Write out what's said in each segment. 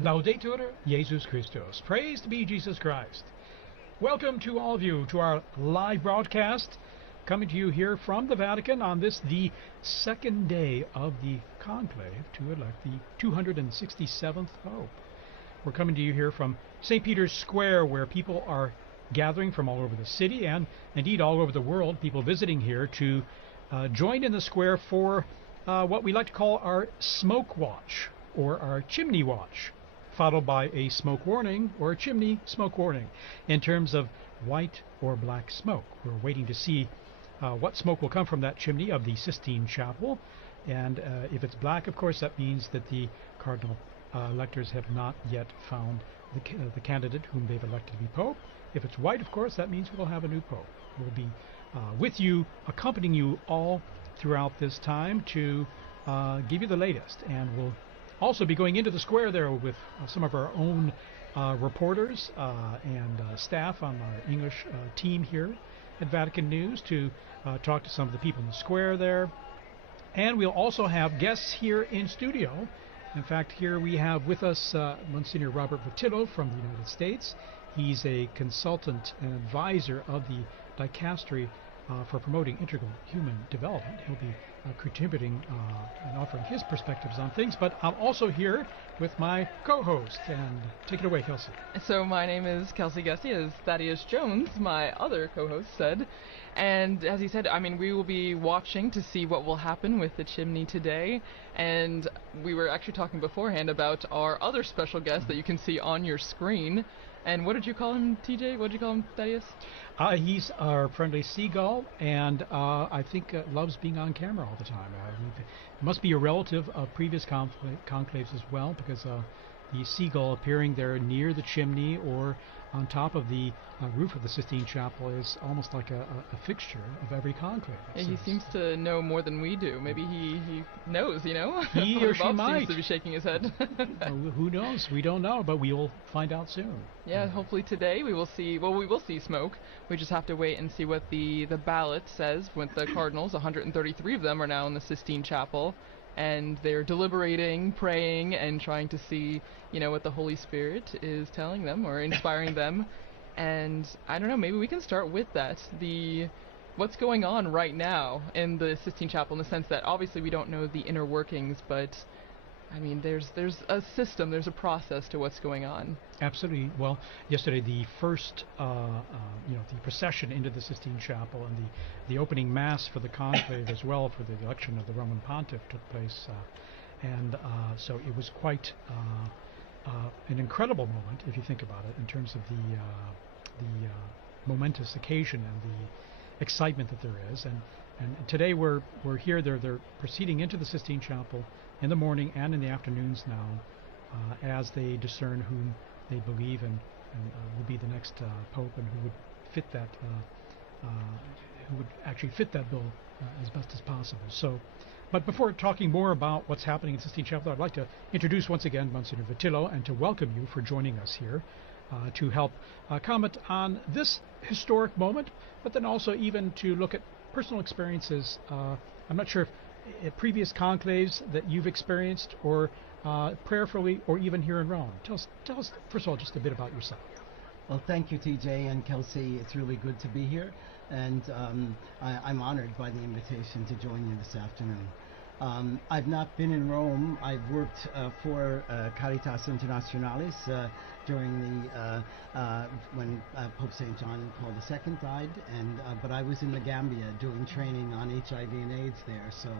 Laudetur Jesus Christus. Praise be Jesus Christ. Welcome to all of you to our live broadcast, coming to you here from the Vatican on this, the second day of the conclave to elect the 267th Pope. We're coming to you here from St. Peter's Square, where people are gathering from all over the city and indeed all over the world, people visiting here to join in the square for what we like to call our smoke watch or our chimney watch, followed by a smoke warning or a chimney smoke warning in terms of white or black smoke. We're waiting to see what smoke will come from that chimney of the Sistine Chapel, and if it's black, of course, that means that the cardinal electors have not yet found the candidate whom they've elected to be Pope. If it's white, of course, that means we'll have a new Pope. We'll be with you, accompanying you all throughout this time to give you the latest, and we'll also be going into the square there with some of our own reporters and staff on our English team here at Vatican News to talk to some of the people in the square there. And we'll also have guests here in studio. In fact, here we have with us Monsignor Robert Votillo from the United States. He's a consultant and advisor of the Dicastery for promoting integral human development. He'll be contributing and offering his perspectives on things, but I'm also here with my co-host, and take it away, Kelsey. So my name is Kelsey Gessie, as Thaddeus Jones, my other co-host, said. And as he said, I mean, we will be watching to see what will happen with the chimney today. And we were actually talking beforehand about our other special guest that you can see on your screen. And what did you call him, TJ? What did you call him, Thaddeus? He's our friendly seagull, and I think loves being on camera all the time. He must be a relative of previous conclaves as well, because the seagull appearing there near the chimney or on top of the roof of the Sistine Chapel is almost like a fixture of every conclave. Yeah, he seems to know more than we do. Maybe he knows, you know? He or she Bob might. seems to be shaking his head. Who knows? We don't know, but we'll find out soon. Yeah, hopefully today we will see, well, we will see smoke. We just have to wait and see what the ballot says with the cardinals. 133 of them are now in the Sistine Chapel, and they're deliberating, praying, and trying to see, you know, what the Holy Spirit is telling them or inspiring them. And I don't know, maybe we can start with that. What's going on right now in the Sistine Chapel, in the sense that obviously we don't know the inner workings, but I mean, there's a system, there's a process to what's going on. Absolutely. Well, yesterday the first, the procession into the Sistine Chapel and the opening mass for the conclave as well for the election of the Roman pontiff took place, so it was quite an incredible moment if you think about it in terms of the momentous occasion and the excitement that there is. And today we're here. They're proceeding into the Sistine Chapel in the morning and in the afternoons now, as they discern whom they believe and will be the next Pope, and who would fit that, who would actually fit that bill as best as possible. So, but before talking more about what's happening in Sistine Chapel, I'd like to introduce once again Monsignor Votillo and to welcome you for joining us here to help comment on this historic moment, but then also even to look at personal experiences. I'm not sure if previous conclaves that you've experienced or prayerfully or even here in Rome. Tell us first of all just a bit about yourself. Well, thank you, TJ and Kelsey. It's really good to be here, and I'm honored by the invitation to join you this afternoon. I've not been in Rome. I've worked for Caritas Internationalis during when Pope St. John Paul II died, but I was in the Gambia doing training on HIV and AIDS there, so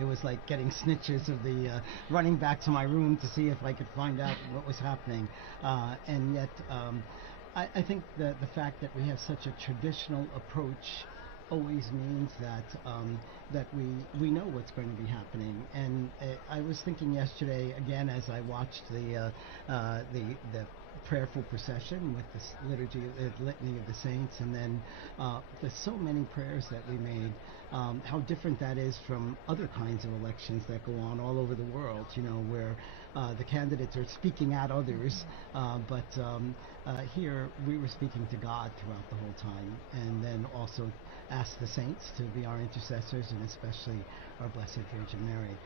it was like getting snitches of the running back to my room to see if I could find out what was happening, and yet I think that the fact that we have such a traditional approach always means that we know what's going to be happening. And I was thinking yesterday again as I watched the prayerful procession with this liturgy, litany of the saints, and then the so many prayers that we made, how different that is from other kinds of elections that go on all over the world, you know, where the candidates are speaking at others, but here we were speaking to God throughout the whole time, and then also ask the saints to be our intercessors, and especially our Blessed Virgin Mary.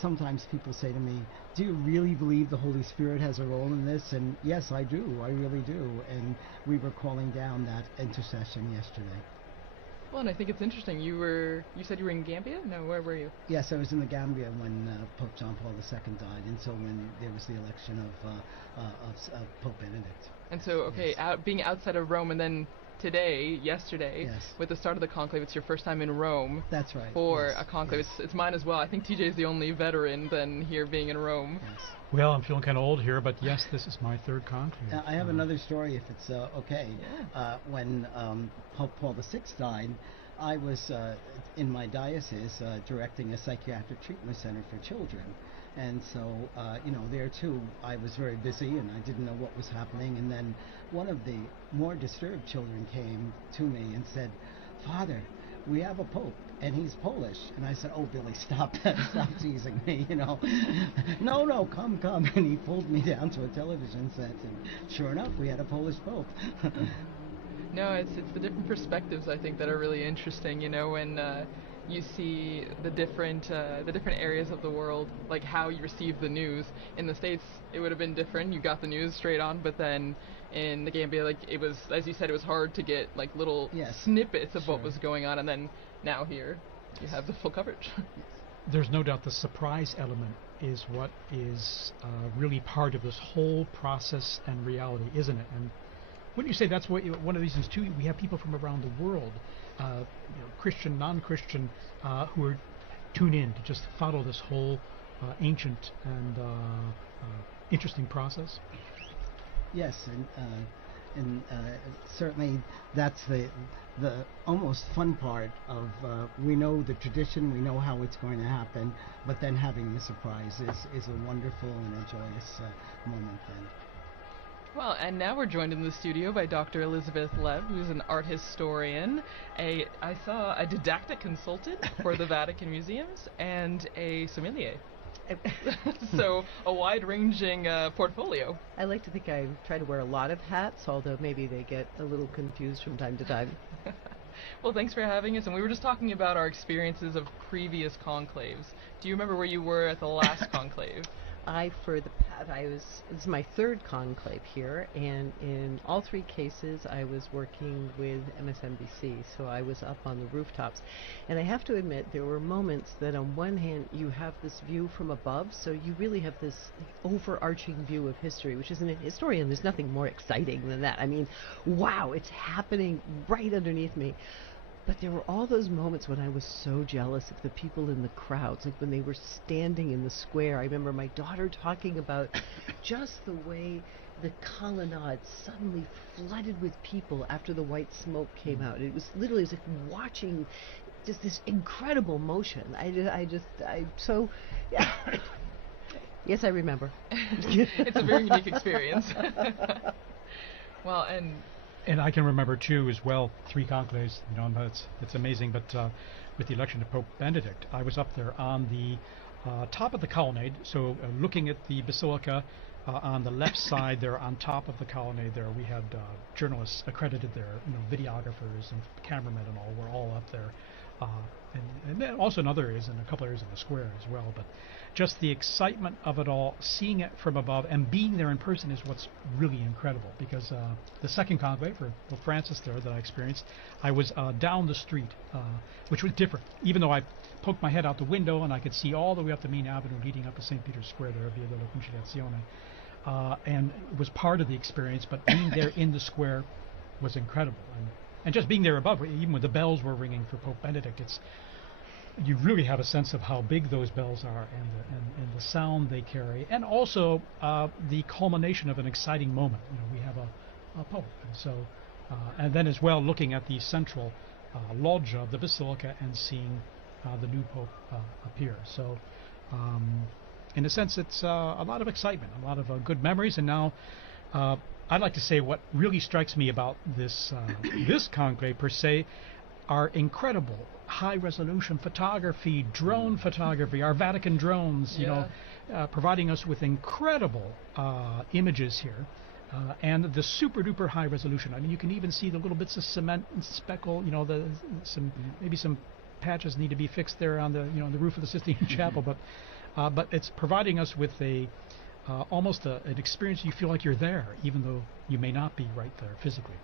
Sometimes people say to me, do you really believe the Holy Spirit has a role in this? And yes, I do. I really do. And we were calling down that intercession yesterday. Well, and I think it's interesting. You said you were in Gambia? No, where were you? Yes, I was in the Gambia when Pope John Paul II died, and so when there was the election of Pope Benedict. And so, okay, Yes. being outside of Rome, and then yesterday, Yes. with the start of the conclave, it's your first time in Rome. That's right. For yes. a conclave. Yes. It's mine as well. I think TJ is the only veteran then here being in Rome. Yes. Well, I'm feeling kind of old here, but yes, this is my third conclave. I have another story, if it's okay. Yeah. When Pope Paul VI died, I was in my diocese directing a psychiatric treatment center for children. And so, there too, I was very busy and I didn't know what was happening. And then one of the more disturbed children came to me and said, "Father, we have a pope and he's Polish." And I said, "Oh, Billy, stop that. Stop teasing me, No, come. And he pulled me down to a television set. And sure enough, we had a Polish pope. No, it's the different perspectives, I think, that are really interesting, when you see the different areas of the world, like how you receive the news. In the States, it would have been different. You got the news straight on, but then in the Gambia, like, it was, as you said, it was hard to get, like, little Yes. snippets of Sure. what was going on, and then now here, you have the full coverage. There's no doubt the surprise element is what is really part of this whole process and reality, isn't it? And wouldn't you say that's what one of these is too? We have people from around the world, Christian, non-Christian, who are tuned in to just follow this whole ancient and interesting process. Yes, and certainly that's the almost fun part of we know the tradition, we know how it's going to happen, but then having the surprise is a wonderful and a joyous moment then. Well, and now we're joined in the studio by Dr. Elizabeth Lev, who's an art historian, I saw a didactic consultant for the Vatican Museums, and a sommelier. So, a wide-ranging portfolio. I like to think I try to wear a lot of hats, although maybe they get a little confused from time to time. Well, thanks for having us, and we were just talking about our experiences of previous conclaves. Do you remember where you were at the last conclave? This is my third conclave here, and in all three cases I was working with MSNBC, so I was up on the rooftops. And I have to admit, there were moments that on one hand you have this view from above, so you really have this overarching view of history, which is, in a historian, there's nothing more exciting than that. I mean, wow, it's happening right underneath me. But there were all those moments when I was so jealous of the people in the crowds, like when they were standing in the square. I remember my daughter talking about just the way the colonnade suddenly flooded with people after the white smoke came out. It was literally like watching just this incredible motion. Yes, I remember. It's a very unique experience. Well, And I can remember too, as well, 3 conclaves. It's amazing. But with the election of Pope Benedict, I was up there on the top of the colonnade. So looking at the basilica on the left side there, on top of the colonnade there, we had journalists accredited there, videographers and cameramen and all. We're all up there, and then also in other areas, and a couple areas in the square as well. But just the excitement of it all, seeing it from above and being there in person is what's really incredible. Because the second conclave for Pope Francis there that I experienced, I was down the street, which was different. Even though I poked my head out the window and I could see all the way up the main avenue leading up to St. Peter's Square there, Via della Conciliazione, and it was part of the experience. But being there in the square was incredible, and just being there above, even when the bells were ringing for Pope Benedict, you really have a sense of how big those bells are and the sound they carry, and also the culmination of an exciting moment. We have a pope, and so and then as well looking at the central loggia of the basilica and seeing the new pope appear. So in a sense, it's a lot of excitement, a lot of good memories. And now I'd like to say what really strikes me about this this conclave per se are incredible high-resolution photography, drone photography, our Vatican drones, providing us with incredible images here. and the super duper high resolution. I mean, you can even see the little bits of cement and speckle. You know, maybe some patches need to be fixed there on the on the roof of the Sistine Chapel, but it's providing us with almost an experience. You feel like you're there, even though you may not be right there physically.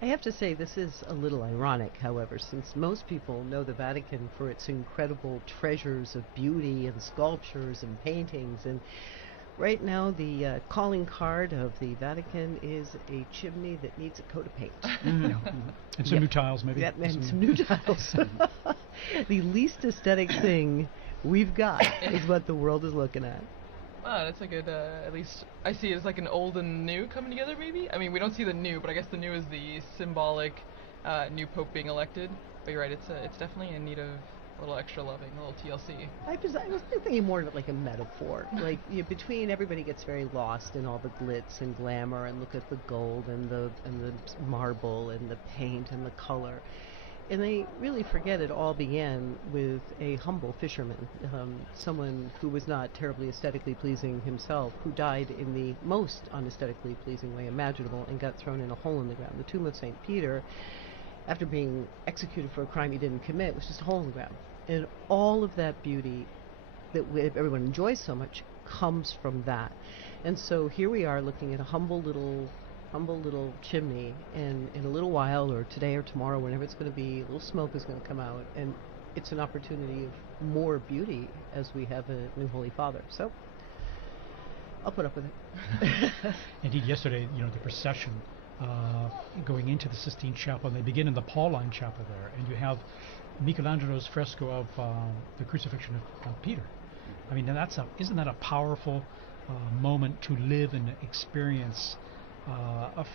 I have to say this is a little ironic, however, since most people know the Vatican for its incredible treasures of beauty and sculptures and paintings, and right now the calling card of the Vatican is a chimney that needs a coat of paint. And some new tiles, maybe. Yeah, and some new tiles. The least aesthetic thing we've got is what the world is looking at. Wow, that's a good, at least I see it as like an old and new coming together, maybe? I mean, we don't see the new, but I guess the new is the symbolic new pope being elected. But you're right, it's definitely in need of a little extra loving, a little TLC. I was thinking more of like a metaphor. Like, between everybody gets very lost in all the glitz and glamour, and look at the gold and the marble and the paint and the color. And they really forget it all began with a humble fisherman, someone who was not terribly aesthetically pleasing himself, who died in the most unaesthetically pleasing way imaginable and got thrown in a hole in the ground. The tomb of St. Peter, after being executed for a crime he didn't commit, was just a hole in the ground. And all of that beauty that everyone enjoys so much comes from that. And so here we are looking at a humble little chimney, and in a little while, or today or tomorrow, whenever it's going to be, a little smoke is going to come out, and it's an opportunity of more beauty as we have a new Holy Father. So I'll put up with it. Indeed, yesterday, the procession going into the Sistine Chapel, and they begin in the Pauline Chapel there, and you have Michelangelo's fresco of the crucifixion of Peter. I mean, isn't that a powerful moment to live and experience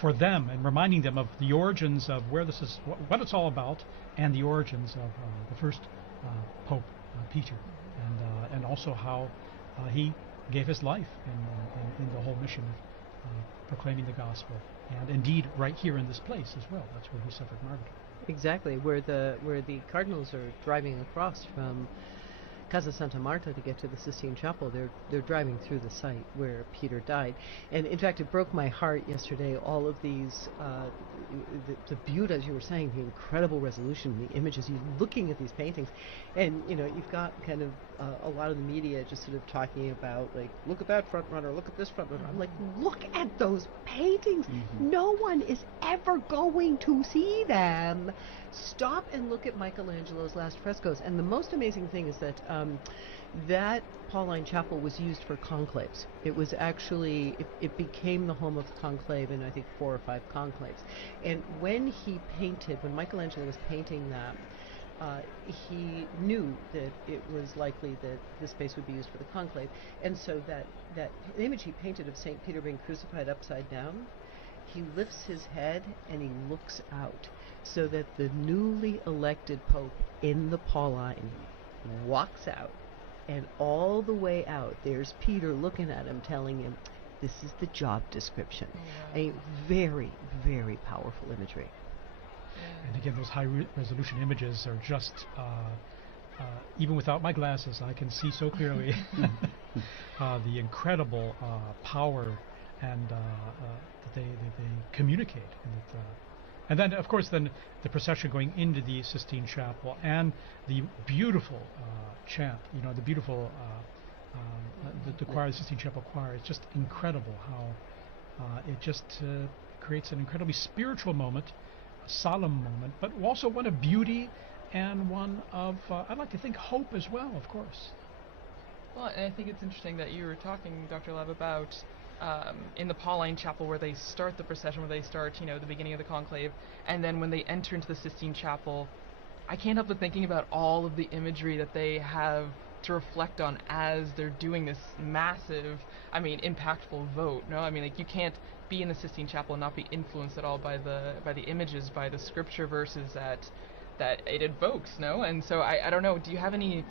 for them, and reminding them of the origins of where this is, what it's all about, and the origins of the first Pope Peter, and also how he gave his life in the whole mission of proclaiming the gospel, and indeed right here in this place as well. That's where he suffered martyrdom. Exactly, where the cardinals are driving across from Casa Santa Marta to get to the Sistine Chapel. They're driving through the site where Peter died, and in fact it broke my heart yesterday, all of these the beauty, as you were saying, the incredible resolution, the images, you looking at these paintings, and you've got kind of a lot of the media just sort of talking about, like, look at that front runner, look at this front runner. I'm like, look at those paintings. No one is ever going to see them. Stop and look at Michelangelo's last frescoes. And the most amazing thing is that that Pauline Chapel was used for conclaves. It was actually, it became the home of the conclave in, I think, 4 or 5 conclaves. And when Michelangelo was painting that, he knew that it was likely that this space would be used for the conclave. And so that image he painted of St. Peter being crucified upside down, he lifts his head and he looks out, so that the newly elected Pope in the Pauline walks out, and all the way out there's Peter looking at him, telling him, this is the job description. A very, very powerful imagery. And again, those high-resolution images are just, even without my glasses, I can see so clearly the incredible power and that they communicate. And then, of course, the procession going into the Sistine Chapel, and the beautiful chant, the beautiful the choir, the Sistine Chapel choir. It's just incredible how it just creates an incredibly spiritual moment, a solemn moment, but also one of beauty and one of, I'd like to think, hope as well, of course. Well, and I think it's interesting that you were talking, Dr. Lev, about in the Pauline Chapel, where they start the procession, where they start, the beginning of the conclave, and then when they enter into the Sistine Chapel, I can't help but thinking about all of the imagery that they have to reflect on as they're doing this massive, impactful vote. No, you can't be in the Sistine Chapel and not be influenced at all by the images, by the scripture verses that it evokes. No, and so I don't know. Do you have any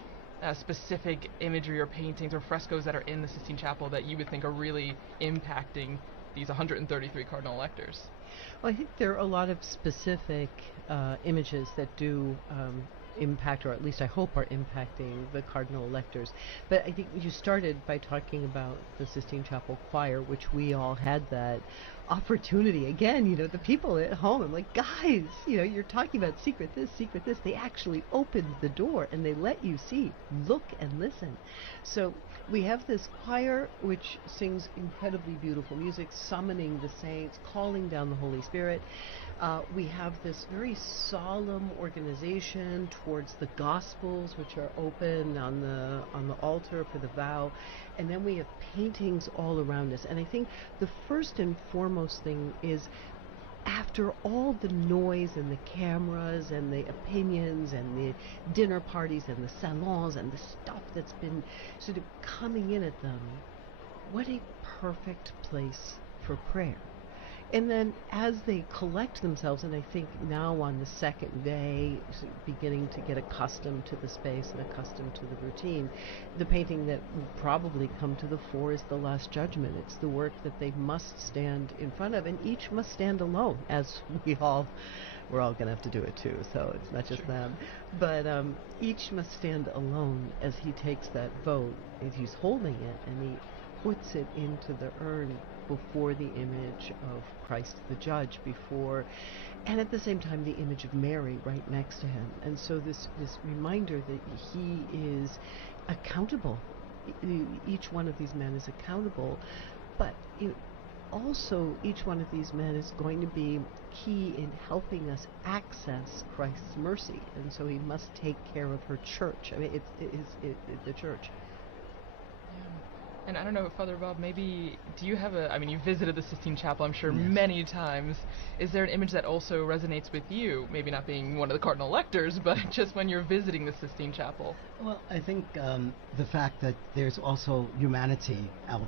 specific imagery or paintings or frescoes that are in the Sistine Chapel that you would think are really impacting these 133 cardinal electors? Well, I think there are a lot of specific images that do impact, or at least I hope are impacting, the cardinal electors. But I think you started by talking about the Sistine Chapel choir, which we all had that opportunity. Again, you know, the people at home, I'm like, guys, you know, you're talking about secret this, secret this. They actually opened the door and they let you see, look and listen. So we have this choir which sings incredibly beautiful music, summoning the saints, calling down the Holy Spirit. We have this very solemn organization towards the Gospels, which are open on the altar for the vow, and then we have paintings all around us. And I think the first and foremost thing is, after all the noise and the cameras and the opinions and the dinner parties and the salons and the stuff that's been sort of coming in at them, what a perfect place for prayer. And then as they collect themselves, and I think now on the second day, beginning to get accustomed to the space and accustomed to the routine, the painting that will probably come to the fore is the Last Judgment. It's the work that they must stand in front of, and each must stand alone, as we're all going to have to do it too, so it's not just them. But each must stand alone as he takes that vote, as he's holding it, and he puts it into the urn before the image of Christ the Judge, and at the same time the image of Mary right next to him. And so this reminder that he is accountable. Each one of these men is accountable, but also each one of these men is going to be key in helping us access Christ's mercy, and so he must take care of her church. I mean, it's the church. Yeah. And I don't know, Father Bob, maybe, do you have you visited the Sistine Chapel, I'm sure, Yes. many times. Is there an image that also resonates with you? Maybe not being one of the cardinal electors, but just when you're visiting the Sistine Chapel. Well, I think the fact that there's also humanity out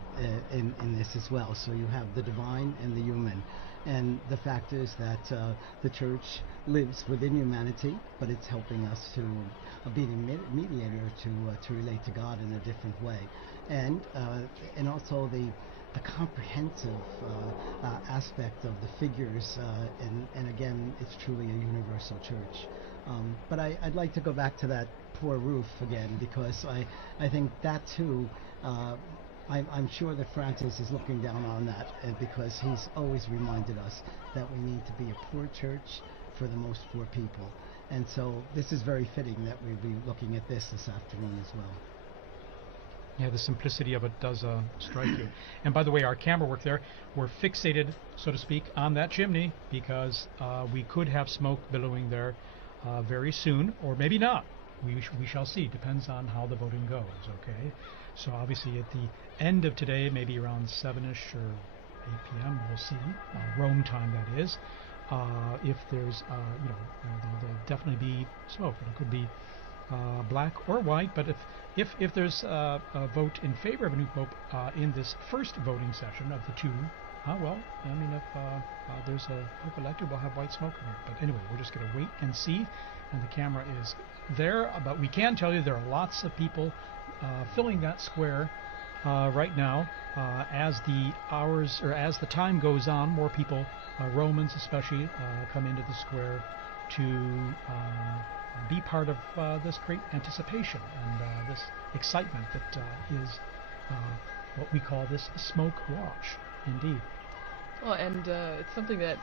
in this as well. So you have the divine and the human. And the fact is that the church lives within humanity, but it's helping us to be a mediator to relate to God in a different way. And also the comprehensive aspect of the figures, and again, it's truly a universal church. But I'd like to go back to that poor roof again, because I think that too, I'm sure that Francis is looking down on that, because he's always reminded us that we need to be a poor church for the most poor people. And so this is very fitting that we'll be looking at this afternoon as well. Yeah, the simplicity of it does strike you. And by the way, our camera work there, we're fixated, so to speak, on that chimney, because we could have smoke billowing there very soon, or maybe not. We shall see. Depends on how the voting goes, okay? So obviously at the end of today, maybe around 7ish or 8 p.m., we'll see, Rome time that is, if there's, there'll definitely be smoke. It could be black or white, but if there's a vote in favor of a new pope in this first voting session of the two, if there's a pope elected, we'll have white smoke in it. But anyway, we're just going to wait and see, and the camera is there. But we can tell you there are lots of people filling that square right now. As the time goes on, more people, Romans especially, come into the square to be part of this great anticipation and this excitement that is what we call this smoke watch, indeed. Well, and it's something that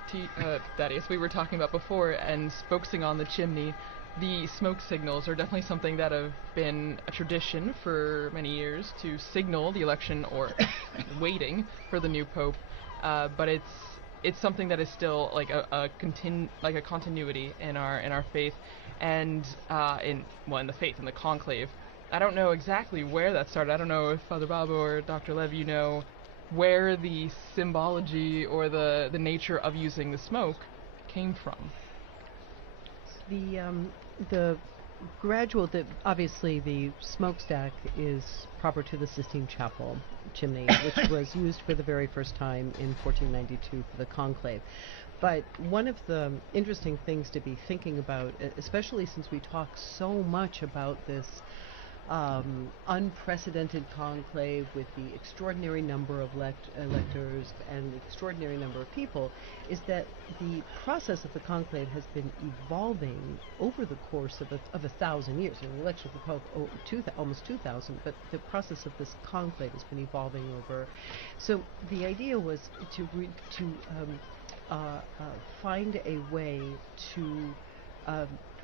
Thaddeus, we were talking about before, and focusing on the chimney. The smoke signals are definitely something that have been a tradition for many years to signal the election or waiting for the new pope, but it's something that is still like a continuity in our faith, and in the faith, in the conclave. I don't know exactly where that started. I don't know if Father Bob or Dr. Lev, you know where the symbology or the nature of using the smoke came from. The gradual, obviously the smokestack is proper to the Sistine Chapel chimney, which was used for the very first time in 1492 for the conclave. But one of the interesting things to be thinking about, especially since we talk so much about this unprecedented conclave with the extraordinary number of electors and the extraordinary number of people is that the process of the conclave has been evolving over the course of 1,000 years. The election of the Pope, almost 2,000, but the process of this conclave has been evolving over. So the idea was to find a way to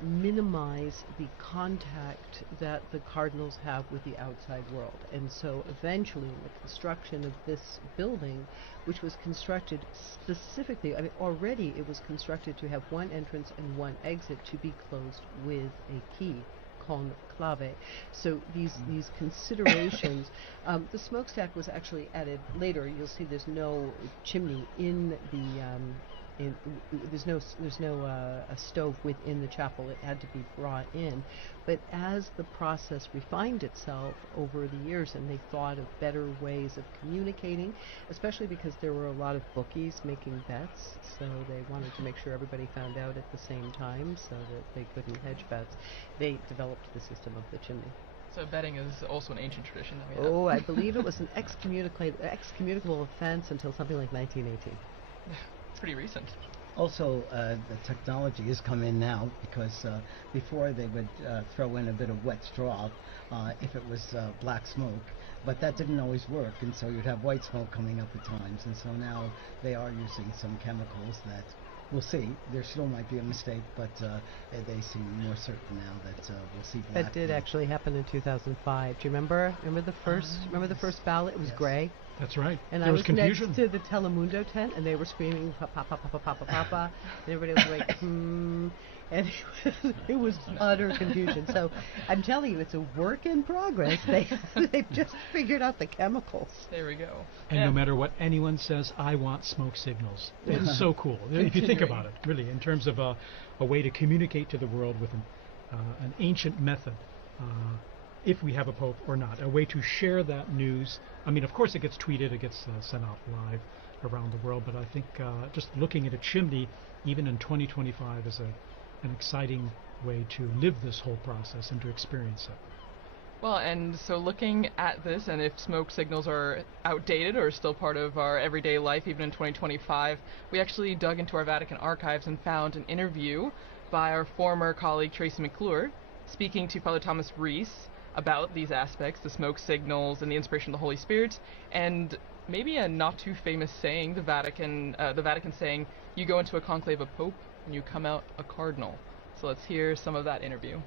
minimize the contact that the cardinals have with the outside world. And so eventually in the construction of this building, which was constructed specifically, I mean already it was constructed to have one entrance and one exit to be closed with a key, conclave. So these considerations, the smokestack was actually added later. You'll see there's no chimney in the there's no a stove within the chapel. It had to be brought in. But as the process refined itself over the years and they thought of better ways of communicating, especially because there were a lot of bookies making bets, so they wanted to make sure everybody found out at the same time so that they couldn't hedge bets, they developed the system of the chimney. So betting is also an ancient tradition that we have. Oh, I believe it was an excommunicable offense until something like 1918. It's pretty recent. Also, the technology has come in now because before they would throw in a bit of wet straw if it was black smoke, but that didn't always work, and so you'd have white smoke coming up at times, and so now they are using some chemicals that we'll see. There still might be a mistake, but they seem more certain now that we'll see black. That did actually happen in 2005. Do you remember? Remember the first ballot? It was yes. gray. That's right. And there I was was confusion. next to the Telemundo tent, and they were screaming, "Papa, papa, papa, papa," and everybody was like, "Hmm." And it was utter confusion. So I'm telling you, it's a work in progress. They've just figured out the chemicals. There we go. And no matter what anyone says, I want smoke signals. It's so cool. If you think about it, really, in terms of a way to communicate to the world with an ancient method, if we have a pope or not, a way to share that news. I mean, of course, it gets tweeted, it gets sent out live around the world, but I think just looking at a chimney, even in 2025, is an exciting way to live this whole process and to experience it. Well, and so looking at this, and if smoke signals are outdated or still part of our everyday life, even in 2025, we actually dug into our Vatican archives and found an interview by our former colleague Tracy McClure speaking to Father Thomas Reese about these aspects, the smoke signals and the inspiration of the Holy Spirit, and maybe a not too famous saying, the Vatican saying, "You go into a conclave a pope and you come out a cardinal." So let's hear some of that interview.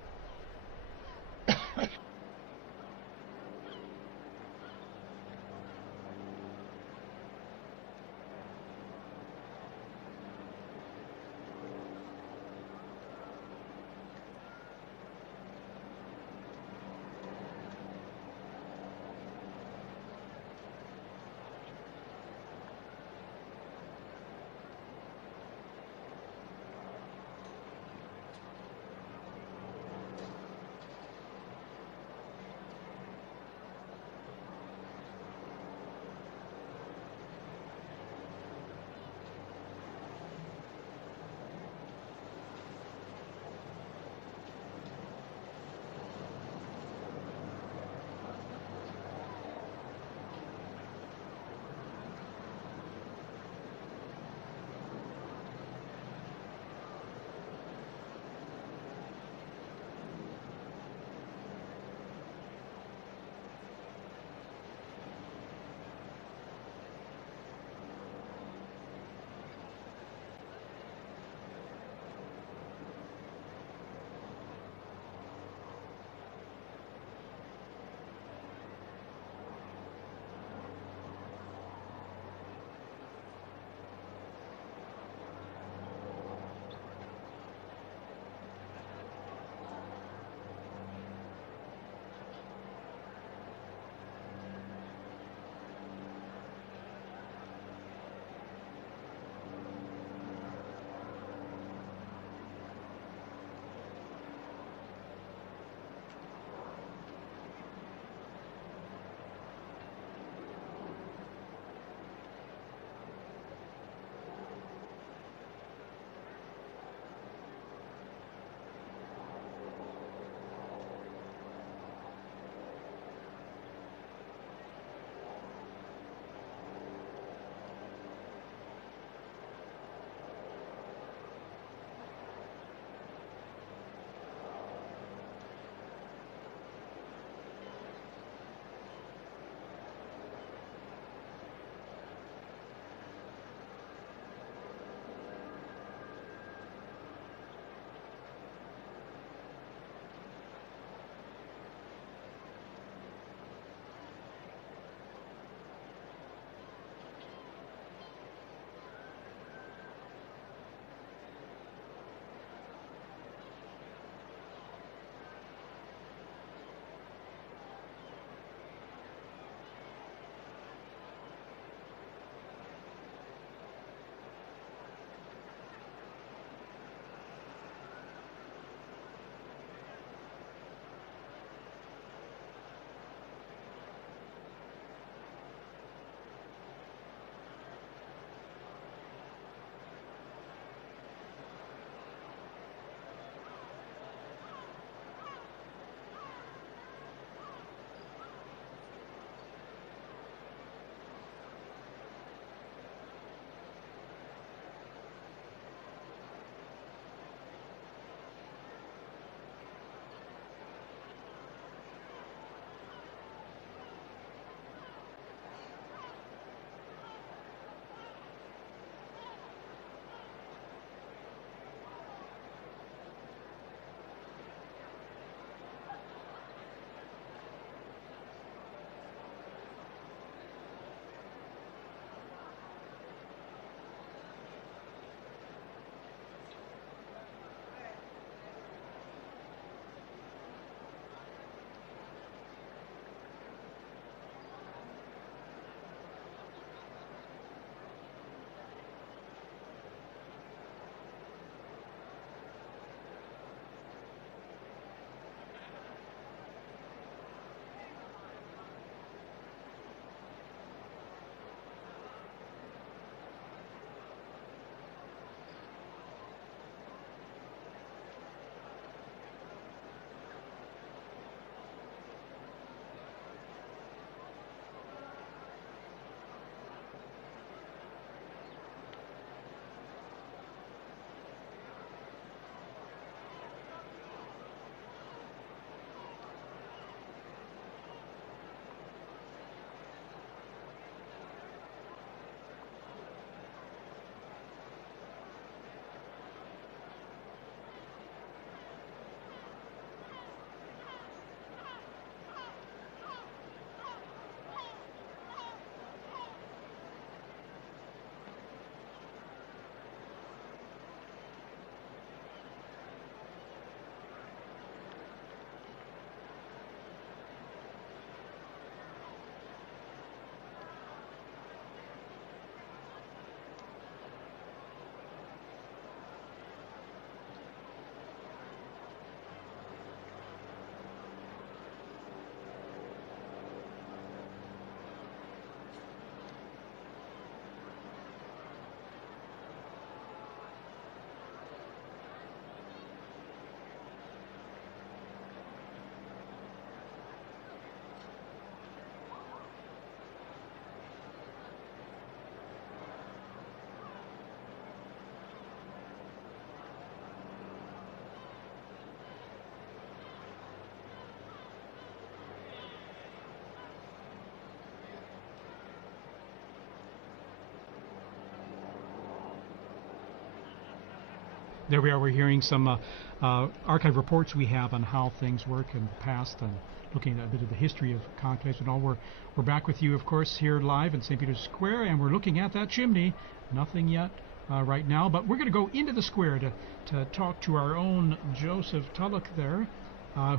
There we are. We're hearing some archive reports we have on how things work in the past and looking at a bit of the history of conclaves and all. We're back with you, of course, here live in St. Peter's Square, and we're looking at that chimney. Nothing yet right now, but we're going to go into the square to talk to our own Joseph Tulloch there,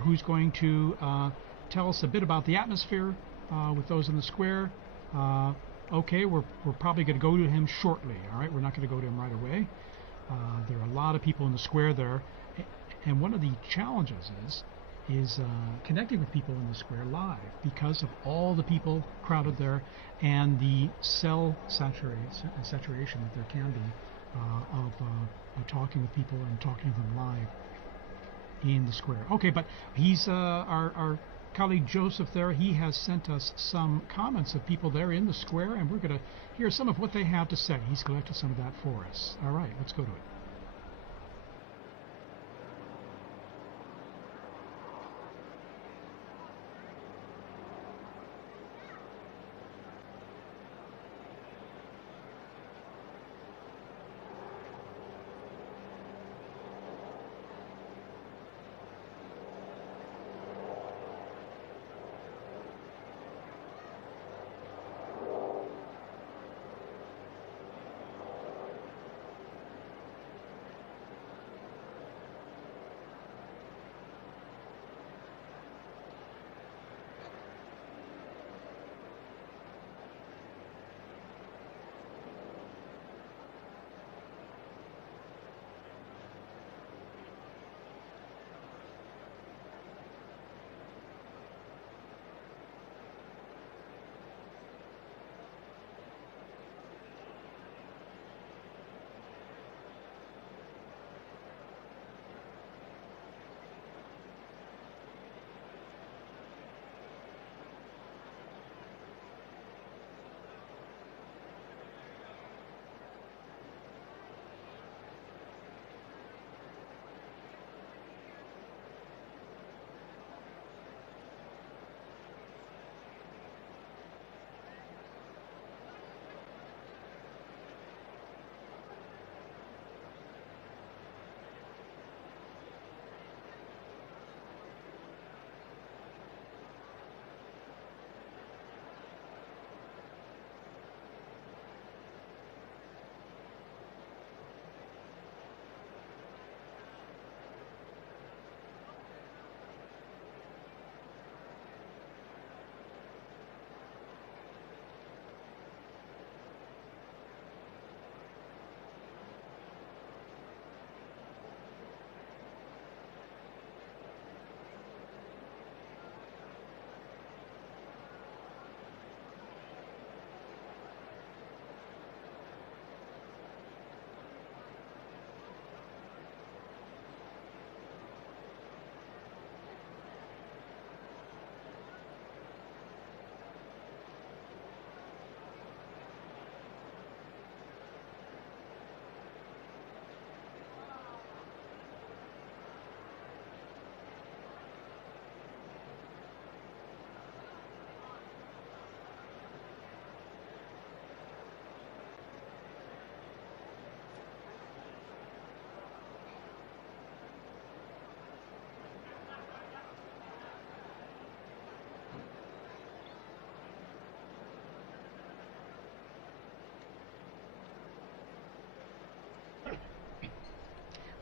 who's going to tell us a bit about the atmosphere with those in the square. Okay, we're probably going to go to him shortly. All right, we're not going to go to him right away. There are a lot of people in the square there, and one of the challenges is connecting with people in the square live because of all the people crowded there and the cell saturation that there can be of talking with people and talking to them live in the square. Okay, but he's our colleague Joseph there. He has sent us some comments of people there in the square, and we're going to hear some of what they have to say. He's collected some of that for us. All right, let's go to it.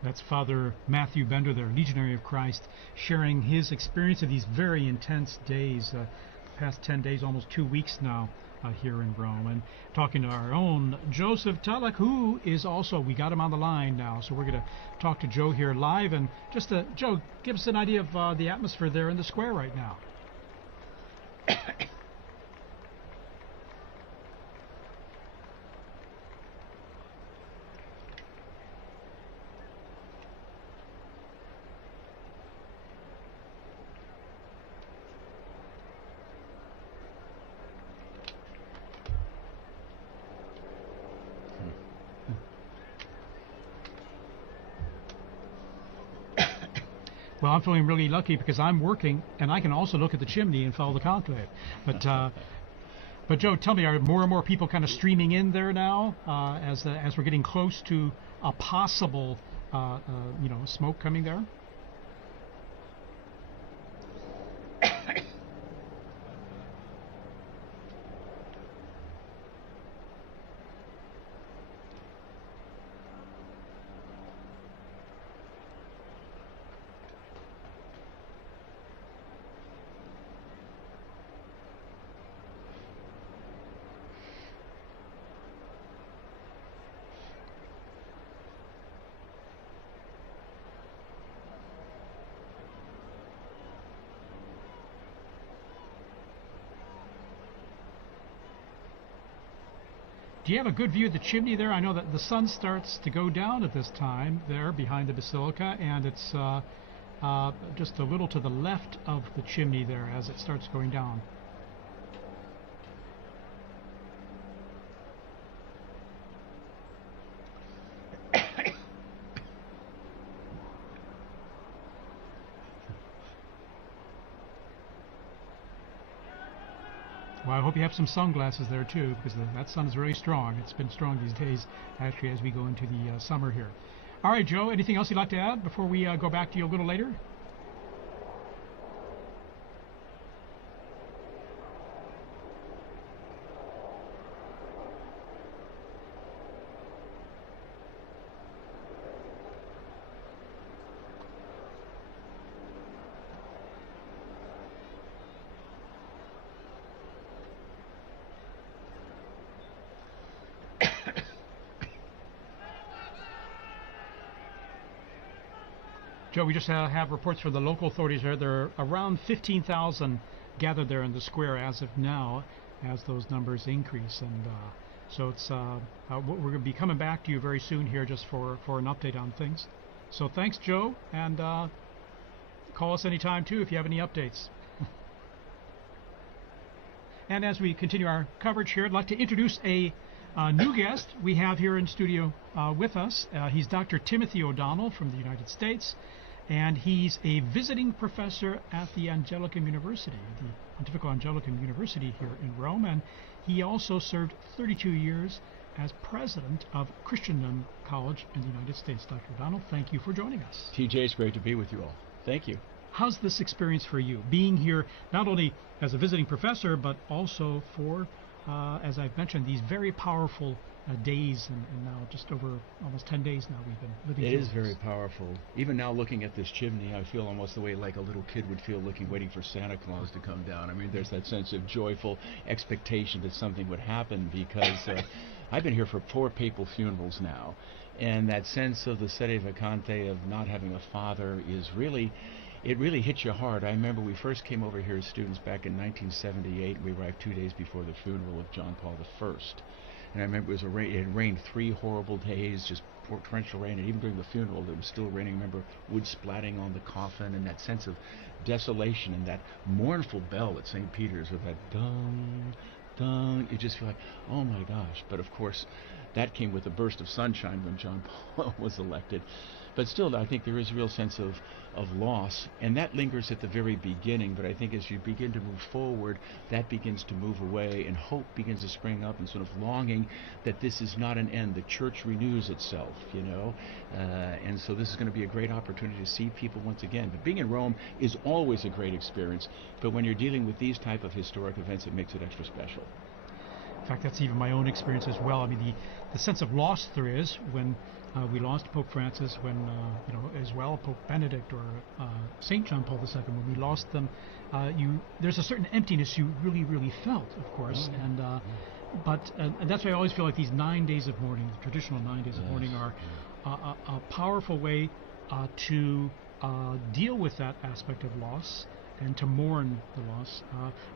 That's Father Matthew Bender there, Legionary of Christ, sharing his experience of these very intense days, the past 10 days, almost 2 weeks now here in Rome, and talking to our own Joseph Tulloch, who is also, we got him on the line now, so we're going to talk to Joe here live, and just, Joe, give us an idea of the atmosphere there in the square right now. Well, I'm feeling really lucky because I'm working, and I can also look at the chimney and follow the conclave. But Joe, tell me, are more and more people kind of streaming in there now as we're getting close to a possible smoke coming there? Do you have a good view of the chimney there? I know that the sun starts to go down at this time there behind the basilica, and it's just a little to the left of the chimney there as it starts going down. Well, I hope you have some sunglasses there too, because that sun is very strong. It's been strong these days, actually, as we go into the summer here. All right, Joe, anything else you'd like to add before we go back to you a little later? Joe, we just have reports from the local authorities there. There are around 15,000 gathered there in the square as of now, as those numbers increase. And so it's we're going to be coming back to you very soon here just for an update on things. So thanks, Joe, and call us anytime too if you have any updates. And as we continue our coverage here, I'd like to introduce a new guest we have here in studio with us. He's Dr. Timothy O'Donnell from the United States, and he's a visiting professor at the Angelicum University, the Pontifical Angelicum University here in Rome, and he also served 32 years as president of Christendom College in the United States. Dr. O'Donnell, thank you for joining us. TJ, it's great to be with you all. Thank you. How's this experience for you, being here not only as a visiting professor, but also for as I've mentioned, these very powerful days, and now just over almost 10 days now we've been living through It is very powerful. Even now looking at this chimney, I feel almost the way like a little kid would feel waiting for Santa Claus to come down. I mean, there's that sense of joyful expectation that something would happen, because I've been here for 4 papal funerals now, and that sense of the sede vacante of not having a father is really... It really hits you hard. I remember we first came over here as students back in 1978. We arrived 2 days before the funeral of John Paul I. And I remember it had rained 3 horrible days, just torrential rain, and even during the funeral it was still raining. I remember wood splatting on the coffin, and that sense of desolation, and that mournful bell at St. Peter's with that dung, dung. You just feel like, oh my gosh. But of course, that came with a burst of sunshine when John Paul was elected. But still, I think there is a real sense of loss, and that lingers at the very beginning. But I think as you begin to move forward, that begins to move away, and hope begins to spring up, and sort of longing that this is not an end. The church renews itself, you know, and so this is going to be a great opportunity to see people once again. But being in Rome is always a great experience, but when you're dealing with these type of historic events, it makes it extra special. In fact, that's even my own experience as well. I mean, the sense of loss there is when we lost Pope Francis, when, as well, Pope Benedict or St. John Paul II, when we lost them, there's a certain emptiness you really, really felt, of course. And that's why I always feel like these 9 days of mourning, the traditional 9 days of mourning, are a powerful way to deal with that aspect of loss and to mourn the loss.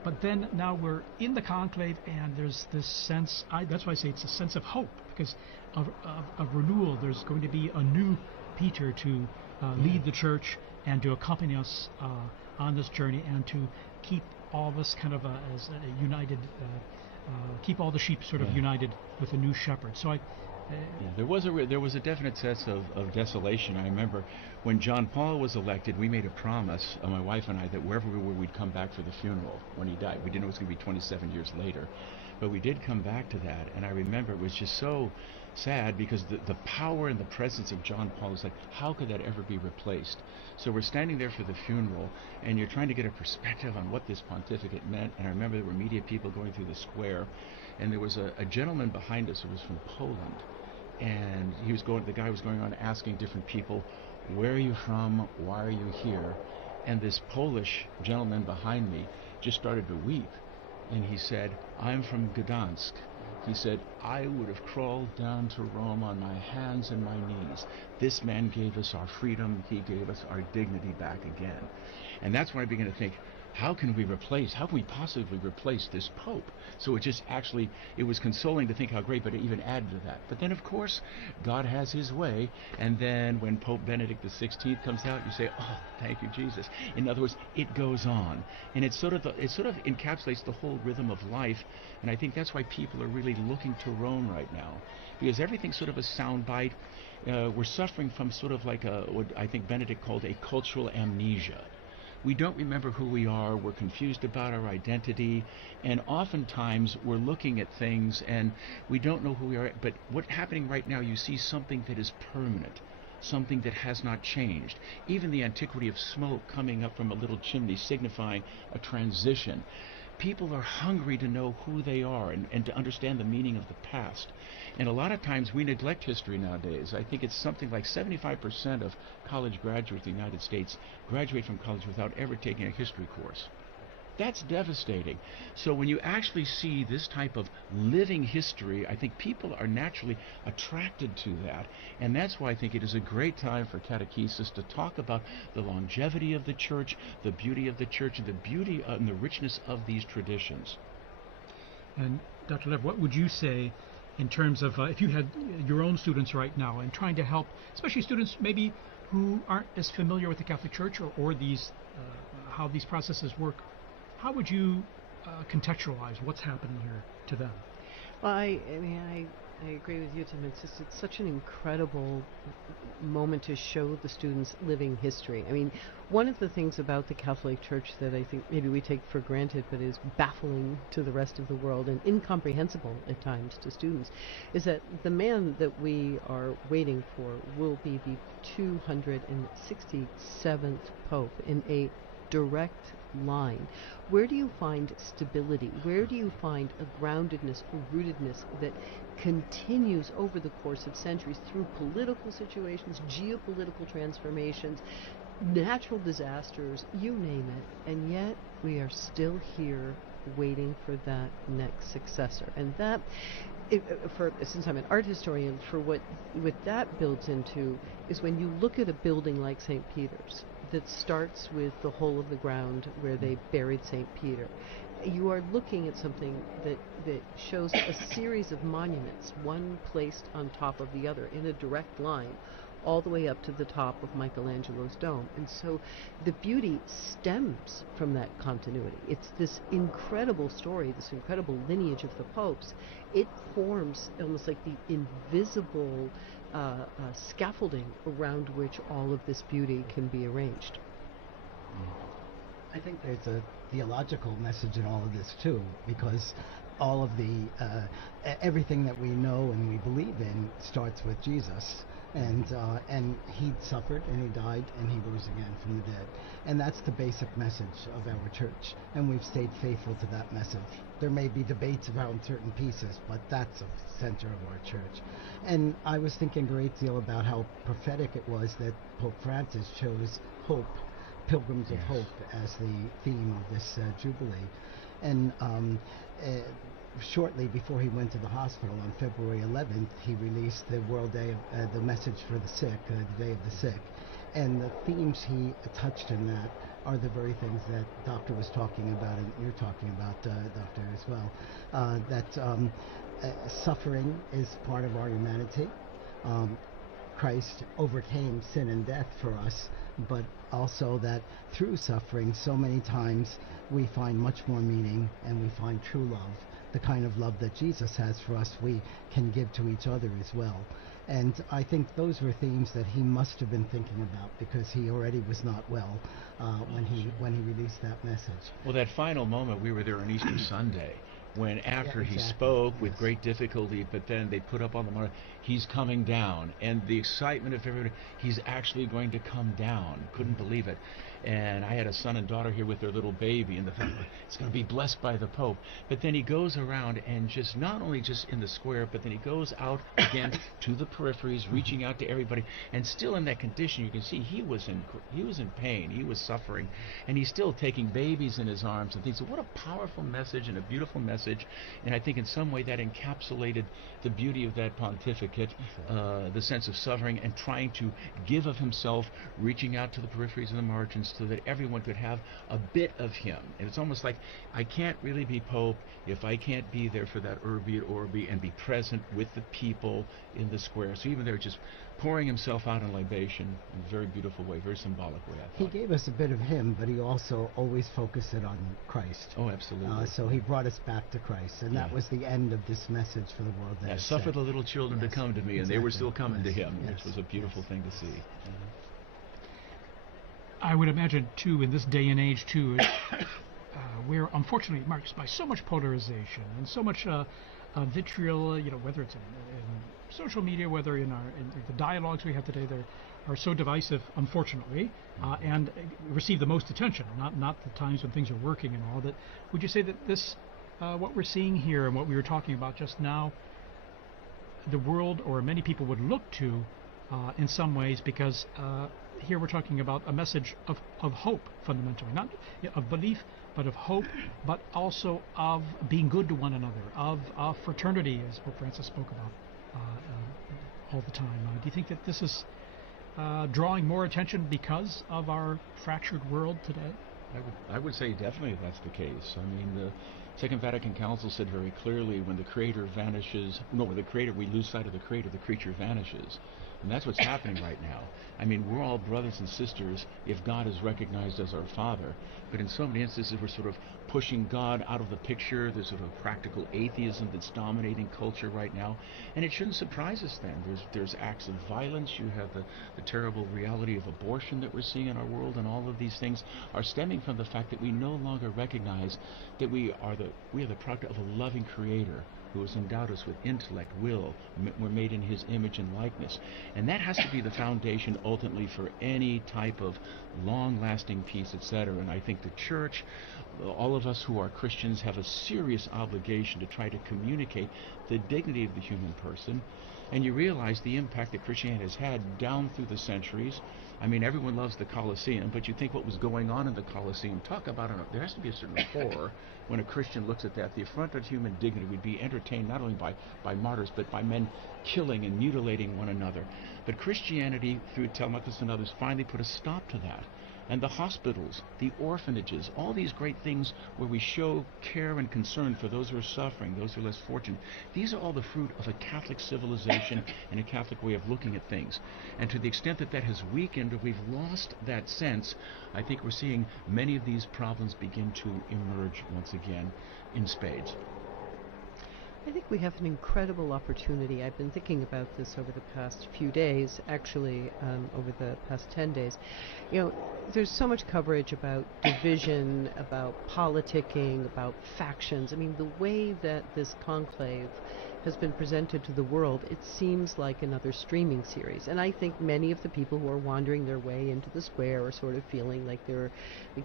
But then now we're in the conclave, and there's this sense, that's why I say it's a sense of hope, because of renewal. There's going to be a new Peter to lead the church and to accompany us on this journey, and to keep all of us kind of as a united, keep all the sheep sort of united with a new shepherd. So there was a definite sense of desolation. I remember when John Paul was elected, we made a promise, my wife and I, that wherever we were, we'd come back for the funeral when he died. We didn't know it was going to be 27 years later, but we did come back to that. And I remember it was just so sad because the power and the presence of John Paul is like, how could that ever be replaced? So we're standing there for the funeral, and you're trying to get a perspective on what this pontificate meant. And I remember there were media people going through the square, and there was a gentleman behind us who was from Poland, and the guy was going on asking different people, where are you from? Why are you here? And this Polish gentleman behind me just started to weep. And he said, I'm from Gdansk. He said, I would have crawled down to Rome on my hands and my knees. This man gave us our freedom. He gave us our dignity back again. And that's when I began to think, how can we possibly replace this Pope? So it was consoling to think how great, but it even added to that. But then, of course, God has his way, and then when Pope Benedict XVI comes out, you say, oh, thank you, Jesus. In other words, it goes on. And it sort of encapsulates the whole rhythm of life, and I think that's why people are really looking to Rome right now, because everything's sort of a soundbite. We're suffering from sort of like what I think Benedict called a cultural amnesia. We don't remember who we are, we're confused about our identity, and oftentimes we're looking at things and we don't know who we are. But what's happening right now, you see something that is permanent, something that has not changed. Even the antiquity of smoke coming up from a little chimney signifying a transition. People are hungry to know who they are and to understand the meaning of the past. And a lot of times we neglect history nowadays. I think it's something like 75% of college graduates in the United States graduate from college without ever taking a history course. That's devastating. So when you actually see this type of living history, I think people are naturally attracted to that. And that's why I think it is a great time for catechesis to talk about the longevity of the church, the beauty of the church, and the beauty and the richness of these traditions. And Dr. Lev, what would you say in terms of if you had your own students right now and trying to help, especially students maybe who aren't as familiar with the Catholic Church or these how these processes work, how would you contextualize what's happening here to them? Well, I agree with you, Tim. It's such an incredible moment to show the students living history. I mean, one of the things about the Catholic Church that I think maybe we take for granted but is baffling to the rest of the world and incomprehensible at times to students is that the man that we are waiting for will be the 267th Pope in a direct line. Where do you find stability? Where do you find a groundedness, a rootedness that continues over the course of centuries through political situations, geopolitical transformations, natural disasters, you name it, and yet we are still here waiting for that next successor. And that, since I'm an art historian, for what that builds into is when you look at a building like St. Peter's, that starts with the hole of the ground where they buried St. Peter. You are looking at something that shows a series of monuments, one placed on top of the other in a direct line, all the way up to the top of Michelangelo's dome. And so the beauty stems from that continuity. It's this incredible story, this incredible lineage of the popes. It forms almost like the invisible scaffolding around which all of this beauty can be arranged. I think there's a theological message in all of this too, because all of the everything that we know and we believe in starts with Jesus, and he suffered and he died and he rose again from the dead, and that's the basic message of our church, and we've stayed faithful to that message. There may be debates around certain pieces, but that's the center of our church. And I was thinking a great deal about how prophetic it was that Pope Francis chose hope, Pilgrims of Hope, as the theme of this Jubilee. And shortly before he went to the hospital on February 11th, he released the World Day of the Message for the Sick, the Day of the Sick. And the themes he touched in that are the very things that Doctor was talking about, and you're talking about, Doctor, as well. That suffering is part of our humanity. Christ overcame sin and death for us, but also that through suffering, so many times we find much more meaning and we find true love. The kind of love that Jesus has for us, we can give to each other as well. And I think those were themes that he must have been thinking about, because he already was not well when he released that message. Well, that final moment, we were there on Easter Sunday, when after he exactly. spoke with Yes. great difficulty, but then they put up on the monitor, he's coming down, and the excitement of everybody, he's actually going to come down. Couldn't believe it. And I had a son and daughter here with their little baby, and the fact that it's going to be blessed by the Pope. But then he goes around and just not only just in the square, but then he goes out again to the peripheries, reaching out to everybody, and still in that condition. You can see he was in pain, he was suffering, and he's still taking babies in his arms and things. So what a powerful message and a beautiful message. And I think in some way that encapsulated the beauty of that pontificate, the sense of suffering and trying to give of himself, reaching out to the peripheries and the margins so that everyone could have a bit of him. And it's almost like, I can't really be Pope if I can't be there for that Urbi et Orbi and be present with the people in the square. So even there, just pouring himself out in libation in a very beautiful way, very symbolic way, I He thought. gave us a bit of him, but he also always focused it on Christ. Oh, absolutely. So he brought us back to Christ, and that Yeah. was the end of this message for the world. That Yeah, it suffer said. the little children to Yes, come to me, and they were exactly. still coming to Yes, him, which yes, was a beautiful yes, thing to yes. see. I would imagine, too, in this day and age, too, we're unfortunately marked by so much polarization and so much vitriol, whether it's in social media, whether in the dialogues we have today, they are so divisive, unfortunately, and receive the most attention, not the times when things are working and all that. Would you say that this, what we're seeing here and what we were talking about just now, the world or many people would look to in some ways, because here we're talking about a message of hope, fundamentally, not of belief, but of hope, but also of being good to one another, of fraternity, as Pope Francis spoke about all the time. Do you think that this is drawing more attention because of our fractured world today? I would say definitely that's the case. I mean, the Second Vatican Council said very clearly, when the Creator vanishes, when the Creator, we lose sight of the Creator, the creature vanishes. And that's what's happening right now. I mean, we're all brothers and sisters if God is recognized as our Father. But in so many instances, we're sort of pushing God out of the picture. There's sort of practical atheism that's dominating culture right now. And it shouldn't surprise us then. There's acts of violence. You have the terrible reality of abortion that we're seeing in our world. And all of these things are stemming from the fact that we no longer recognize that we are the product of a loving Creator who has endowed us with intellect, will. We're made in His image and likeness. And that has to be the foundation ultimately for any type of long-lasting peace, etc. And I think the Church, all of us who are Christians, have a serious obligation to try to communicate the dignity of the human person. And you realize the impact that Christianity has had down through the centuries. I mean, everyone loves the Colosseum, but you think what was going on in the Colosseum, talk about it, there has to be a certain horror when a Christian looks at that. The affront of human dignity would be entertained not only by martyrs, but by men killing and mutilating one another. But Christianity, through Telemachus and others, finally put a stop to that. And the hospitals, the orphanages, all these great things where we show care and concern for those who are suffering, those who are less fortunate, these are all the fruit of a Catholic civilization and a Catholic way of looking at things. And to the extent that that has weakened or we've lost that sense, I think we're seeing many of these problems begin to emerge once again in spades. I think we have an incredible opportunity. I've been thinking about this over the past few days, actually, over the past 10 days. There's so much coverage about division, about politicking, about factions. I mean, the way that this conclave has been presented to the world, it seems like another streaming series. And I think many of the people who are wandering their way into the square are sort of feeling like they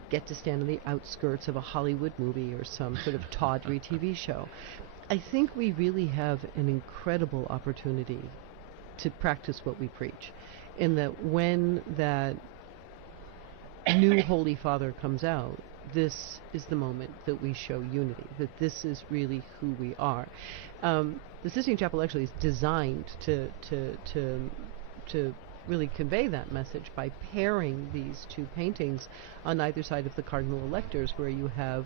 get to stand on the outskirts of a Hollywood movie or some sort of tawdry TV show. I think we really have an incredible opportunity to practice what we preach, in that when that new Holy Father comes out, this is the moment that we show unity, that this is really who we are. The Sistine Chapel actually is designed to really convey that message by pairing these two paintings on either side of the cardinal electors, where you have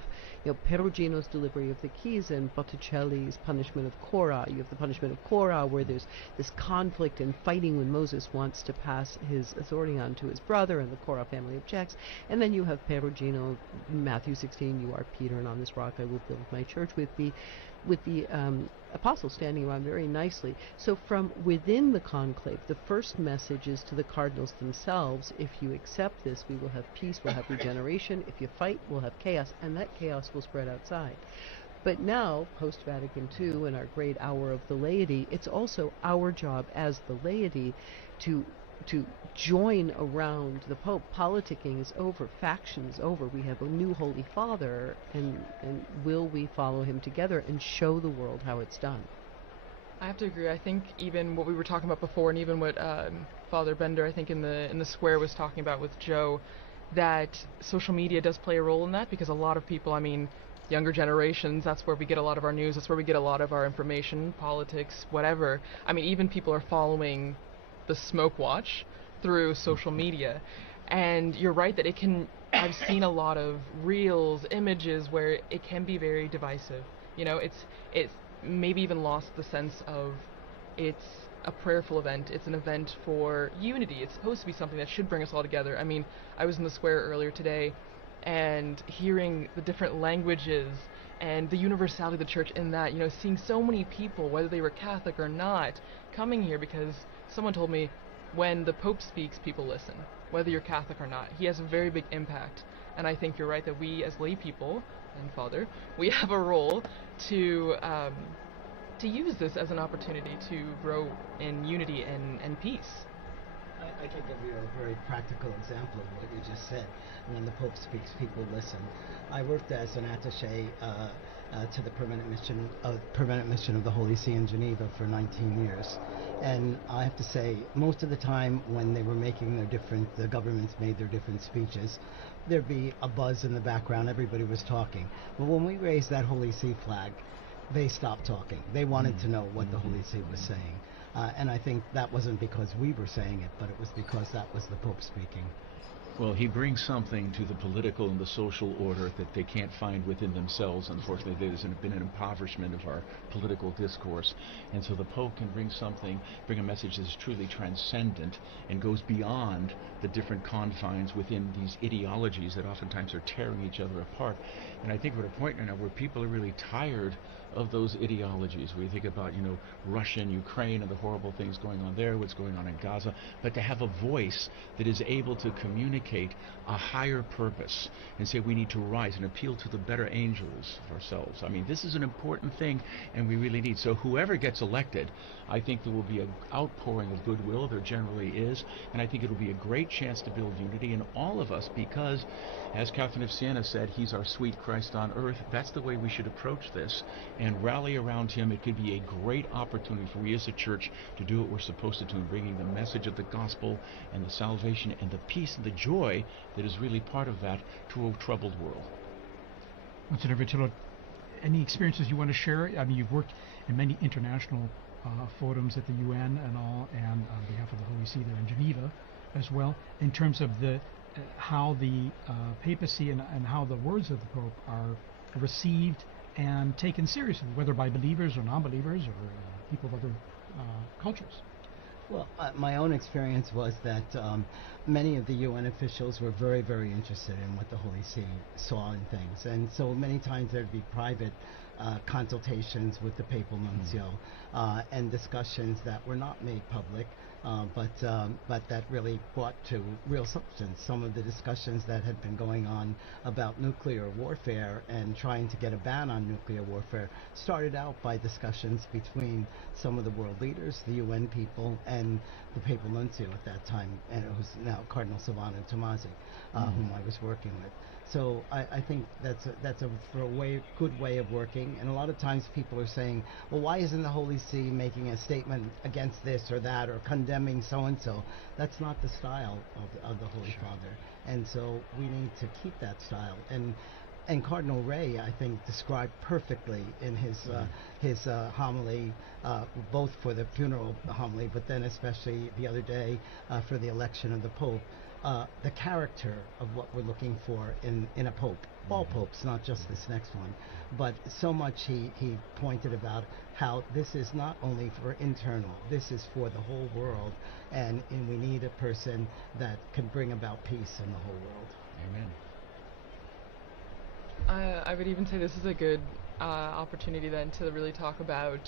Perugino's delivery of the keys and Botticelli's punishment of Korah. You have the punishment of Korah, where there's this conflict and fighting when Moses wants to pass his authority on to his brother, and the Korah family objects. And then you have Perugino, Matthew 16, you are Peter, and on this rock I will build my church, with the apostles standing around very nicely. So from within the conclave, the first message is to the cardinals themselves: if you accept this, we will have peace, we'll have regeneration. If you fight, we'll have chaos, and that chaos will spread outside. But now, post-Vatican II and our great hour of the laity, it's also our job as the laity to join around the Pope. Politicking is over, faction is over. We have a new Holy Father, and will we follow him together and show the world how it's done? I have to agree. I think even what we were talking about before, and even what Father Bender, I think in the square, was talking about with Joe, that social media does play a role in that, because a lot of people, I mean, younger generations, that's where we get a lot of our news, that's where we get a lot of our information, politics, whatever. I mean, even people are following the Smoke Watch through social media. And you're right that it can, I've seen a lot of reels, images where it can be very divisive. You know, it's maybe even lost the sense of it's a prayerful event, it's an event for unity, it's supposed to be something that should bring us all together. I mean, I was in the square earlier today, and hearing the different languages and the universality of the church in that, you know, seeing so many people, whether they were Catholic or not, coming here because someone told me when the Pope speaks, people listen, whether you're Catholic or not. He has a very big impact, and I think you're right that we as lay people, and Father, we have a role to use this as an opportunity to grow in unity and peace. I can give you a very practical example of what you just said. When the Pope speaks, people listen. I worked as an attaché to the permanent mission of the Holy See in Geneva for 19 years. And I have to say, most of the time when they were making the governments made their different speeches, there'd be a buzz in the background, everybody was talking. But when we raised that Holy See flag, they stopped talking. They wanted to know what the Holy See was saying. And I think that wasn't because we were saying it, but it was because that was the Pope speaking. Well, he brings something to the political and the social order that they can't find within themselves. Unfortunately, there's been an impoverishment of our political discourse. And so the Pope can bring a message that is truly transcendent and goes beyond the different confines within these ideologies that oftentimes are tearing each other apart. And I think we're at a point now where people are really tired of those ideologies. We think about, you know, Russia and Ukraine and the horrible things going on there, what's going on in Gaza, but to have a voice that is able to communicate a higher purpose and say we need to rise and appeal to the better angels of ourselves. I mean, this is an important thing, and we really need. So whoever gets elected, I think there will be an outpouring of goodwill. There generally is, and I think it will be a great chance to build unity in all of us, because, as Catherine of Siena said, he's our sweet Christ on earth. That's the way we should approach this and rally around him. It could be a great opportunity for we as a church to do what we're supposed to do in bringing the message of the gospel and the salvation and the peace and the joy that is really part of that to a troubled world. Monsignor Vitello, any experiences you want to share? I mean, you've worked in many international forums at the UN and all, and on behalf of the Holy See there in Geneva as well, in terms of how the papacy and how the words of the Pope are received and taken seriously, whether by believers or non-believers or people of other cultures. Well, my own experience was that many of the UN officials were very, very interested in what the Holy See saw in things. And so many times there'd be private consultations with the papal nuncio and discussions that were not made public, but that really brought to real substance. Some of the discussions that had been going on about nuclear warfare and trying to get a ban on nuclear warfare started out by discussions between some of the world leaders, the UN people, and the papal nuncio at that time, and it was now Cardinal Silvano Tomasi, whom I was working with. So I think that's a good way of working. And a lot of times people are saying, well, why isn't the Holy See making a statement against this or that or condemning so-and-so? That's not the style of the Holy Father. And so we need to keep that style. And Cardinal Ray, I think, described perfectly in his homily, both for the funeral homily, but then especially the other day for the election of the Pope, the character of what we're looking for in a Pope. All popes, not just this next one. But so much he pointed about how this is not only for internal, this is for the whole world, and we need a person that can bring about peace in the whole world. Amen. I would even say this is a good opportunity then to really talk about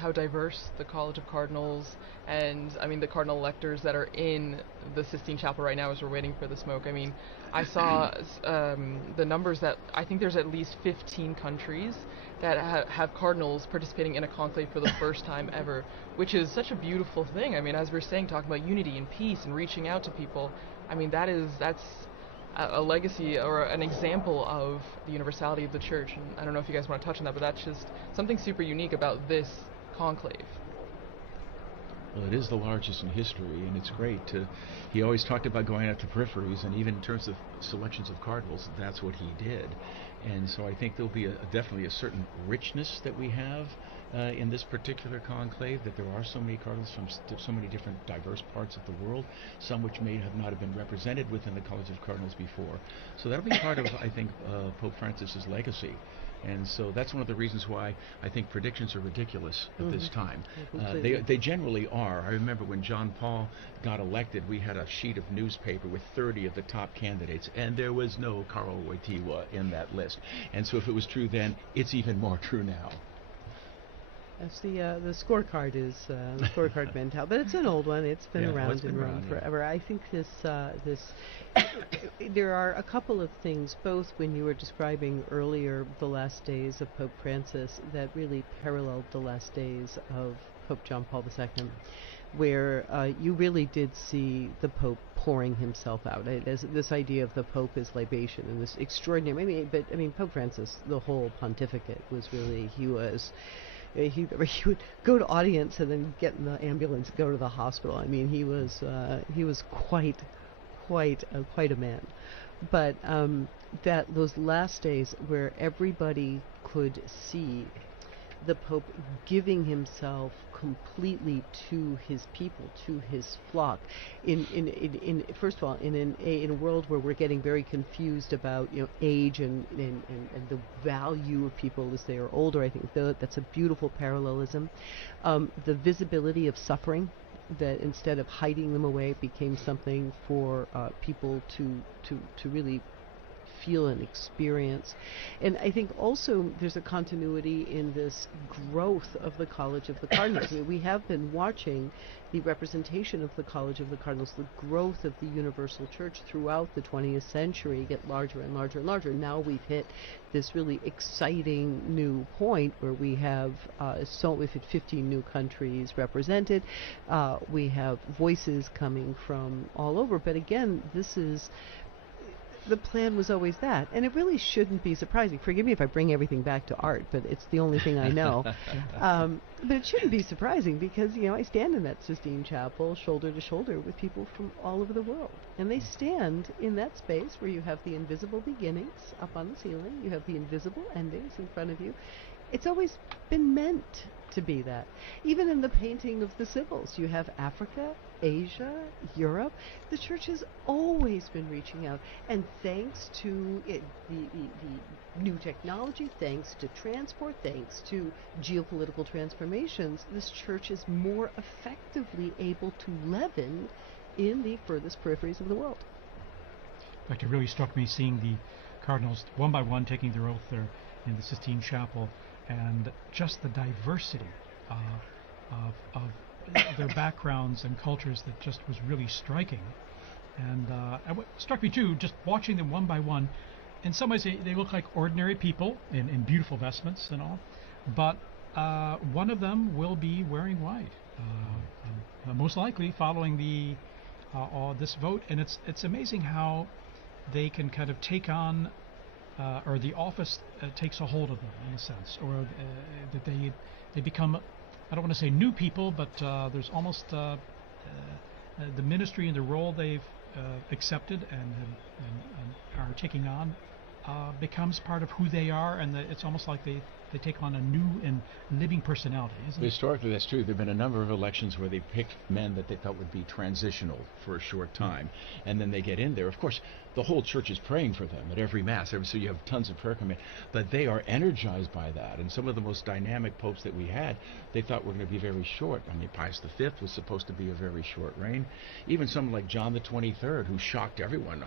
how diverse the College of Cardinals and, I mean, the cardinal electors that are in the Sistine Chapel right now as we're waiting for the smoke. I mean, I saw the numbers that I think there's at least 15 countries that have cardinals participating in a conclave for the first time ever, which is such a beautiful thing. I mean, as we're saying, talking about unity and peace and reaching out to people, I mean, that's a legacy or an example of the universality of the church. And I don't know if you guys want to touch on that, but that's just something super unique about this conclave. Well, it is the largest in history, and it's great to. He always talked about going out to peripheries, and even in terms of selections of cardinals, that's what he did. And so I think there'll be definitely a certain richness that we have in this particular conclave, that there are so many cardinals from so many different diverse parts of the world, some which may not have been represented within the College of Cardinals before. So that'll be part of, I think, Pope Francis's legacy. And so that's one of the reasons why I think predictions are ridiculous at this time. They generally are. I remember when John Paul got elected, we had a sheet of newspaper with 30 of the top candidates, and there was no Karol Wojtyła in that list. And so if it was true then, it's even more true now. That's the scorecard is the scorecard mentality, but it's an old one. It's been around and around forever. I think this there are a couple of things, both when you were describing earlier the last days of Pope Francis, that really paralleled the last days of Pope John Paul II, where you really did see the Pope pouring himself out. This idea of the Pope as libation and this extraordinary. I mean, Pope Francis, the whole pontificate was really he would go to audience and then get in the ambulance and go to the hospital. I mean, he was quite a man. But that those last days where everybody could see the Pope giving himself completely to his people, to his flock. In first of all, in a world where we're getting very confused about age and the value of people as they are older, I think that's a beautiful parallelism. The visibility of suffering, that instead of hiding them away, it became something for people to really feel and experience. And I think also there's a continuity in this growth of the College of the Cardinals. I mean, we have been watching the representation of the College of the Cardinals, the growth of the Universal Church throughout the 20th century get larger and larger and larger. Now we've hit this really exciting new point where we have we've hit 15 new countries represented. We have voices coming from all over. But again, the plan was always that, and it really shouldn't be surprising. Forgive me if I bring everything back to art, but it's the only thing I know. But it shouldn't be surprising because, I stand in that Sistine Chapel shoulder to shoulder with people from all over the world. And they stand in that space where you have the invisible beginnings up on the ceiling, you have the invisible endings in front of you. It's always been meant to be that. Even in the painting of the Sibyls, you have Africa, Asia, Europe. The church has always been reaching out, and thanks to the new technology, thanks to transport, thanks to geopolitical transformations, this church is more effectively able to leaven in the furthest peripheries of the world. In fact, it really struck me seeing the cardinals one by one taking their oath there in the Sistine Chapel, and just the diversity of their backgrounds and cultures that just was really striking. And what struck me too, just watching them one by one, in some ways they look like ordinary people in beautiful vestments and all, but one of them will be wearing white, most likely following this vote. And it's amazing how they can kind of take on or the office takes a hold of them in a sense, or that they become, I don't want to say new people, but there's almost the ministry and the role they've accepted and are taking on becomes part of who they are, and it's almost like they take on a new and living personality, isn't it? Historically, that's true. There have been a number of elections where they picked men that they thought would be transitional for a short time, and then they get in there. Of course, the whole church is praying for them at every Mass, so you have tons of prayer coming in. But they are energized by that. And some of the most dynamic popes that we had, they thought were going to be very short. I mean, Pius V was supposed to be a very short reign. Even someone like John the 23rd, who shocked everyone.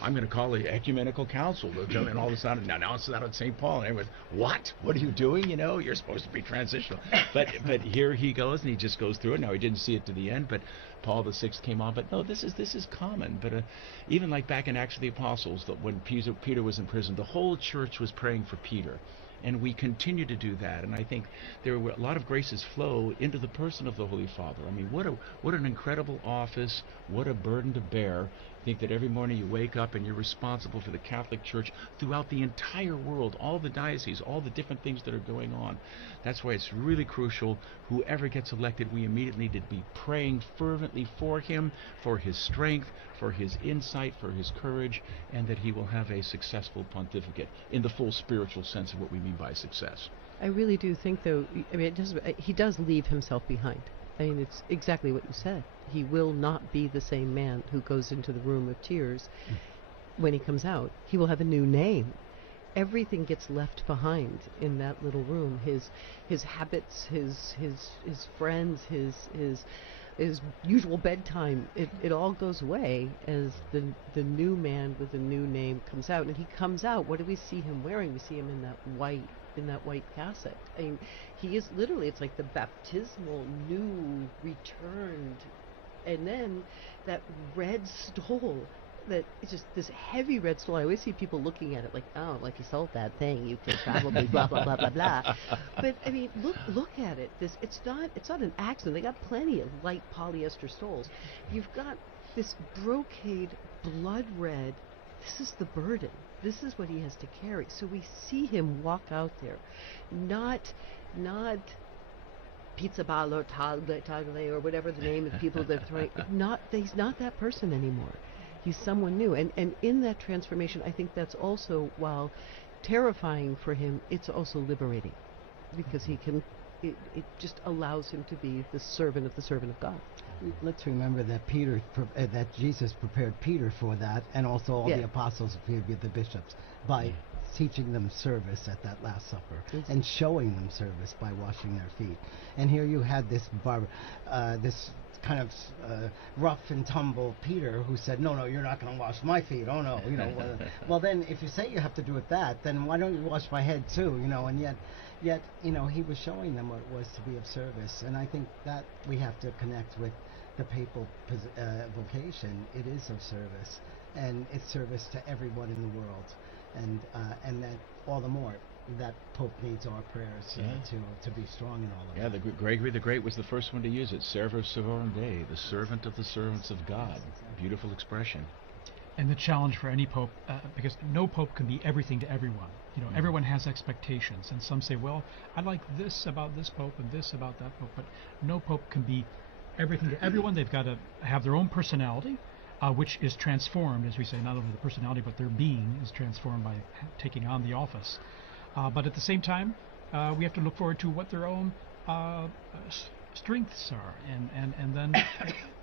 I'm going to call the ecumenical council. And all of a sudden, announce that on St. Paul. And everyone's, what? What are you doing? You're supposed to be transitional. But here he goes, and he just goes through it. Now, he didn't see it to the end, but Paul VI came on. But no, this is common. But even like back in Acts of the Apostles, when Peter was in prison, the whole church was praying for Peter. And we continue to do that. And I think there were a lot of graces flow into the person of the Holy Father. I mean, what an incredible office, what a burden to bear. Think that every morning you wake up and you're responsible for the Catholic Church throughout the entire world, all the dioceses, all the different things that are going on. That's why it's really crucial. Whoever gets elected, we immediately need to be praying fervently for him, for his strength, for his insight, for his courage, and that he will have a successful pontificate in the full spiritual sense of what we mean by success. I really do think, though, he does leave himself behind. I mean, it's exactly what you said. He will not be the same man who goes into the room of tears when he comes out. He will have a new name. Everything gets left behind in that little room. His habits, his friends, his usual bedtime. It all goes away as the new man with a new name comes out. And he comes out. What do we see him wearing? We see him in that white cassock. I mean, he is literally, it's like the baptismal new returned, and then that red stole, that it's just this heavy red stole. I always see people looking at it like, oh, like you sold that thing, you could probably blah blah blah blah blah. But I mean, look at it. It's not an accident. They got plenty of light polyester stoles. You've got this brocade blood red. This is the burden. This is what he has to carry. So we see him walk out there, not pizza ball or tagle or whatever the name of people they're throwing. He's not that person anymore. He's someone new. And in that transformation, I think that's also, while terrifying for him, it's also liberating, because it just allows him to be the servant of God. Let's remember that that Jesus prepared Peter for that, and also all the apostles prepared the bishops by teaching them service at that Last Supper and showing them service by washing their feet. And here you had this kind of rough and tumble Peter who said, no, you're not going to wash my feet. Oh no, well then if you say you have to do it then why don't you wash my head too? And yet he was showing them what it was to be of service. And I think that we have to connect with the papal vocation. It is of service, and it's service to everyone in the world, and that all the more that Pope needs our prayers to be strong in all of that. Yeah, Gregory the Great was the first one to use it. Servus servorum Dei, the servant of the servants of God. Beautiful expression. And the challenge for any pope, because no pope can be everything to everyone. Everyone has expectations, and some say, well, I like this about this pope and this about that pope, but no pope can be everything to everyone. They've got to have their own personality, which is transformed, as we say, not only the personality, but their being is transformed by taking on the office. But at the same time, we have to look forward to what their own strengths are, and then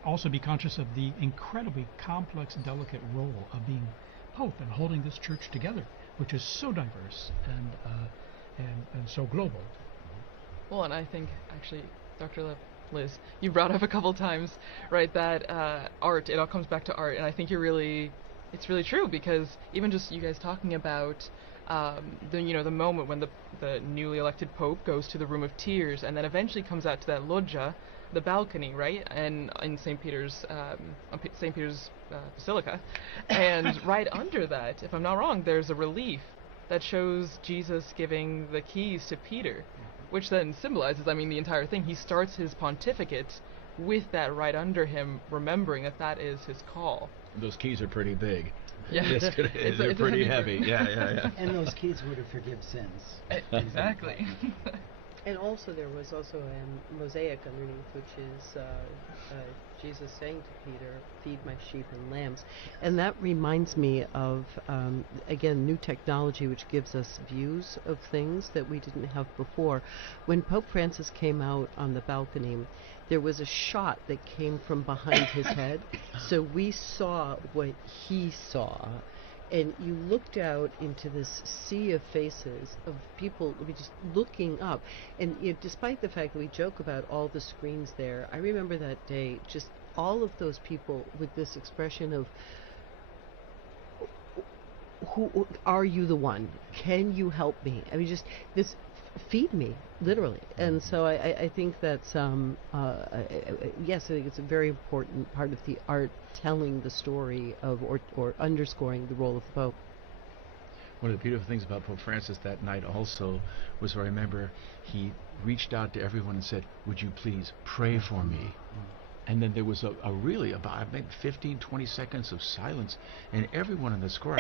also be conscious of the incredibly complex, delicate role of being Pope and holding this church together, which is so diverse and so global. Well, and I think, actually, Dr. Liz, you brought up a couple times, right, that art, it all comes back to art, and I think it's really true, because even just you guys talking about the moment when the newly elected Pope goes to the Room of Tears and then eventually comes out to that loggia, the balcony, right, and in St. Peter's Basilica, and right under that, if I'm not wrong, there's a relief that shows Jesus giving the keys to Peter, which then symbolizes, the entire thing. He starts his pontificate with that right under him, remembering that is his call. Those keys are pretty big. Yeah, they're pretty heavy. Yeah. And those keys were to forgive sins. Exactly. And also there was also a mosaic underneath, which is Jesus saying to Peter, "Feed my sheep and lambs." And that reminds me of, again, new technology which gives us views of things that we didn't have before. When Pope Francis came out on the balcony, there was a shot that came from behind his head, so we saw what he saw. And you looked out into this sea of faces of people just looking up. And despite the fact that we joke about all the screens there, I remember that day, just all of those people with this expression of, who are you the one? Can you help me? I mean, just this, feed me, literally. And so I think that's, yes, I think it's a very important part of the art, telling the story of, or underscoring the role of the Pope. One of the beautiful things about Pope Francis that night also was, I remember he reached out to everyone and said, "Would you please pray for me?" And then there was a really about maybe 15, 20 seconds of silence, and everyone in the square,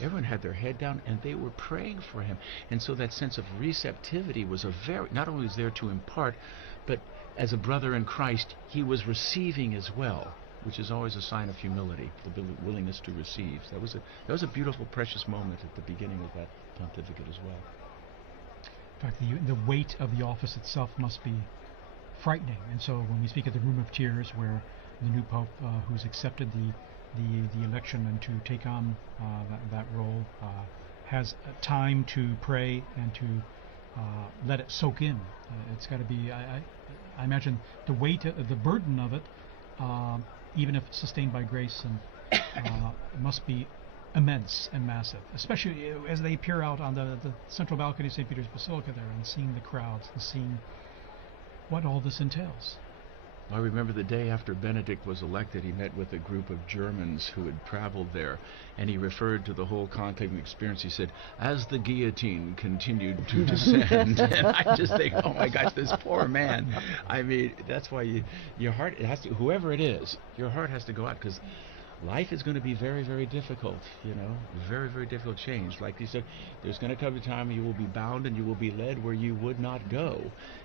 everyone had their head down, and they were praying for him. And so that sense of receptivity was not only was there to impart, but as a brother in Christ, he was receiving as well, which is always a sign of humility, the willingness to receive. So that was a beautiful, precious moment at the beginning of that pontificate as well. In fact, the weight of the office itself must be frightening. And so when we speak of the Room of Tears, where the new Pope, who's accepted the election and to take on that role, has time to pray and to let it soak in, it's got to be, I imagine, the weight, the burden of it, even if sustained by grace, and must be immense and massive, especially as they peer out on the central balcony of St. Peter's Basilica there and seeing the crowds and seeing what all this entails. I remember the day after Benedict was elected, he met with a group of Germans who had traveled there, and he referred to the whole conclave experience. He said, "As the guillotine continued to descend," and I just think, oh my gosh, this poor man. I mean, that's why your heart, it has to, whoever it is, your heart has to go out, because life is going to be very, very difficult, very, very difficult change. Like he said, there's going to come a time you will be bound and you will be led where you would not go.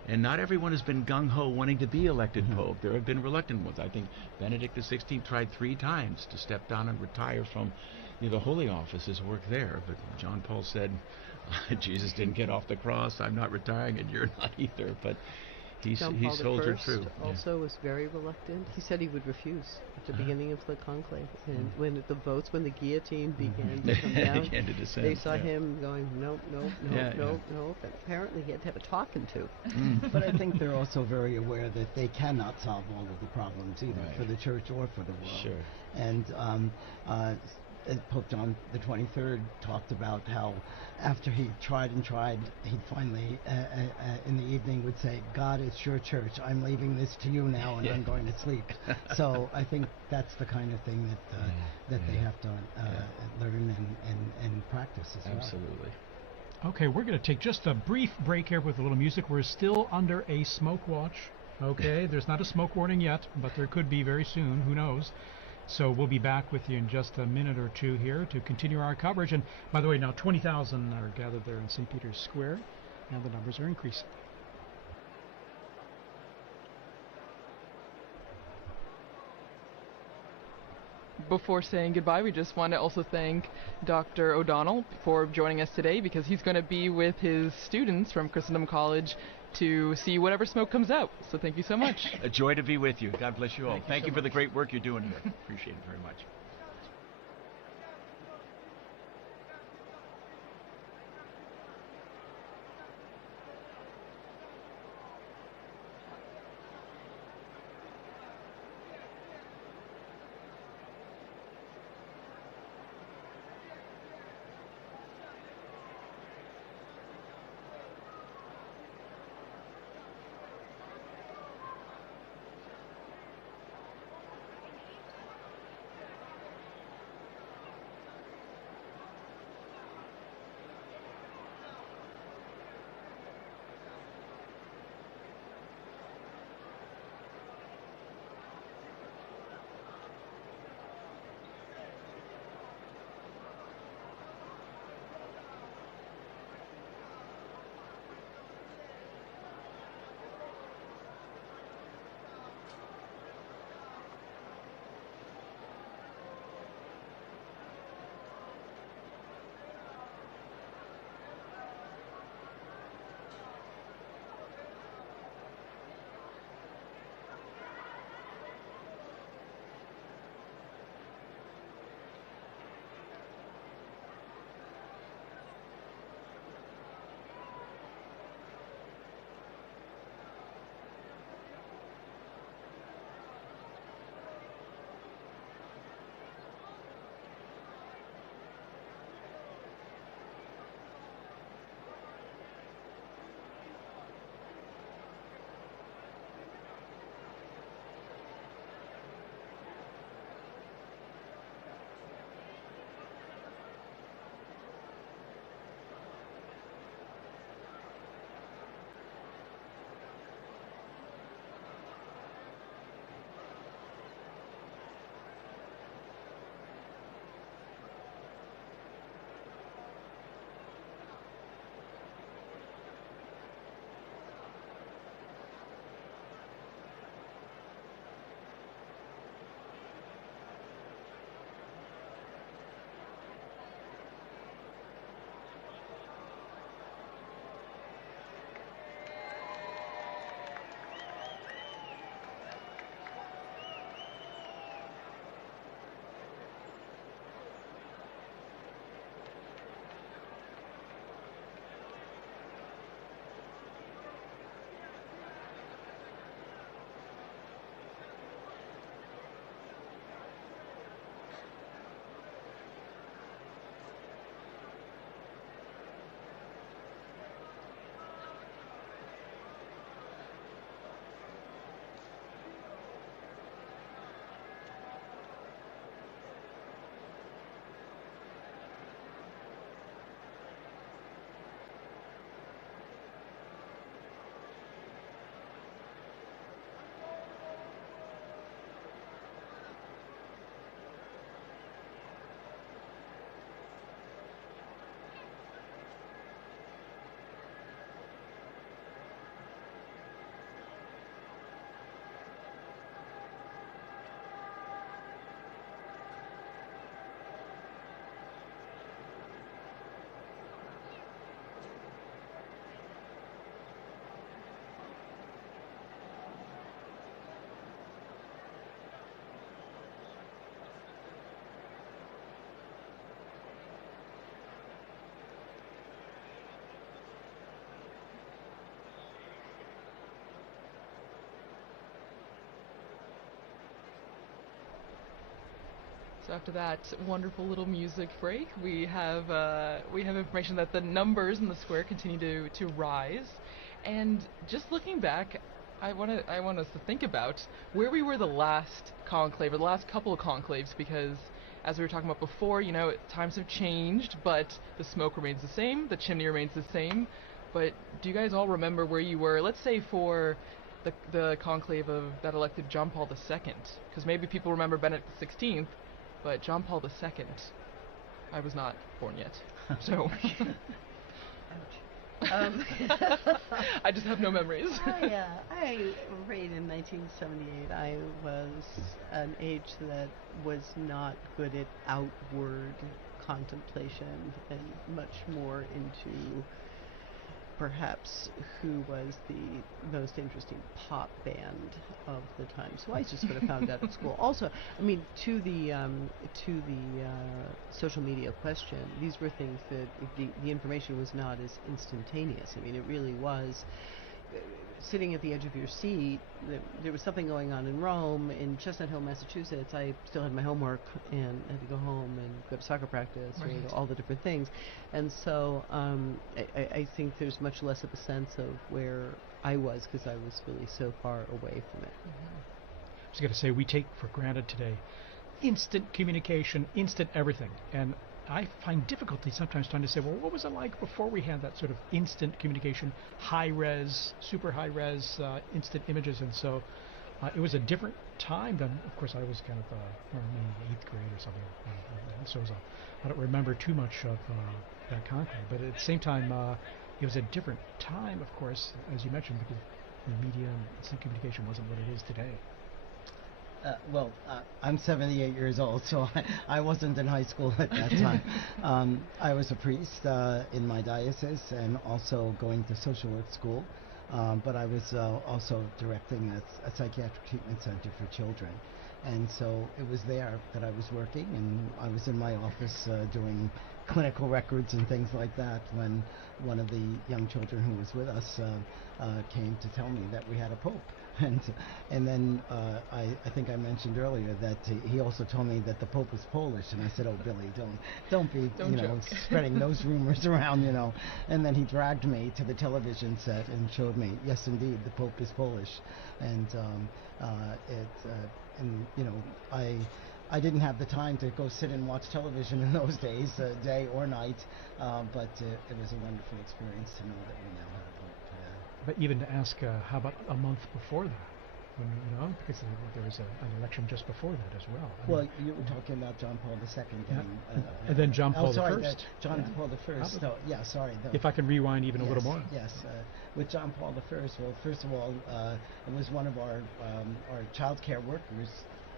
And not everyone has been gung-ho wanting to be elected Pope. There have been reluctant ones. I think Benedict XVI tried 3 times to step down and retire from the Holy Office, his work there. But John Paul said, Jesus didn't get off the cross, I'm not retiring, and you're not either. But he soldiered through. Also was very reluctant. He said he would refuse at the beginning of the conclave, and when the guillotine began to come down, began to descend, they saw him going, nope, and apparently he had to have a talking to. But I think they're also very aware that they cannot solve all of the problems either, for the church or for the world. Sure. And Pope John the 23rd talked about how after he tried and tried, he'd finally in the evening would say, "God, it's your church. I'm leaving this to you now, and I'm going to sleep." So I think that's the kind of thing that they have to learn and practice as well. Absolutely. Okay, we're going to take just a brief break here with a little music. We're still under a smoke watch. Okay, there's not a smoke warning yet, but there could be very soon. Who knows? So we'll be back with you in just a minute or two here to continue our coverage. And by the way, now 20,000 are gathered there in St. Peter's Square, and the numbers are increasing. Before saying goodbye, we just want to also thank Dr. O'Donnell for joining us today, because he's going to be with his students from Christendom College to see whatever smoke comes out. So thank you so much. A joy to be with you. God bless you all. Thank you for the great work you're doing here. Appreciate it very much. So after that wonderful little music break, we have information that the numbers in the square continue to rise, and just looking back, I want us to think about where we were the last conclave, or the last couple of conclaves, because as we were talking about before, times have changed, but the smoke remains the same, the chimney remains the same. But do you guys all remember where you were, let's say for the conclave that elected John Paul II? Because maybe people remember Benedict XVI, but John Paul II, I was not born yet, so I just have no memories. I read in 1978. I was an age that was not good at outward contemplation and much more into perhaps who was the most interesting pop band of the time. So I just sort of found out at school. Also, I mean, to the social media question, these were things that the information was not as instantaneous. I mean, it really was sitting at the edge of your seat. There was something going on in Rome, in Chestnut Hill, Massachusetts. I still had my homework and had to go home and go to soccer practice, right, or all the different things. And so I think there's much less of a sense of where I was, because I was really so far away from it. I was going to say, we take for granted today instant communication, instant everything. And I find difficulty sometimes trying to say, well, what was it like before we had that sort of instant communication, high-res, super high-res, instant images? And so it was a different time than, of course, I was kind of maybe 8th grade or something. So I don't remember too much of that conclave. But at the same time, it was a different time, of course, as you mentioned, because the media and instant communication wasn't what it is today. I'm 78 years old, so I wasn't in high school at that time. I was a priest in my diocese and also going to social work school, but I was also directing a psychiatric treatment center for children. And so it was there that I was working, and I was in my office doing clinical records and things like that when one of the young children who was with us came to tell me that we had a pope. And then I think I mentioned earlier that he also told me that the Pope was Polish, and I said, "Oh, Billy, don't be spreading those rumors around, And then he dragged me to the television set and showed me, yes, indeed, the Pope is Polish, and I didn't have the time to go sit and watch television in those days, day or night, but it was a wonderful experience to know that we now have a Pope. But even to ask, how about a month before that? When, because there was an election just before that as well. Well, you were talking about John Paul II. And then John Paul I. John Paul I. So, sorry. If I can rewind even a little more. Yes. With John Paul I, well, first of all, it was one of our child care workers.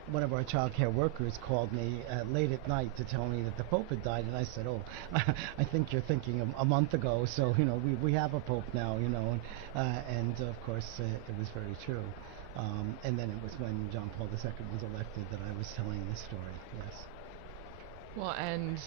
One of our child care workers called me late at night to tell me that the Pope had died, and I said, "Oh, I think you're thinking a month ago. So we have a Pope now, and of course it was very true. And then it was when John Paul II was elected that I was telling this story. Yes. Well, and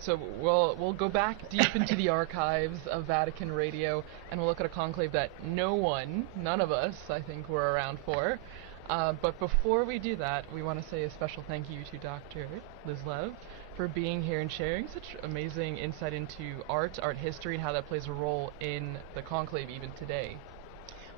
so we'll go back deep into the archives of Vatican Radio, and we'll look at a conclave that none of us, I think, were around for. But before we do that, we want to say a special thank you to Dr. Liz Lev for being here and sharing such amazing insight into art history, and how that plays a role in the conclave even today.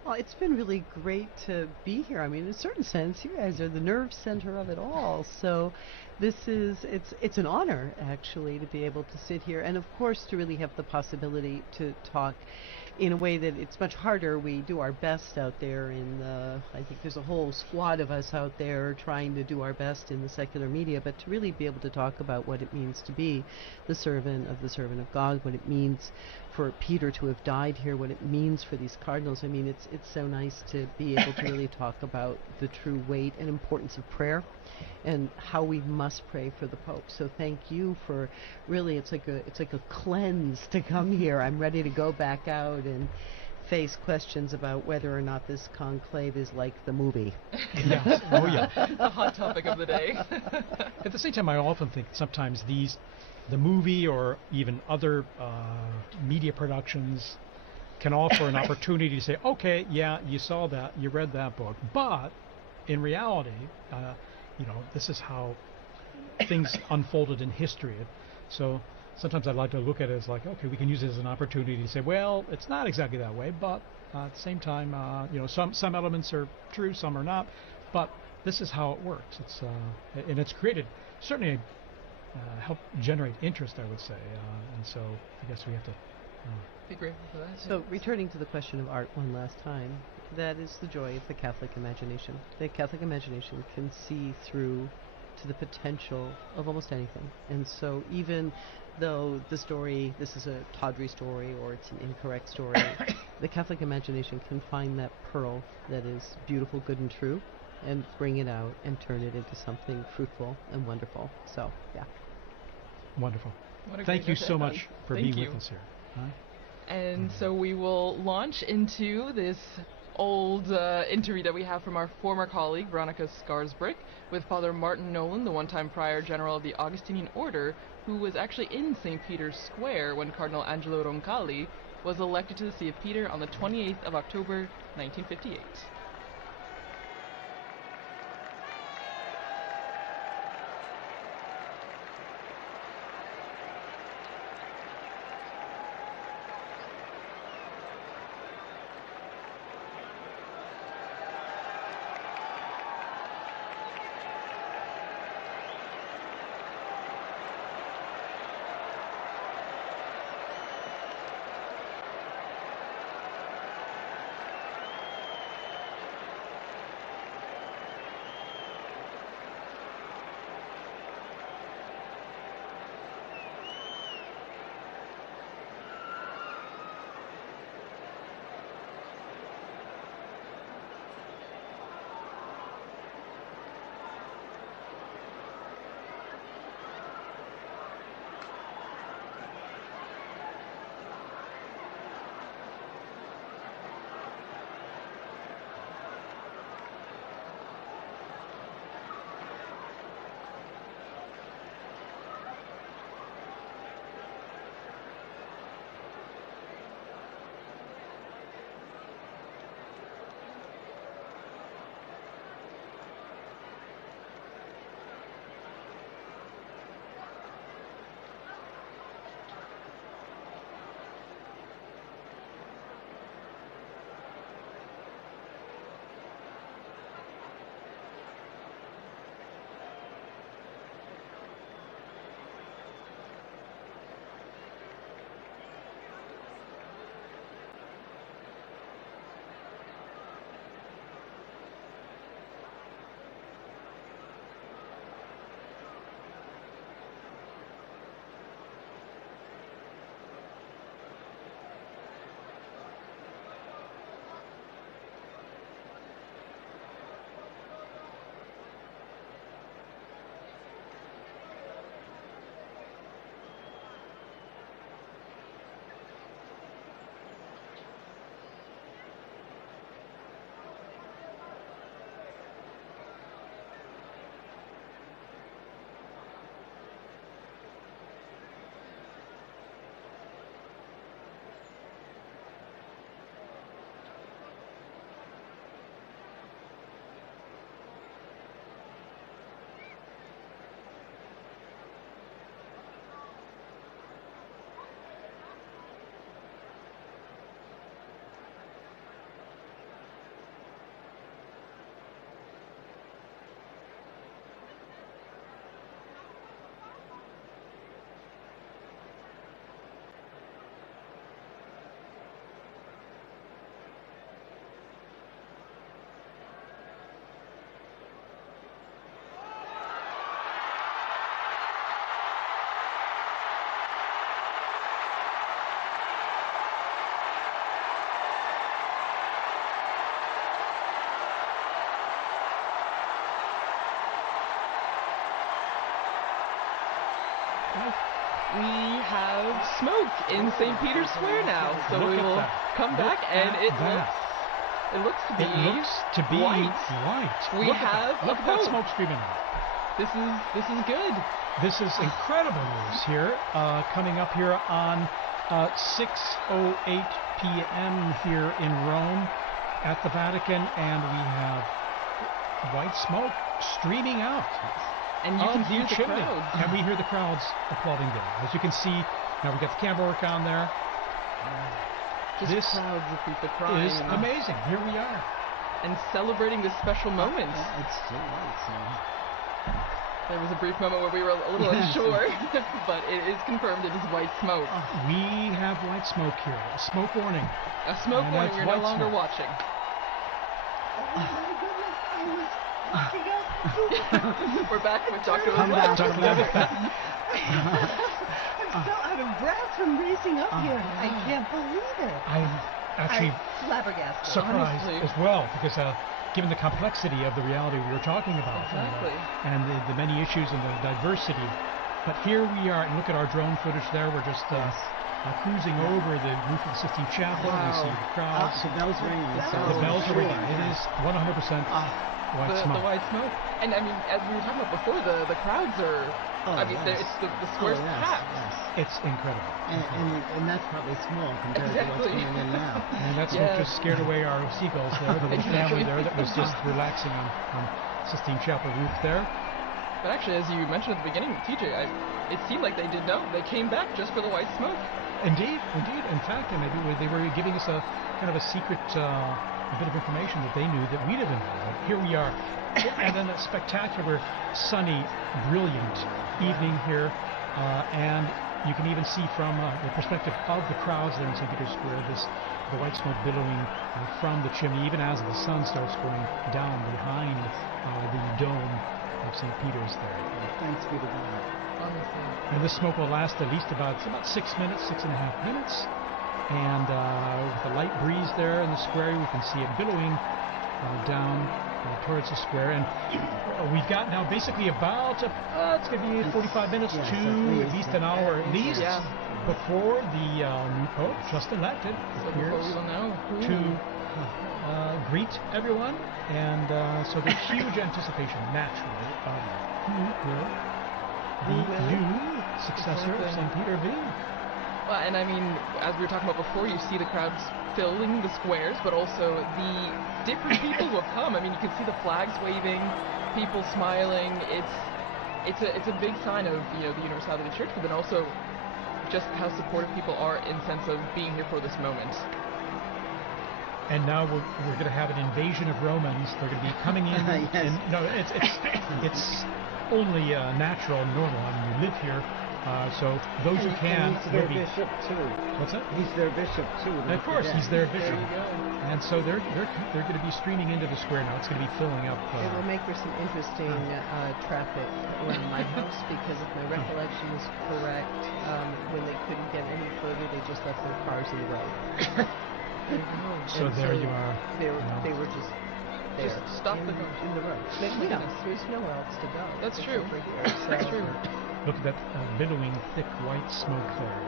Well, it's been really great to be here. I mean, in a certain sense, you guys are the nerve center of it all. So it's an honor, actually, to be able to sit here, and of course to really have the possibility to talk in a way that it's much harder. We do our best out there I think there's a whole squad of us out there trying to do our best in the secular media, but to really be able to talk about what it means to be the servant of God, what it means for Peter to have died here, what it means for these cardinals. I mean, it's so nice to be able to really talk about the true weight and importance of prayer and how we must pray for the Pope. So thank you for really, it's like a cleanse to come here. I'm ready to go back out and face questions about whether or not this conclave is like the movie. Yes. Oh yeah. The hot topic of the day. At the same time, I often think sometimes the movie or even other media productions can offer an opportunity to say, okay, yeah, you saw that, you read that book, but in reality, this is how things unfolded in history. So sometimes I'd like to look at it as like, okay, we can use it as an opportunity to say, well, it's not exactly that way, but at the same time, some elements are true, some are not, but this is how it works. It's and it's created certainly helped generate interest, I would say, and so I guess we have to Be grateful for that. So, returning to the question of art one last time, that is the joy of the Catholic imagination. The Catholic imagination can see through to the potential of almost anything. And so, even though this is a tawdry story or it's an incorrect story, the Catholic imagination can find that pearl that is beautiful, good, and true, and bring it out and turn it into something fruitful and wonderful. So, yeah. wonderful. What a Thank great you note so to much end. for Thank being you. with us here. Huh? And so we will launch into this old interview that we have from our former colleague, Veronica Skarsbrick, with Father Martin Nolan, the one-time Prior General of the Augustinian Order, who was actually in St. Peter's Square when Cardinal Angelo Roncalli was elected to the See of Peter on the 28th of October, 1958. We have smoke in St. Peter's Square now, so Look we at will that. come back, Look and at it that. looks to be It looks to be white. white. We Look at have that. Look a at that pope. smoke streaming out. This is good. This is incredible news here, coming up here on 6:08 p.m. here in Rome at the Vatican, and we have white smoke streaming out. And you of can hear the the chimney. crowds. And we hear the crowds applauding there. As you can see, now we've got the camera work on there. Just This crowds of people crying. is amazing. Here we are. And celebrating this special moment. It's still light, so. There was a brief moment where we were a little unsure, but it is confirmed it is white smoke. We have white smoke here. A smoke warning. A smoke And warning, that's you're white no longer smoke. watching. We're back with Dr. Come Levitt. back. Dr. Levitt. I'm so out of breath from racing up here. I can't believe it. I'm actually I'm flabbergasted. surprised honestly. as well, because given the complexity of the reality we were talking about, Exactly. and the many issues and the diversity. But here we are, and look at our drone footage there. We're just cruising over the roof of the Sistine Chapel. We Wow. see the crowds. The bells ringing. The bells are ringing. It is 100% white The smoke. white smoke. And I mean, as we were talking about before, the crowds are, I mean, yes. it's the square's packed. It's incredible. And that's probably small compared to what's Exactly. going in now. And that smoke just scared away our seagulls there, the little family there that was just relaxing on Sistine Chapel roof there. But actually, as you mentioned at the beginning, TJ, it seemed like they did know. They came back just for the white smoke. Indeed. In fact, and maybe they were giving us a kind of a secret a bit of information that they knew that we didn't know. But here we are, and then a spectacular, sunny, brilliant evening here, and you can even see from the perspective of the crowds there in St. Peter's Square, the white smoke billowing from the chimney, even as the sun starts going down behind the dome of St. Peter's there. Thanks be to God. Honestly. And this smoke will last at least about 6 minutes, 6.5 minutes. And with a light breeze there in the square, we can see it billowing down towards the square. And we've got now basically about, it's going to be 45 minutes Yes, to at least an hour at least Yeah. before the new Pope, just elected, So before we appears will know to greet everyone. And so there's huge anticipation, naturally, of who will the new successor of St. Peter be. Well, and I mean, as we were talking about before, you see the crowds filling the squares, but also the different people who have come. I mean, you can see the flags waving, people smiling. It's a big sign of the universality of the church, but then also just how supportive people are in sense of being here for this moment. And now we're going to have an invasion of Romans. They're going to be coming in, Yes. and it's only natural and normal. I mean, you live here, so those who can He's will their be. bishop too. What's that? He's their bishop too. Of course, he's their bishop, There you go. and so they're going to be streaming into the square now. It's going to be filling up. It will make for some interesting traffic around my house because if my recollection is correct, when they couldn't get any further, they just left their cars in the road. So And there you are. They were just there. Just stop the car. in the road. But, you know, there's nowhere else to go. That's It's true. over here, That's so- true. Look at that billowing, thick white smoke there.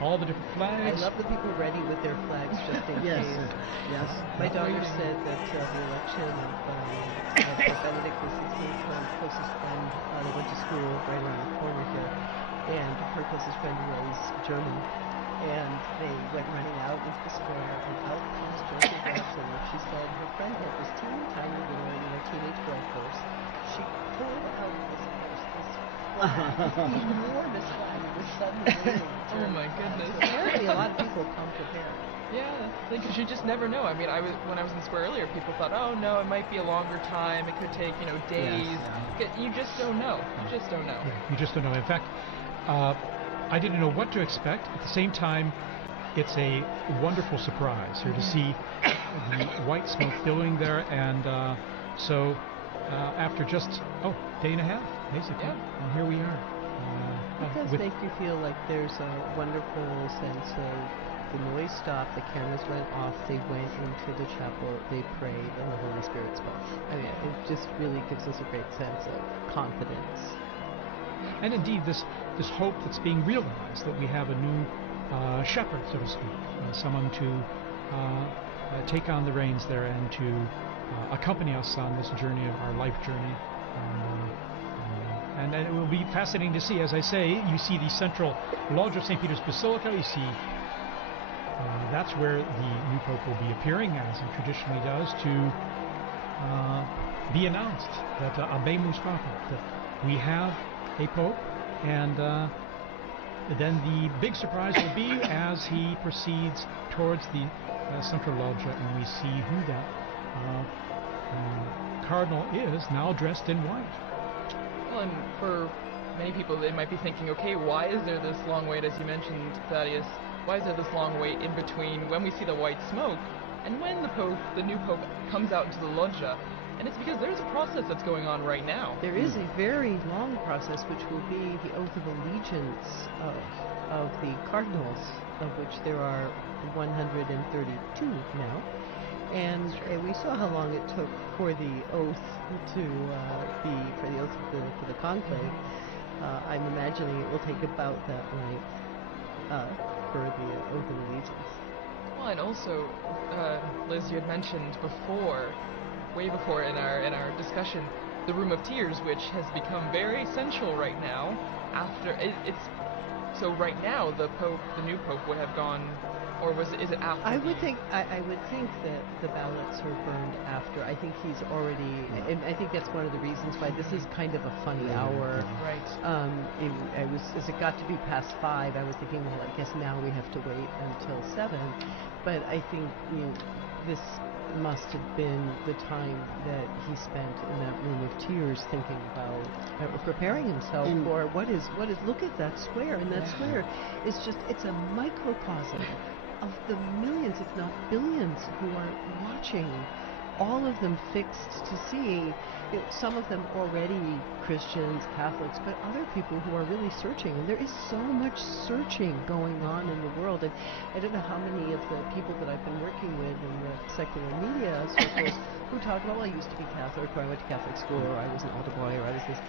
All the different I flags. love the people ready with their flags just in Yes. case. Yes. My daughter said that the election of Benedict XVI, my closest friend, they went to school right around the corner here, and her closest friend was German, and they went running out into the square, and out comes Joseph Watson, and she said her friend had this teeny tiny little, teenage girl purse. She pulled out this purse, this flag, enormous flag, was suddenly waving. Oh my goodness. So apparently a lot of people come prepared. Yeah, because you just never know. I mean, when I was in the square earlier, people thought, oh no, it might be a longer time. It could take days. You just don't know. You just don't know. Yeah, you just don't know. In fact, I didn't know what to expect. At the same time, it's a wonderful surprise here to see the white smoke billowing there, and so after just day and a half, basically, Yeah. and here we are. It does with make you feel like there's a wonderful sense of the noise stopped, the cameras went off, they went into the chapel, they prayed, and the Holy Spirit spoke. I mean, it just really gives us a great sense of confidence. and indeed this hope that's being realized, that we have a new shepherd, so to speak, someone to take on the reins there and to accompany us on this journey of our life journey. And it will be fascinating to see. As I say, you see the central lodge of St. Peter's Basilica. You see that's where the new Pope will be appearing, as he traditionally does, to be announced that Habemus Papa, that we have a pope, and then the big surprise will be as he proceeds towards the central loggia, and we see who that cardinal is, now dressed in white. Well, and for many people, they might be thinking, okay, why is there this long wait, as you mentioned, Thaddeus? Why is there this long wait in between when we see the white smoke and when the new pope, comes out into the loggia? And it's because there's a process that's going on right now. There is a very long process, which will be the oath of allegiance of the cardinals, of which there are 132 now. And we saw how long it took for the oath to for the conclave. I'm imagining it will take about that length for the oath of allegiance. Well, and also, Liz, you had mentioned before, way before in our discussion, the Room of Tears, which has become very essential right now. So right now the new pope would have gone, or is it after? I would think that the ballots are burned after. I think he's already, and I think that's one of the reasons why this is kind of a funny hour. Right. As it got to be past 5, I was thinking, well, I guess now we have to wait until 7. But I think this must have been the time that he spent in that Room of Tears thinking about preparing himself for what is look at that square, and that square is just, it's a microcosm of the millions, if not billions, who are watching, all of them fixed to see, some of them already Christians, Catholics, but other people who are really searching. And there is so much searching going on in the world. And I don't know how many of the people that I've been working with in the secular media circles who talk about, well, I used to be Catholic, or I went to Catholic school, or I was an altar boy, or I was this.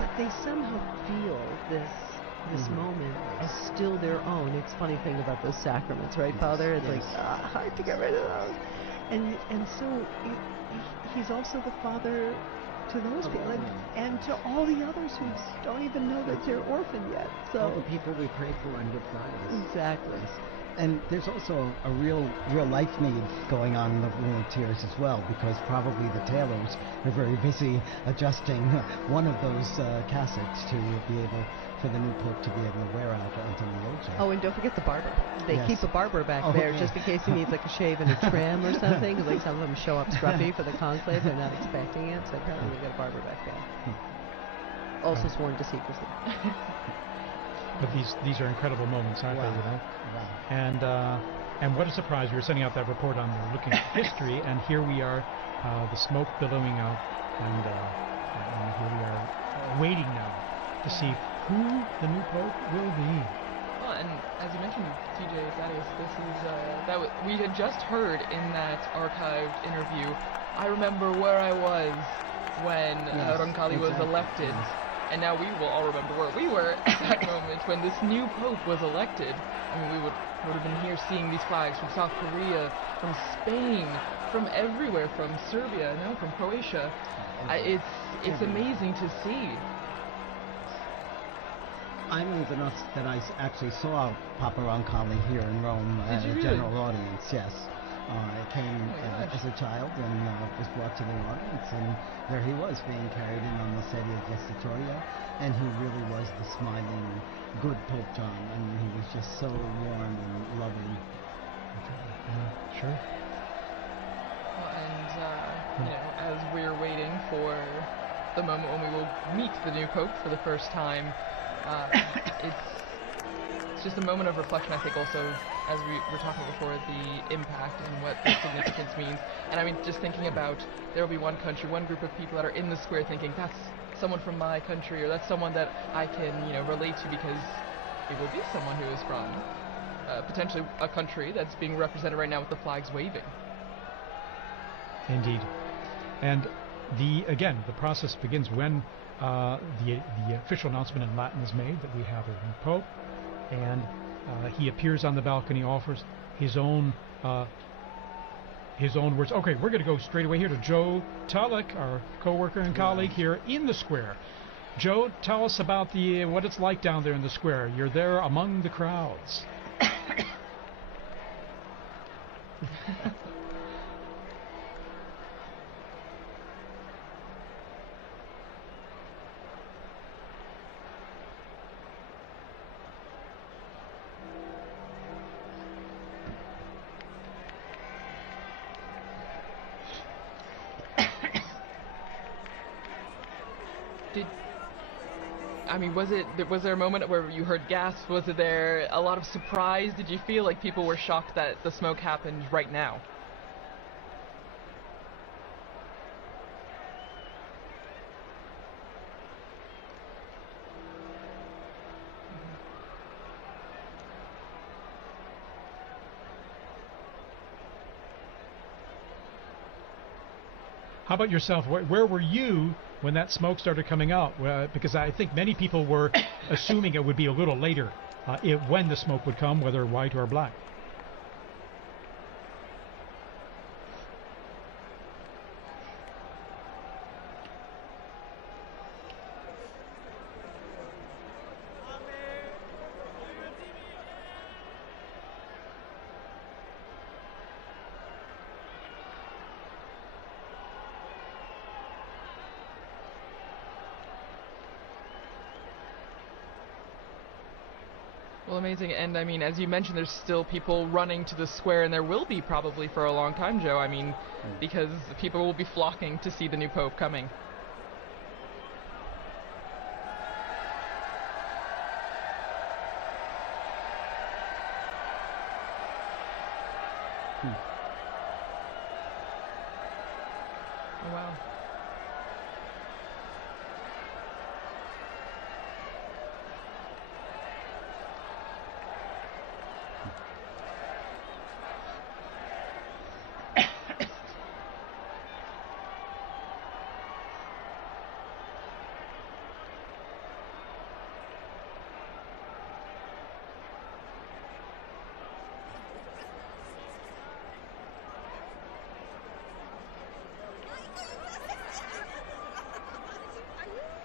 But they somehow feel this moment is still their own. It's a funny thing about those sacraments, right, Father? It's like, hard to get rid of those. And so he's also the father to those people, and to all the others who don't even know that they're orphaned yet. So all the people we pray for and Good Fridays. Exactly. And there's also a real life need going on in the Room of Tears as well, because probably the tailors are very busy adjusting one of those cassocks to be able for the new pope to be able to wear out onto the loggia. Oh, and don't forget the barber. They keep a barber back there just in case he needs like a shave and a trim or something. Because like some of them show up scruffy for the conclave, they're not expecting it. So apparently we got a barber back there. Also sworn to secrecy. But these are incredible moments, aren't they? You know? Wow. And what a surprise! We were sending out that report on looking at history, and here we are, the smoke billowing out, and here we are waiting now to see who the new pope will be. Well, and as you mentioned, TJ Thaddeus, this is we had just heard in that archived interview. I remember where I was when Roncalli was elected. And now we will all remember where we were at that moment when this new pope was elected. I mean, we would have been here seeing these flags from South Korea, from Spain, from everywhere, from Serbia, now from Croatia. It's amazing to see. I'm old enough that I actually saw Papa Roncalli here in Rome at a general audience, yes. I came as a child and was brought to the audience, and there he was being carried in on the sedia gestatoria, and he really was the smiling, good Pope John, and he was just so warm and loving. Sure. Well, and as we're waiting for the moment when we will meet the new Pope for the first time, it's just a moment of reflection, I think, also, as we were talking before, the impact and what the significance means. And I mean, just thinking about, there will be one country, one group of people that are in the square thinking, that's someone from my country, or that's someone that I can, relate to, because it will be someone who is from potentially a country that's being represented right now with the flags waving. Indeed. And the process begins when the official announcement in Latin is made that we have a new pope, and he appears on the balcony, offers his own words. Okay, we're going to go straight away here to Joe Tulloch, our co-worker and colleague here in the square. Joe, tell us about what it's like down there in the square. You're there among the crowds. Was there a moment where you heard gasps? Was there a lot of surprise? Did you feel like people were shocked that the smoke happened right now? How about yourself? Where were you when that smoke started coming out? Because I think many people were assuming it would be a little later when the smoke would come, whether white or black. Well, amazing. And I mean, as you mentioned, there's still people running to the square, and there will be probably for a long time, Joe. I mean, because people will be flocking to see the new Pope coming. Oh, wow.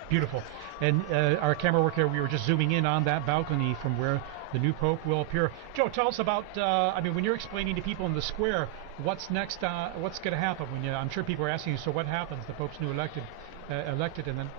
Beautiful. And our camera work here, we were just zooming in on that balcony from where the new Pope will appear. Joe, tell us about, when you're explaining to people in the square, what's next, what's going to happen? I'm sure people are asking you, so what happens? The Pope's new elected, and then...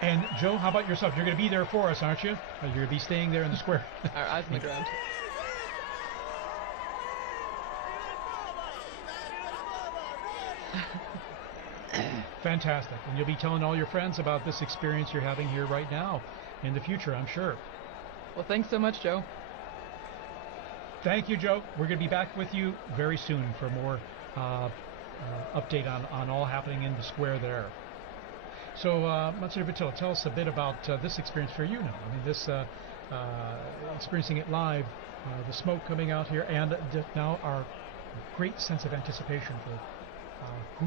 And Joe, how about yourself? You're going to be there for us, aren't you? You're going to be staying there in the square. Our eyes on the ground. Fantastic. And you'll be telling all your friends about this experience you're having here right now in the future, I'm sure. Well, thanks so much, Joe. Thank you, Joe. We're going to be back with you very soon for more update on all happening in the square there. So, Monsignor Vitilla, tell us a bit about this experience for you now. I mean, this experiencing it live, the smoke coming out here, and now our great sense of anticipation for who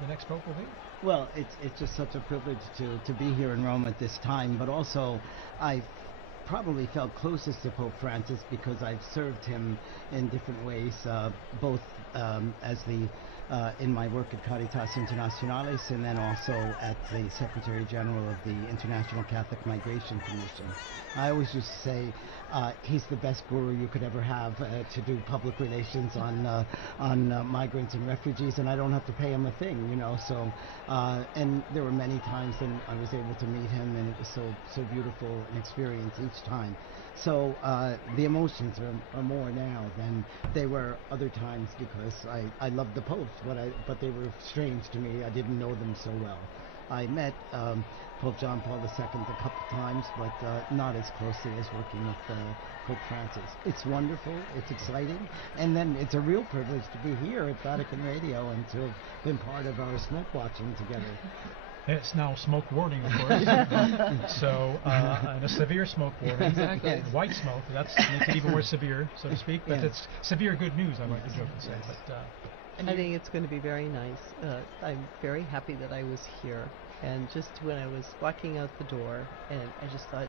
the next Pope will be. Well, it's just such a privilege to be here in Rome at this time, but also I probably felt closest to Pope Francis because I've served him in different ways, both as the in my work at Caritas Internationalis, and then also at the Secretary General of the International Catholic Migration Commission. I always used to say he's the best guru you could ever have to do public relations on migrants and refugees, and I don't have to pay him a thing, you know. So, and there were many times when I was able to meet him, and it was so beautiful an experience each time. So the emotions are more now than they were other times, because I loved the popes, but they were strange to me. I didn't know them so well. I met Pope John Paul II a couple times, but not as closely as working with Pope Francis. It's wonderful, it's exciting, and then it's a real privilege to be here at Vatican Radio and to have been part of our smoke watching together. It's now smoke warning, of course. So, and a severe smoke warning. Exactly. Yes. White smoke, that makes it even more severe, so to speak. But it's severe good news, I like to joke and say. Yes. But, I think it's going to be very nice. I'm very happy that I was here. And just when I was walking out the door, and I just thought,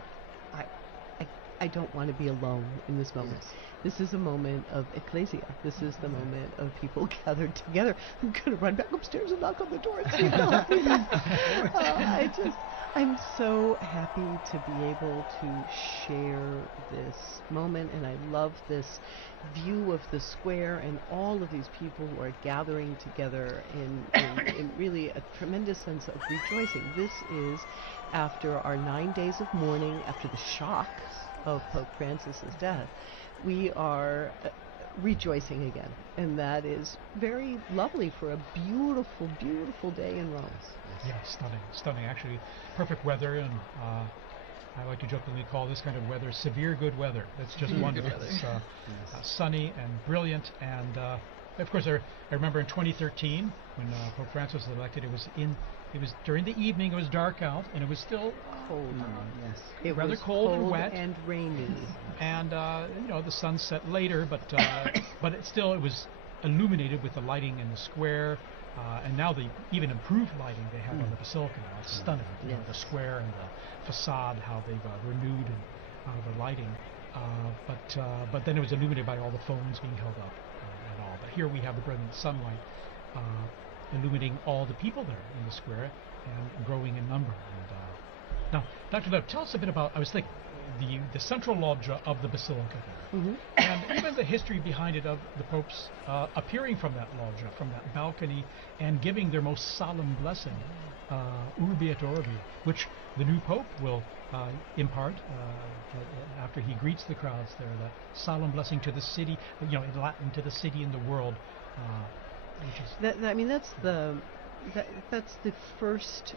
I don't want to be alone in this moment. This is a moment of ecclesia. This is the moment of people gathered together. I'm going to run back upstairs and knock on the door and see I'm so happy to be able to share this moment, and I love this view of the square and all of these people who are gathering together in really a tremendous sense of rejoicing. This is after our 9 days of mourning, after the shock of Pope Francis's death. We are rejoicing again, and that is very lovely for a beautiful, beautiful day in Rome. Yeah, stunning. Actually, perfect weather, and I like to jokingly call this kind of weather severe good weather. It's just wonderful. It's sunny and brilliant, and of course, I remember in 2013 when Pope Francis was elected. It was during the evening. It was dark out, and it was still cold. Yes. It rather was cold and wet and rainy. And the sun set later, but it was illuminated with the lighting in the square. And now the even improved lighting they have on the basilica now. It's stunning. You know, the square and the facade, how they've renewed the lighting. But then it was illuminated by all the phones being held up and all. But here we have the brilliant sunlight illuminating all the people there in the square and growing in number. And now, Dr. Lev, tell us a bit about, I was thinking, the central loggia of the basilica there, and even the history behind it of the popes appearing from that loggia, from that balcony, and giving their most solemn blessing, Urbi et Orbi, which the new pope will impart after he greets the crowds there, the solemn blessing to the city, in Latin, to the city and the world. That's the first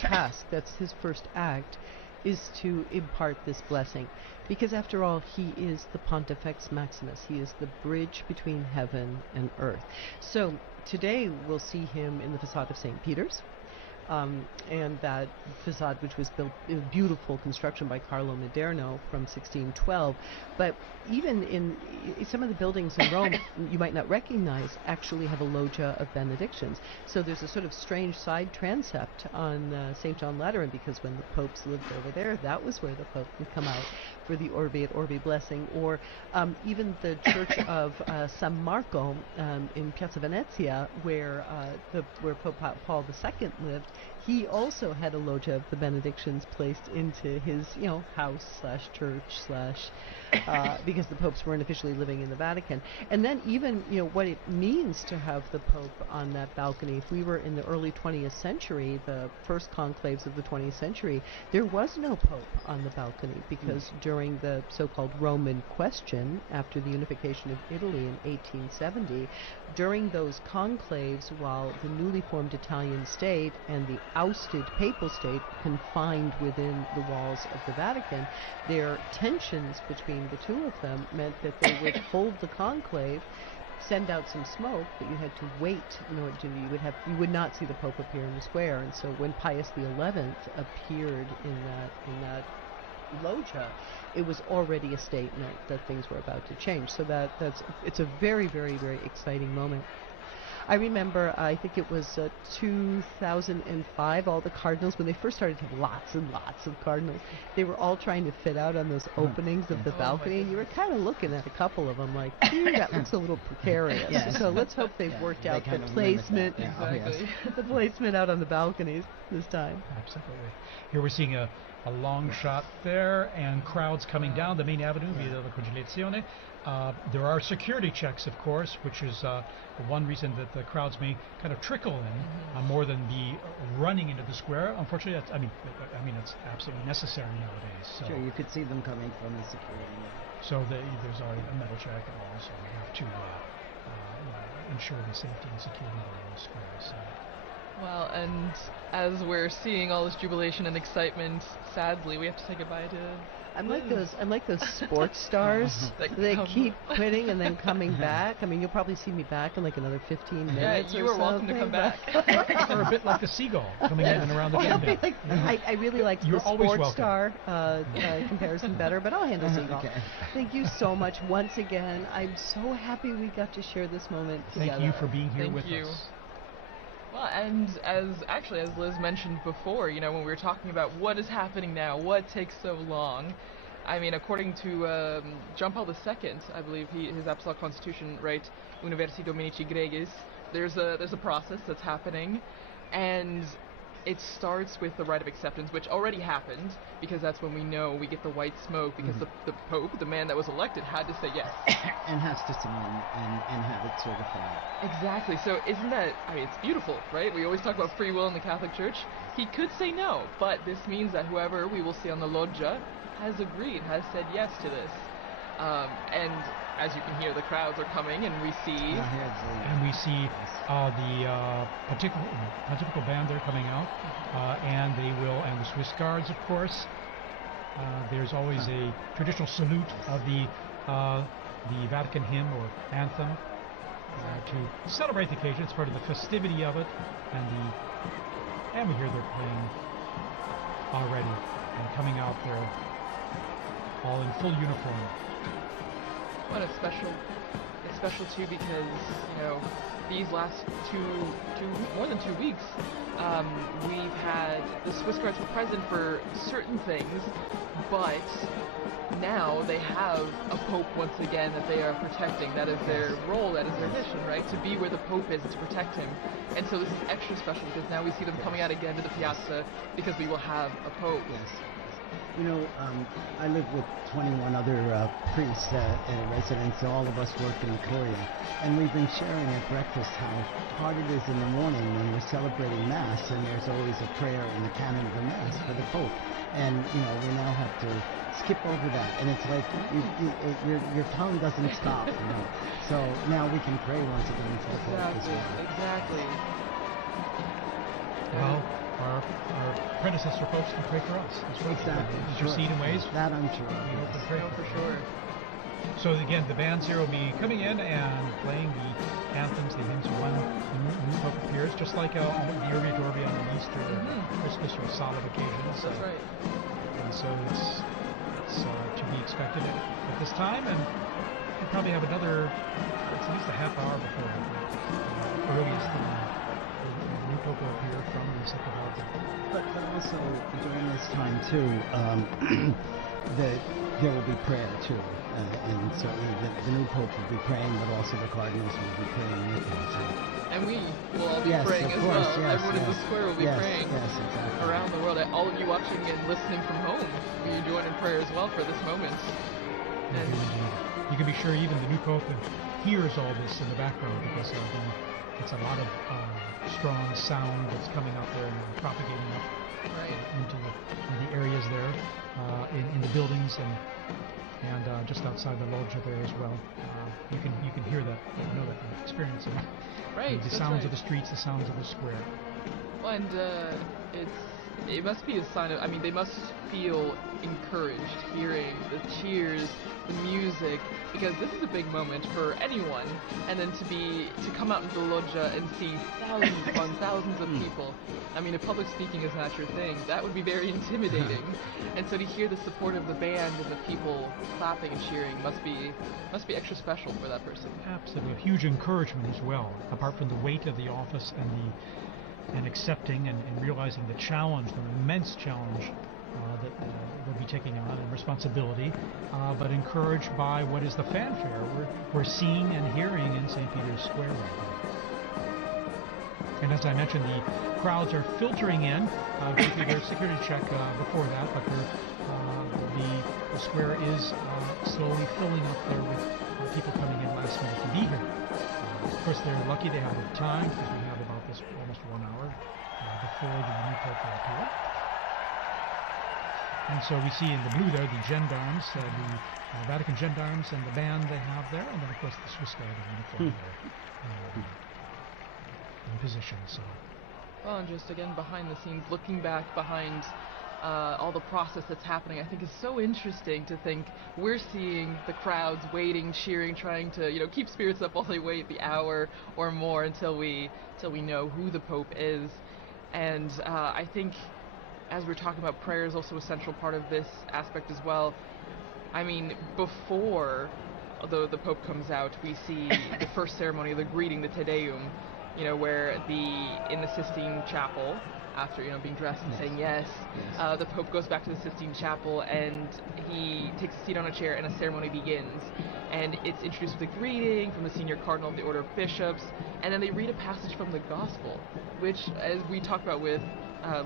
task. That's his first act, is to impart this blessing, because after all, he is the Pontifex Maximus. He is the bridge between heaven and earth. So today we'll see him in the facade of St. Peter's, and that facade, which was built in a beautiful construction by Carlo Maderno from 1612. But even in some of the buildings in Rome you might not recognize actually have a loggia of benedictions. So there's a sort of strange side transept on St. John Lateran, because when the popes lived over there, that was where the pope would come out for the Orbi et Orbi blessing. Or even the church of San Marco in Piazza Venezia, where Pope Paul II lived. He also had a loggia of the benedictions placed into his, house / church / because the popes weren't officially living in the Vatican. And then even, what it means to have the Pope on that balcony. If we were in the early 20th century, the first conclaves of the 20th century, there was no Pope on the balcony, because during the so-called Roman Question, after the unification of Italy in 1870, during those conclaves, while the newly formed Italian state and the ousted papal state confined within the walls of the Vatican, their tensions between the two of them meant that they would hold the conclave, send out some smoke, but you had to wait in order to, you would not see the Pope appear in the square. And so when Pius XI appeared in that loggia, it was already a statement that things were about to change. So it's a very, very, very exciting moment. I remember, I think it was 2005, all the cardinals, when they first started to have lots and lots of cardinals, they were all trying to fit out on those openings of the balcony, and you were kind of looking at a couple of them like, that looks a little precarious. Yes. So let's hope they've worked out the placement, the placement out on the balconies this time. Absolutely. Here we're seeing a long shot there, and crowds coming down the main avenue via the Congelazione. There are security checks, of course, which is one reason that the crowds may kind of trickle in more than be running into the square. Unfortunately, it's absolutely necessary nowadays. So Sure, you could see them coming from the security. So there's already a metal check and all, so we have to ensure the safety and security in the square. So. Well, and as we're seeing all this jubilation and excitement, sadly, we have to say goodbye to I'm like those sports stars. They keep quitting and then coming back. I mean, you'll probably see me back in like another 15 minutes. Yeah, you are welcome to come back. Or a bit like the seagull coming in and around the window. I really like the sports star comparison better, but I'll handle seagull. Okay. Thank you so much once again. I'm so happy we got to share this moment together. Thank you for being here with us. Well, and as Liz mentioned before, when we were talking about what is happening now, what takes so long, I mean, according to John Paul II, I believe his Apostolic Constitution, right, Universi Dominici Gregis, there's a process that's happening, and it starts with the rite of acceptance, which already happened, because that's when we get the white smoke, because the Pope, the man that was elected, had to say yes. And has to sign and have it certified. Exactly. So isn't that, I mean, it's beautiful, right? We always talk about free will in the Catholic Church. He could say no, but this means that whoever we will see on the loggia has agreed, has said yes to this. And as you can hear, the crowds are coming, and we see... And we see the pontifical band there coming out, and the Swiss Guards, of course. There's always a traditional salute of the Vatican hymn or anthem to celebrate the occasion. It's part of the festivity of it, and we hear they're playing already and coming out there all in full uniform. What it's special too, because these last more than 2 weeks, we've had the Swiss Guards were present for certain things, but now they have a Pope once again that they are protecting. That is their role, that is their mission, right? To be where the Pope is, to protect him. And so this is extra special because now we see them coming out again to the piazza because we will have a Pope. Yes. I live with 21 other priests at a residence. All of us work in Korea. And we've been sharing at breakfast how hard it is in the morning when we're celebrating Mass, and there's always a prayer in the canon of the Mass for the Pope. And, we now have to skip over that. And it's like your tongue doesn't stop, So now we can pray once again for the Pope as well. Exactly. Well, our predecessor popes can pray for us as well. Exactly. Intercede in ways. That I'm sure. For sure. So again, the bands here will be coming in and playing the anthems, the hymns when the new Pope appears, just like the Urbi et Orbi on the Easter, Christmas, or solemn occasions. That's right. And so it's to be expected at this time, and we'll probably have another, it's at least a half hour before earliest the new Pope will appear from the second altar. But also during this time too, there will be prayer too, and certainly the new Pope will be praying, but also the cardinals will be praying with him too. And we will all be praying as well. Everyone in the square will be praying exactly. around the world. All of you watching and listening from home, will you join in prayer as well for this moment? And you can be sure even the new Pope hears all this in the background because it's a lot of strong sound that's coming up there and propagating up into the areas there, in the buildings and just outside the loggia there as well. You can hear that, know that, experience it. Right. The sounds of the streets, the sounds of the square. Well, and it must be a sign of, I mean, they must feel encouraged hearing the cheers, the music, because this is a big moment for anyone, and then to come out into the loggia and see thousands of people. I mean, if public speaking is not your thing, that would be very intimidating. And so to hear the support of the band and the people clapping and cheering must be extra special for that person. Absolutely, a huge encouragement as well, apart from the weight of the office and accepting and realizing the challenge, the immense challenge that they'll be taking on and responsibility, but encouraged by what is the fanfare we're seeing and hearing in St. Peter's Square right now. And as I mentioned, the crowds are filtering in. Briefly, there's a security check before that, but the square is slowly filling up there with people coming in last minute to be here. Of course, they're lucky they have enough time because we have about this almost 1 hour before the new Pope will appear. And so we see in the blue there the gendarmes, the Vatican gendarmes and the band they have there, and then of course the Swiss Guard in uniform there in position. So. Well, and just again behind the scenes, looking back behind all the process that's happening, I think is so interesting to think we're seeing the crowds waiting, cheering, trying to keep spirits up while they wait the hour or more until we know who the Pope is. And I think, as we're talking about, prayer is also a central part of this aspect as well. I mean, before the Pope comes out, we see the first ceremony, the greeting, the Te Deum. where in the Sistine Chapel, after being dressed and saying yes, the Pope goes back to the Sistine Chapel and he takes a seat on a chair and a ceremony begins. And it's introduced with a greeting from the senior cardinal of the Order of Bishops, and then they read a passage from the Gospel, which, as we talked about with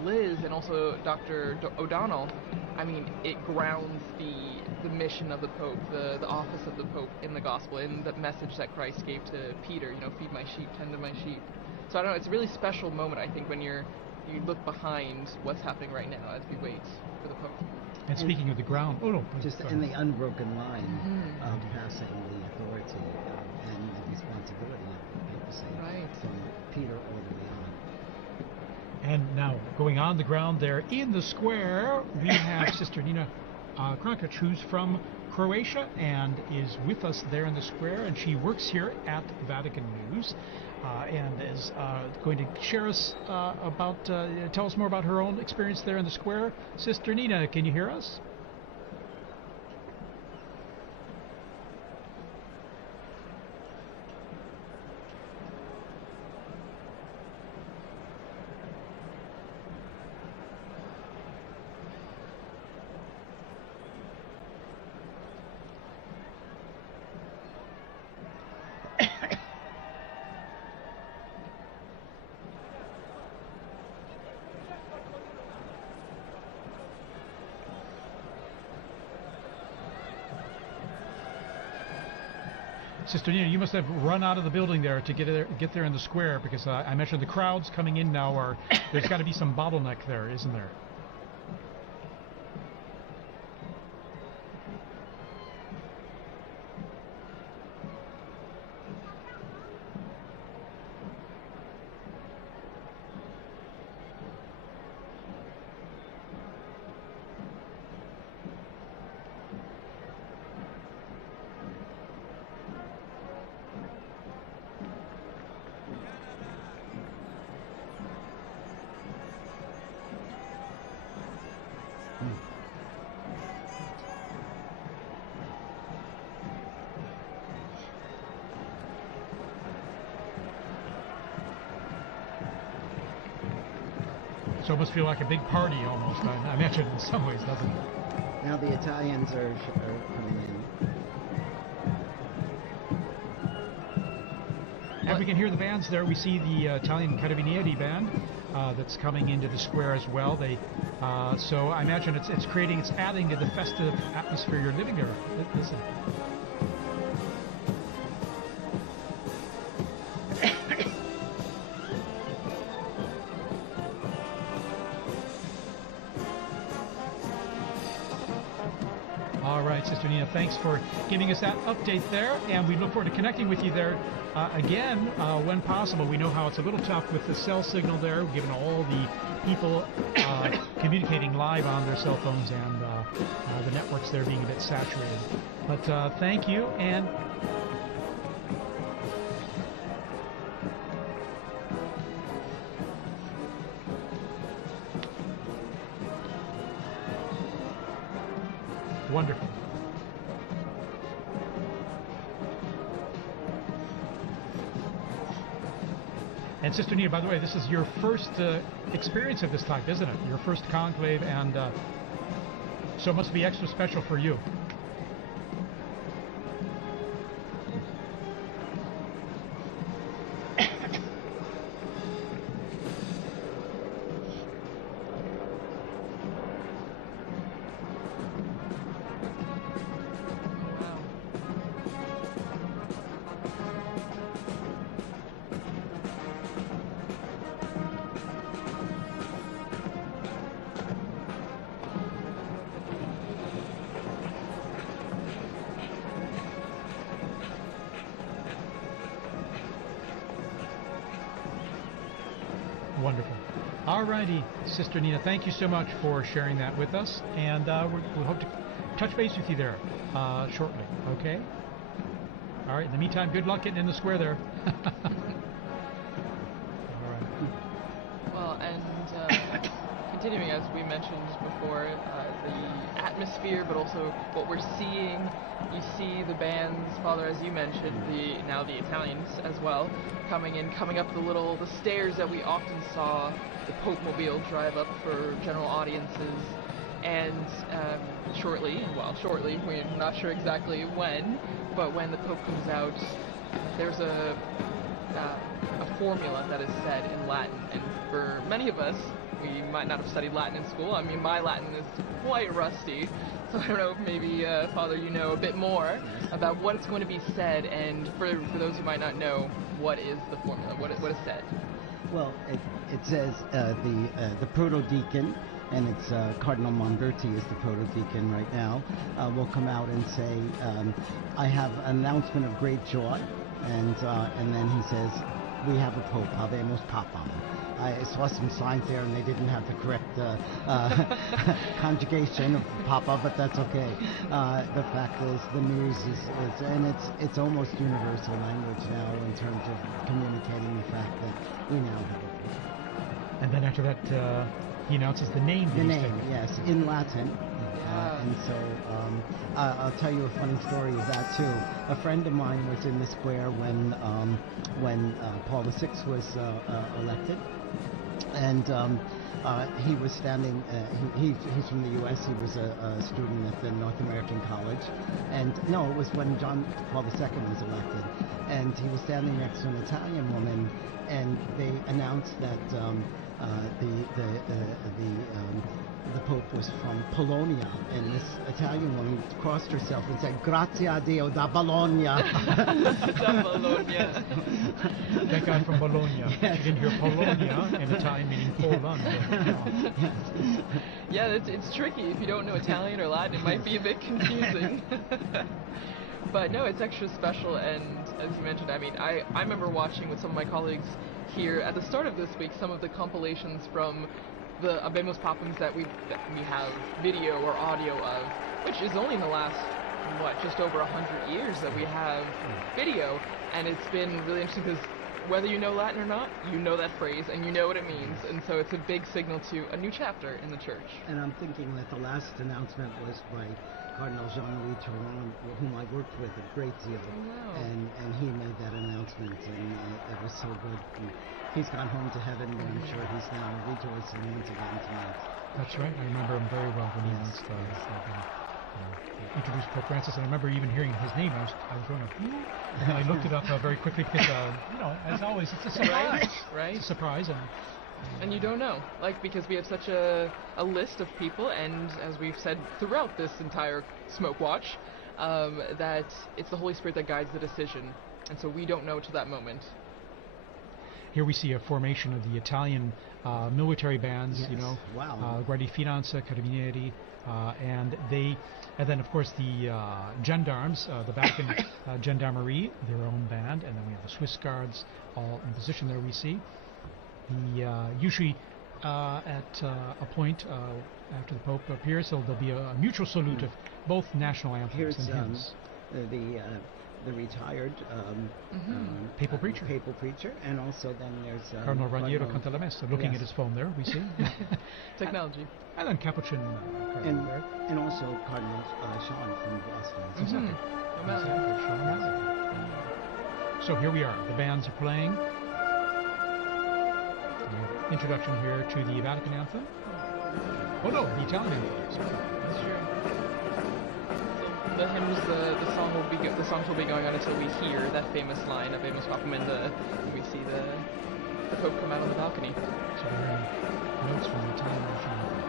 Liz and also Dr. O'Donnell, I mean, it grounds the mission of the Pope, the office of the Pope in the Gospel, in the message that Christ gave to Peter, feed my sheep, tend to my sheep. So I don't know, it's a really special moment, I think, when you look behind what's happening right now as we wait for the Pope. And speaking of the ground, just in the unbroken line of passing the authority and the responsibility of the papacy from Peter all the way on. And now, going on the ground there in the square, we have Sister Nina Krankic, who's from Croatia and is with us there in the square, and she works here at Vatican News and is going to share us tell us more about her own experience there in the square. Sister Nina, can you hear us? Sister Nina, you must have run out of the building there to get there in the square, because I mentioned the crowds coming in now there's got to be some bottleneck there, isn't there? So it must feel like a big party almost, I imagine, in some ways, doesn't it? Now the Italians are coming in. And we can hear the bands there. We see the Italian Carabinieri band that's coming into the square as well. So I imagine it's adding to the festive atmosphere you're living there, isn't it? Sister Nina, thanks for giving us that update there, and we look forward to connecting with you there again when possible. We know how it's a little tough with the cell signal there, given all the people communicating live on their cell phones and the networks there being a bit saturated. But thank you, and wonderful. And Sister Nina, by the way, this is your first experience of this type, isn't it? Your first conclave, and so it must be extra special for you. Wonderful. All righty, Sister Nina, thank you so much for sharing that with us, and we'll hope to touch base with you there shortly, okay? All right, in the meantime, good luck getting in the square there. All right. Well, and continuing, as we mentioned before, the atmosphere, but also what we're seeing. You see the bands, Father, as you mentioned, now the Italians as well, coming up the stairs that we often saw the Pope Mobile drive up for general audiences. And shortly, we're not sure exactly when, but when the Pope comes out, there's a formula that is said in Latin, and for many of us, we might not have studied Latin in school. I mean, my Latin is quite rusty, so I don't know if maybe, Father, you know a bit more about what is going to be said, and for those who might not know, what is the formula? What is said? Well, it says the proto-deacon, and it's Cardinal Monberti is the proto-deacon right now, will come out and say, I have an announcement of great joy, and then he says, we have a Pope, Habemus Papam. I saw some signs there, and they didn't have the correct conjugation of Papa, but that's okay. The fact is, the news is and it's almost universal language now in terms of communicating the fact that we now have a Pope. And then after that, he announces the name. The name, yes, in Latin. And so I'll tell you a funny story of that too. A friend of mine was in the square when Paul VI was elected, and he was standing. He's from the U.S. He was a student at the North American College, and no, it was when John Paul II was elected, and he was standing next to an Italian woman, and they announced that the Pope was from Polonia, and this Italian woman crossed herself and said, "Grazie a Dio da Bologna." Da Bologna. That guy from Bologna. Yes. You didn't hear Polonia in Italian meaning Poland. Yeah, it's tricky. If you don't know Italian or Latin, it might be a bit confusing. But no, it's extra special, and as you mentioned, I mean, I remember watching with some of my colleagues here at the start of this week some of the compilations from the Habemus Papams that we have video or audio of, which is only in the last, just over 100 years that we have video, and it's been really interesting because whether you know Latin or not, you know that phrase and you know what it means, and so it's a big signal to a new chapter in the church. And I'm thinking that the last announcement was by Cardinal Jean-Louis Touron, whom I worked with a great deal, and he made that announcement, and it was so good. And he's gone home to heaven, but I'm sure he's now rejoicing once again tonight. That's right. I remember him very well when he announced introduced Pope Francis, and I remember even hearing his name. I was going, and then I looked it up very quickly because, as always, it's a surprise. Right? It's a surprise, and you don't know, because we have such a list of people, and as we've said throughout this entire Smoke Watch, that it's the Holy Spirit that guides the decision, and so we don't know to that moment. Here we see a formation of the Italian military bands, Yes. Wow. Guardia Finanza, Carabinieri, and then of course the gendarmes, the Vatican Gendarmerie, their own band, and then we have the Swiss Guards all in position there we see. Usually at a point after the Pope appears, so there'll be a mutual salute of both national anthems Here's and hymns. the retired Papal preacher. Papal preacher, and also then there's Cardinal Raniero canta la messa, looking Yes. at his phone there, we see. Technology. And then Capuchin Cardinal there. and also Cardinal Sean from Boston. Exactly. O'Malley. Exactly. Sean O'Malley. So here we are. The bands are playing. We have introduction here to the Vatican anthem. Oh no, the Italian anthem. Sorry. That's true. So the hymns, the songs will be going on until we hear that famous line of Habemus Papam, and we see the Pope come out on the balcony. So we're hearing notes from the Italian national anthem.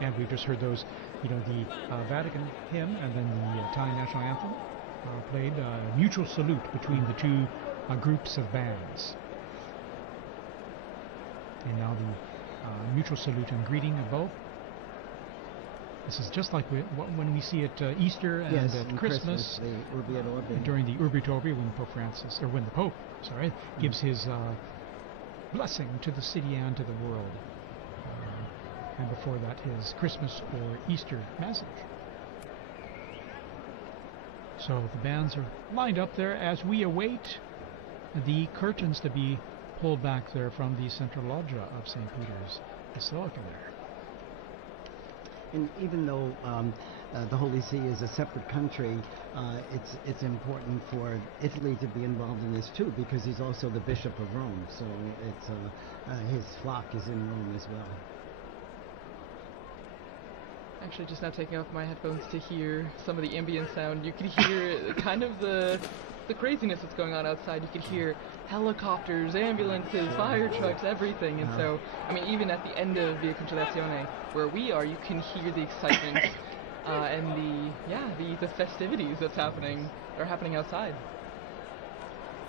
And we've just heard those, the Vatican hymn and then the Italian national anthem played, mutual salute between the two groups of bands. And now the mutual salute and greeting of both. This is just like when we see at Easter and at Christmas during the Urbi et Orbi, when the Pope gives his blessing to the city and to the world. And before that, his Christmas or Easter message. So the bands are lined up there as we await the curtains to be pulled back there from the central loggia of St. Peter's Basilica there. And even though the Holy See is a separate country, it's important for Italy to be involved in this too, because he's also the Bishop of Rome. So it's his flock is in Rome as well. Actually, just now taking off my headphones to hear some of the ambient sound, you could hear kind of the craziness that's going on outside. You could hear helicopters, ambulances, fire trucks, everything. And so, I mean, even at the end of Via Conciliazione, where we are, you can hear the excitement and the festivities are happening outside.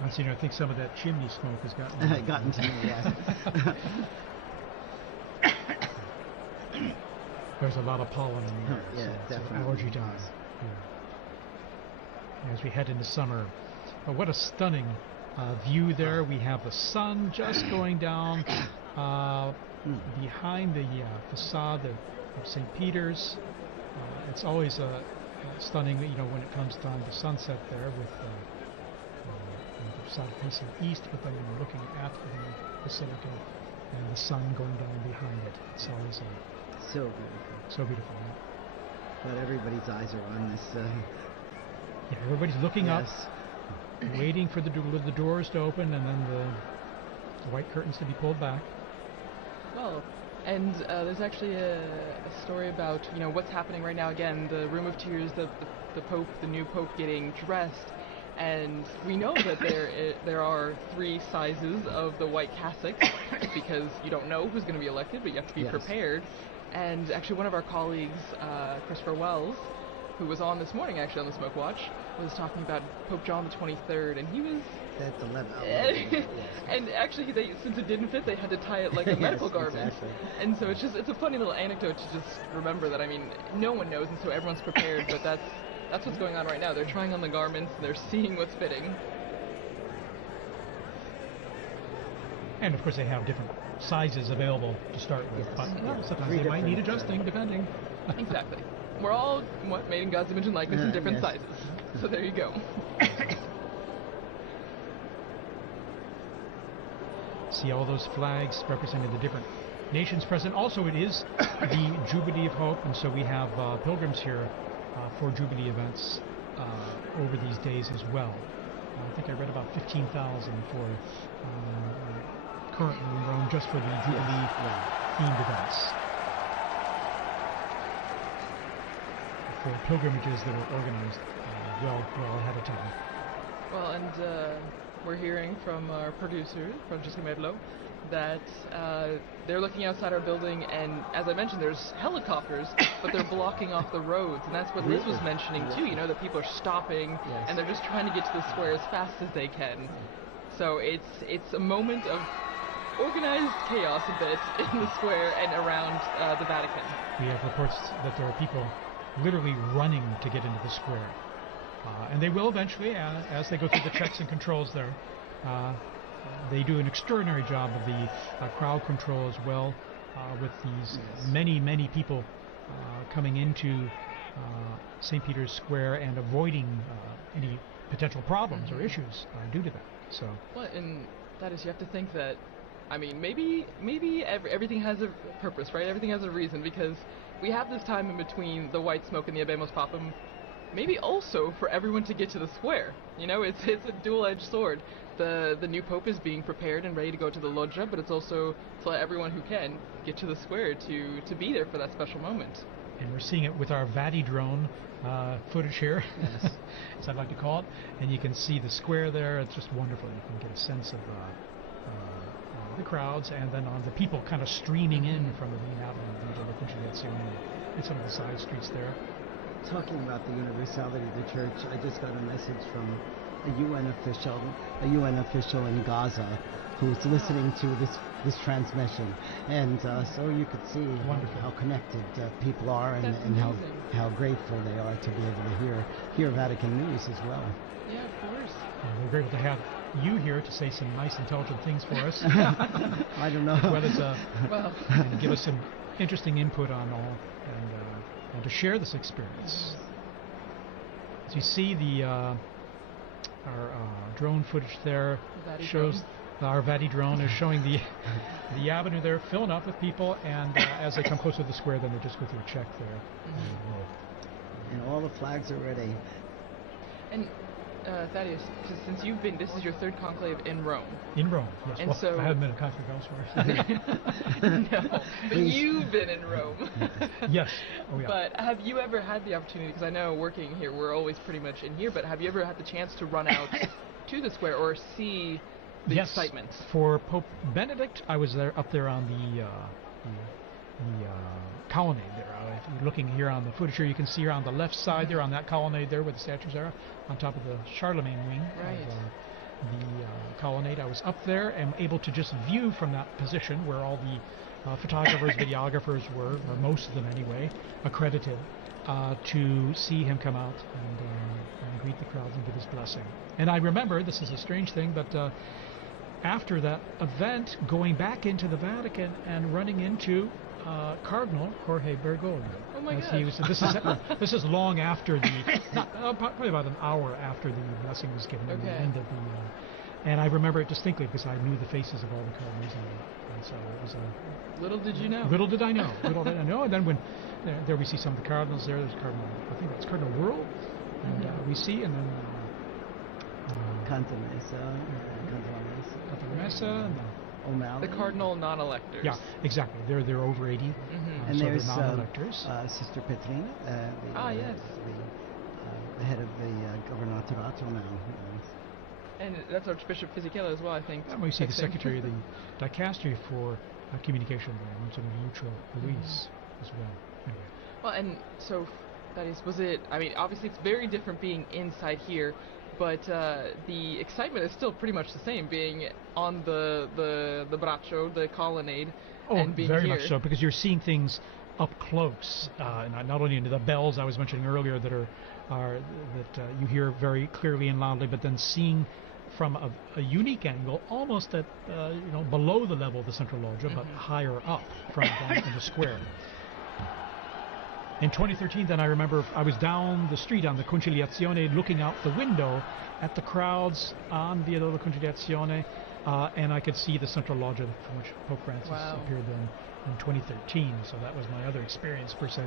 I think some of that chimney smoke has gotten to me, yes. There's a lot of pollen in the air. Yeah, definitely. Allergy time. Yeah. As we head into summer. But what a stunning view there. We have the sun just going down behind the facade of St. Peter's. It's always stunning, when it comes time to sunset there with the facade facing east, but then you're looking at the Basilica and the sun going down behind it. It's always so beautiful. So beautiful. But everybody's eyes are on this. Everybody's looking up, waiting for the doors to open and then the white curtains to be pulled back. Well, and there's actually a story about what's happening right now. Again, the Room of Tears, the Pope, the new Pope getting dressed, and we know that there are 3 sizes of the white cassocks because you don't know who's going to be elected, but you have to be prepared. And actually, one of our colleagues, Christopher Wells, who was on this morning actually on the Smoke Watch, was talking about Pope John the 23rd, and he was. That's 11. And actually, since it didn't fit, they had to tie it like a medical garment. Exactly. And so it's a funny little anecdote to just remember that. I mean, no one knows, and so everyone's prepared. But that's what's going on right now. They're trying on the garments, and they're seeing what's fitting. And of course, they have different sizes available to start with, but sometimes they might need adjusting depending. Exactly. We're all made in God's image and likeness in different sizes. So there you go. See all those flags representing the different nations present. Also, it is the Jubilee of Hope, and so we have pilgrims here for Jubilee events over these days as well. I think I read about 15,000 for currently in Rome just for the Jubilee themed events. For pilgrimages that were organized well ahead of time. Well, and we're hearing from our producer, Francesca Merlo, that they're looking outside our building, and as I mentioned, there's helicopters, but they're blocking off the roads, and that's what Liz was mentioning too. That people are stopping, and they're just trying to get to the square as fast as they can. So it's a moment of organized chaos a bit in the square and around the Vatican. We have reports that there are people literally running to get into the square. And they will eventually, as they go through the checks and controls there. They do an extraordinary job of the crowd control as well, with these many people coming into St. Peter's Square and avoiding any potential problems or issues due to that. So. Well, and that is, you have to think that, I mean, maybe everything has a purpose, right? Everything has a reason, because we have this time in between the white smoke and the Habemus Papam, maybe also for everyone to get to the square. It's a dual-edged sword. The new Pope is being prepared and ready to go to the loggia, but it's also to let everyone who can get to the square to be there for that special moment. And we're seeing it with our Vati drone footage here, as I'd like to call it. And you can see the square there. It's just wonderful. You can get a sense of the crowds and then on the people kind of streaming in from the main avenue della Conciliazione and some of the side streets there. Talking about the universality of the church, I just got a message from a UN official in Gaza who's listening to this transmission, and so you could see how connected people are and how grateful they are to be able to hear Vatican news as well. Yeah, of course. We're grateful to have you here to say some nice, intelligent things for us. I don't know. As well as and give us some interesting input on all, and to share this experience. As you see, our drone footage there shows our Vati drone is showing the avenue there filling up with people, and as they come closer to the square, then they just go through a check there. And all the flags are ready. And Thaddeus, since you've been, this is your third conclave in Rome. In Rome, yes. And well, so I haven't been a conclave elsewhere. No, but you've been in Rome. Yes. Oh, yeah. But have you ever had the opportunity, because I know working here, we're always pretty much in here, but have you ever had the chance to run out to the square or see the excitement? For Pope Benedict, I was up there on the colonnade there. If you're looking here on the footage here, you can see here on the left side there on that colonnade there where the statues are, on top of the Charlemagne wing of the colonnade. I was up there and able to just view from that position where all the photographers, videographers were, or most of them anyway, accredited, to see him come out and greet the crowds and give his blessing. And I remember, this is a strange thing, but after that event, going back into the Vatican and running into Cardinal Jorge Bergoglio. Oh my gosh. This is long after probably about an hour after the blessing was given at the end of the. And I remember it distinctly because I knew the faces of all the cardinals, and so it was a. Little did you know. Little did I know. Little did I know. And then when there we see some of the cardinals there. There's Cardinal, I think that's Cardinal Wuerl, and we see, and then. Cantalamessa, and O'Malley. The cardinal non-electors. Yeah, exactly. They're over 80, and so there's they're non-electors. Sister Petrina, the head of the Governaturato now. And that's Archbishop Fisichella as well, I think. And we see the secretary of the dicastery for communication, Monsignor Lucio Luis, as well. Anyway. Well, and so that is, was it? I mean, obviously it's very different being inside here. But the excitement is still pretty much the same, being on the braccio, the colonnade, and being very here. much so, because you're seeing things up close, and not only into the bells I was mentioning earlier that you hear very clearly and loudly, but then seeing from a unique angle, almost at below the level of the central loggia, but higher up from down in the square. In 2013, then I remember I was down the street on the Conciliazione looking out the window at the crowds on Via della Conciliazione, and I could see the central loggia from which Pope Francis appeared in 2013. So that was my other experience, per se,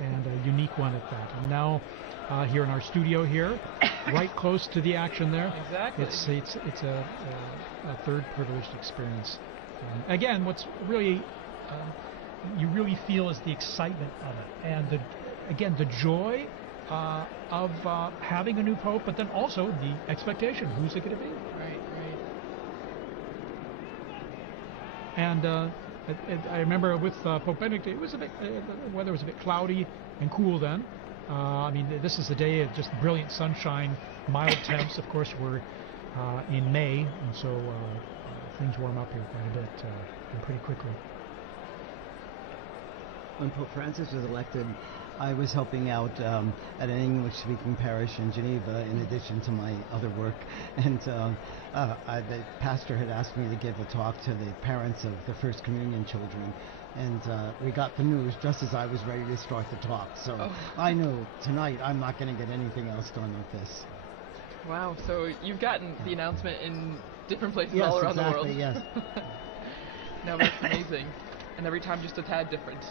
and a unique one at that. And now here in our studio here, right close to the action there, exactly. It's a third privileged experience. Again, what's really you really feel is the excitement of it, and the joy of having a new pope, but then also the expectation: who's it going to be? Right. And I remember with Pope Benedict, it was a bit the weather was a bit cloudy and cool then. I mean, this is a day of just brilliant sunshine, mild temps. Of course, we're in May, and so things warm up here quite a bit and pretty quickly. When Pope Francis was elected, I was helping out at an English-speaking parish in Geneva, in addition to my other work. And the pastor had asked me to give a talk to the parents of the First Communion children. And we got the news just as I was ready to start the talk. So I knew tonight I'm not going to get anything else done with this. Wow, so you've gotten the announcement in different places all around the world. Yes. No, that's amazing. And every time just a tad different.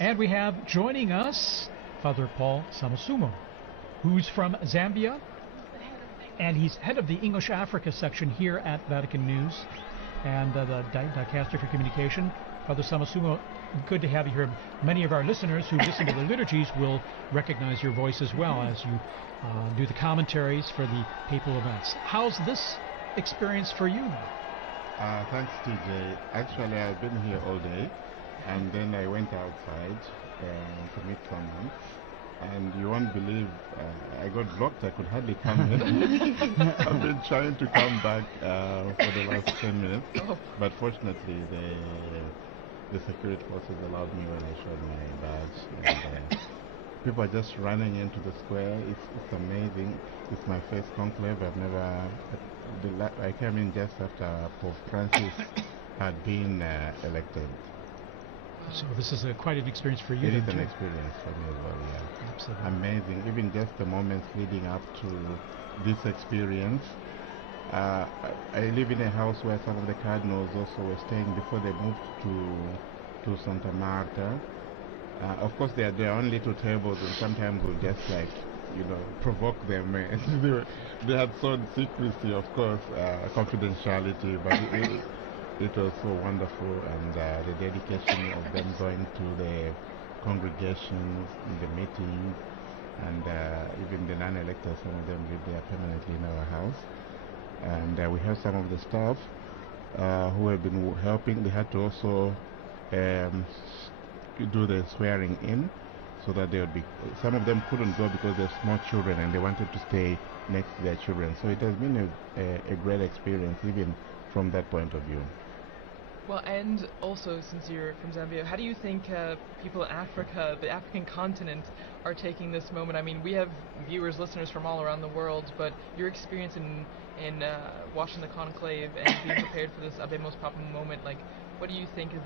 And we have joining us Father Paul Samusumo, who's from Zambia, and he's head of the English Africa section here at Vatican News and the Dicastery for Communication. Father Samasumo, good to have you here. Many of our listeners who listen to the liturgies will recognize your voice as well as you do the commentaries for the papal events. How's this experience for you now? Thanks, TJ. Actually, I've been here all day, and then I went outside to meet someone. And you won't believe, I got blocked. I could hardly come in. I've been trying to come back for the last 10 minutes, but fortunately the security forces allowed me when I showed my badge. And, people are just running into the square. It's amazing. It's my first conclave. I've never. I came in just after Pope Francis had been elected. So this is quite an experience for you. It is an experience for me as well, yeah. Absolutely. Amazing. Even just the moments leading up to this experience. I live in a house where some of the cardinals also were staying before they moved to Santa Marta. Of course, there are only little tables, and sometimes we'll just provoke them. They had shown secrecy, of course, confidentiality, but it was so wonderful, and the dedication of them going to the congregations, in the meetings, and even the non-electors, some of them live there permanently in our house. And we have some of the staff who have been helping. They had to also do the swearing in, so that they would be. Some of them couldn't go because they're small children, and they wanted to stay next to their children. So it has been a great experience, even from that point of view. Well, and also, since you're from Zambia, how do you think people in Africa, the African continent, are taking this moment? I mean, we have viewers, listeners from all around the world, but your experience in watching the conclave and being prepared for this Abemos Papam moment, like, what do you think is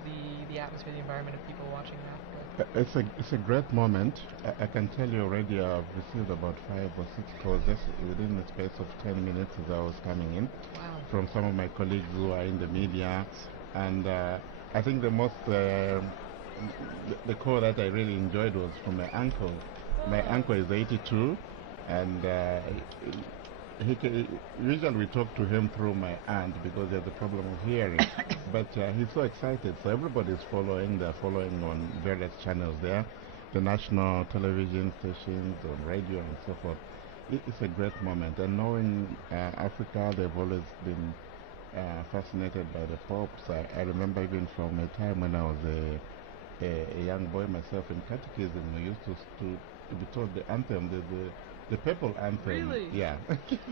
the atmosphere, the environment of people watching in Africa? It's a great moment. I can tell you already I've received about 5 or 6 calls just within the space of 10 minutes as I was coming in. Wow. From some of my colleagues who are in the media. And I think the call that I really enjoyed was from my uncle. My uncle is 82, and usually we talk to him through my aunt because he has a problem of hearing. But he's so excited, so everybody's following. They're following on various channels there, the national television stations, on radio, and so forth. It's a great moment, and knowing Africa, they've always been fascinated by the popes. I remember even from a time when I was a young boy myself in catechism, we used to be taught the anthem, the papal anthem. Really? Yeah.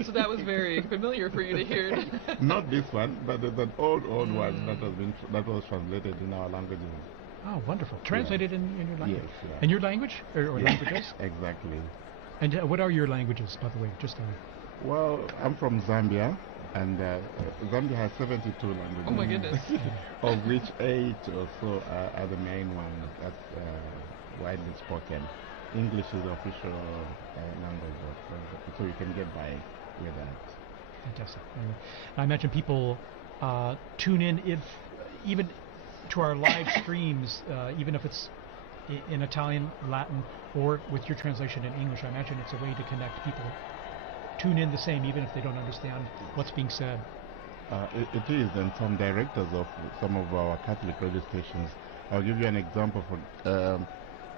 So that was very familiar for you to hear. Not this one, but there's an old one that was translated in our languages. Oh, wonderful. Translated in your language? Yes. Yeah. In your language? Or yes, languages? Exactly. And what are your languages, by the way? Well, I'm from Zambia. And Zambia has 72 languages. Oh my goodness. Of which 8 or so are the main ones that's widely spoken. English is the official language, so you can get by with that. Fantastic. I imagine people tune in even to our live streams, even if it's in Italian, Latin, or with your translation in English. I imagine it's a way to connect people. Tune in the same, even if they don't understand what's being said. It is, and some directors of some of our Catholic radio stations. I'll give you an example.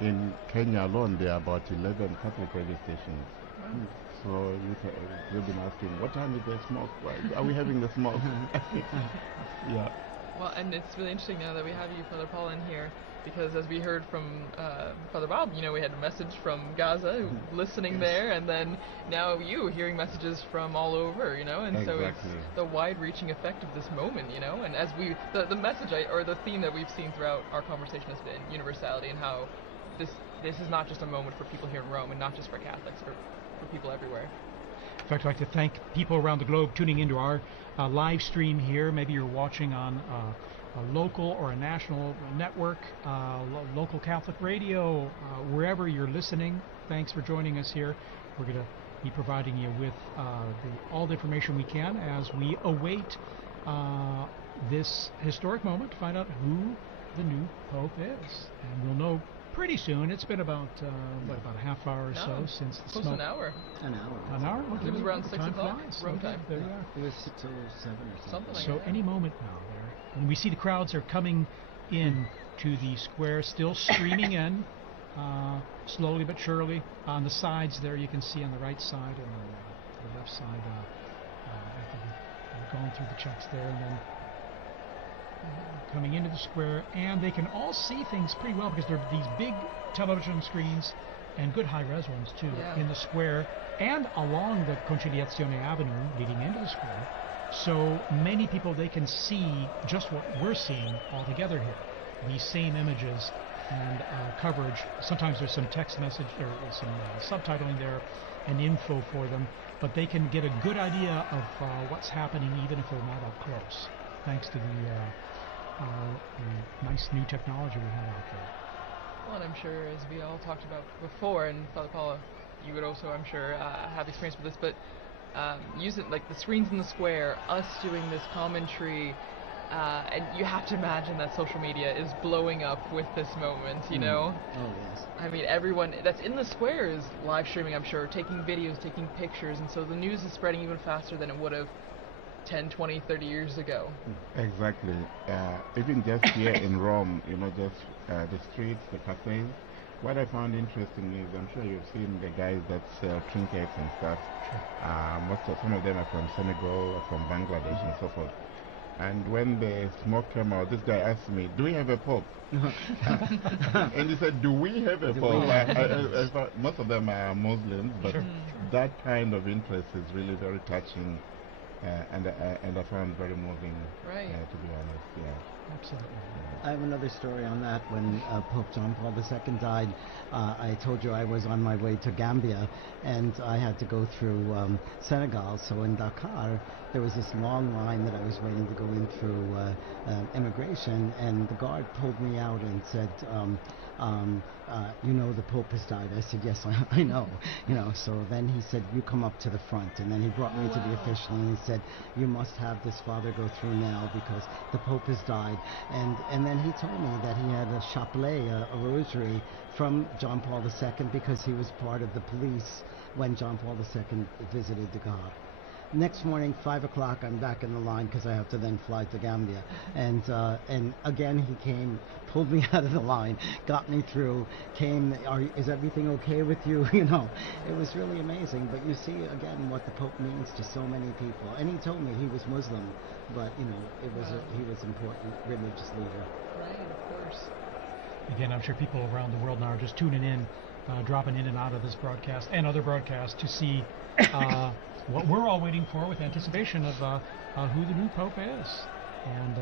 In Kenya alone, there are about 11 Catholic radio stations. Wow. So you've been asking, what time is the smoke? Why are we having the smoke? Yeah. Well, and it's really interesting now that we have you, Father Paul, in here, because as we heard from Father Bob, we had a message from Gaza, listening there, and then now you hearing messages from all over, and exactly. So it's the wide-reaching effect of this moment, and as the message or the theme that we've seen throughout our conversation has been universality, and how this is not just a moment for people here in Rome, and not just for Catholics, but for people everywhere. In fact, I'd like to thank people around the globe tuning into our live stream here. Maybe you're watching on a local or a national network, local Catholic radio, wherever you're listening. Thanks for joining us here. We're going to be providing you with all the information we can as we await this historic moment to find out who the new Pope is. And we'll know pretty soon. It's been about about a half hour or so since the close smoke. An hour. An hour? Okay. It was around 6 o'clock Rome time. There you are. It was 6:07 or something. Like so that. any moment now there. And we see the crowds are coming in to the square, still streaming in, slowly but surely. On the sides there, you can see on the right side and the left side, going through the checks there, and then coming into the square, and they can all see things pretty well because there are these big television screens and good high-res ones too in the square and along the Conciliazione Avenue leading into the square. So many people, they can see just what we're seeing all together here. These same images and coverage. Sometimes there's some text message or some subtitling there and info for them, but they can get a good idea of what's happening even if they're not up close, thanks to the nice new technology we have out there. Well, and I'm sure, as we all talked about before, and Father Paula, you would also, I'm sure, have experience with this, but using like the screens in the square, us doing this commentary, and you have to imagine that social media is blowing up with this moment, you know? Oh, yes. I mean, everyone that's in the square is live streaming, I'm sure, taking videos, taking pictures, and so the news is spreading even faster than it would have 10, 20, 30 years ago. Exactly. Even just here in Rome, you know, just the streets, the cafes. What I found interesting is, I'm sure you've seen the guys that sell trinkets and stuff. Some of them are from Senegal or from Bangladesh and so forth. And when the smoke came out, this guy asked me, "Do we have a pope?" And he said, "Do we have a pope?" I thought most of them are Muslims, but that kind of interest is really very touching, and I found very moving. Right. To be honest, yeah. Absolutely. I have another story on that. When Pope John Paul II died, I told you I was on my way to Gambia, and I had to go through Senegal. So in Dakar, there was this long line that I was waiting to go in through immigration, and the guard pulled me out and said, "You know, the Pope has died." I said, "Yes, I know." You know. So then he said, "You come up to the front," and then he brought me to the official, and he said, "You must have this father go through now because the Pope has died." And then he told me that he had a chapelet, a rosary from John Paul II because he was part of the police when John Paul II visited Dakar. Next morning, 5 o'clock, I'm back in the line because I have to then fly to Gambia. And again, he came, pulled me out of the line, got me through, came, is everything okay with you? You know, it was really amazing. But you see, again, what the Pope means to so many people. And he told me he was Muslim, but, you know, he was an important religious leader. Right, of course. Again, I'm sure people around the world now are just tuning in, dropping in and out of this broadcast and other broadcasts to see what we're all waiting for with anticipation of who the new Pope is. And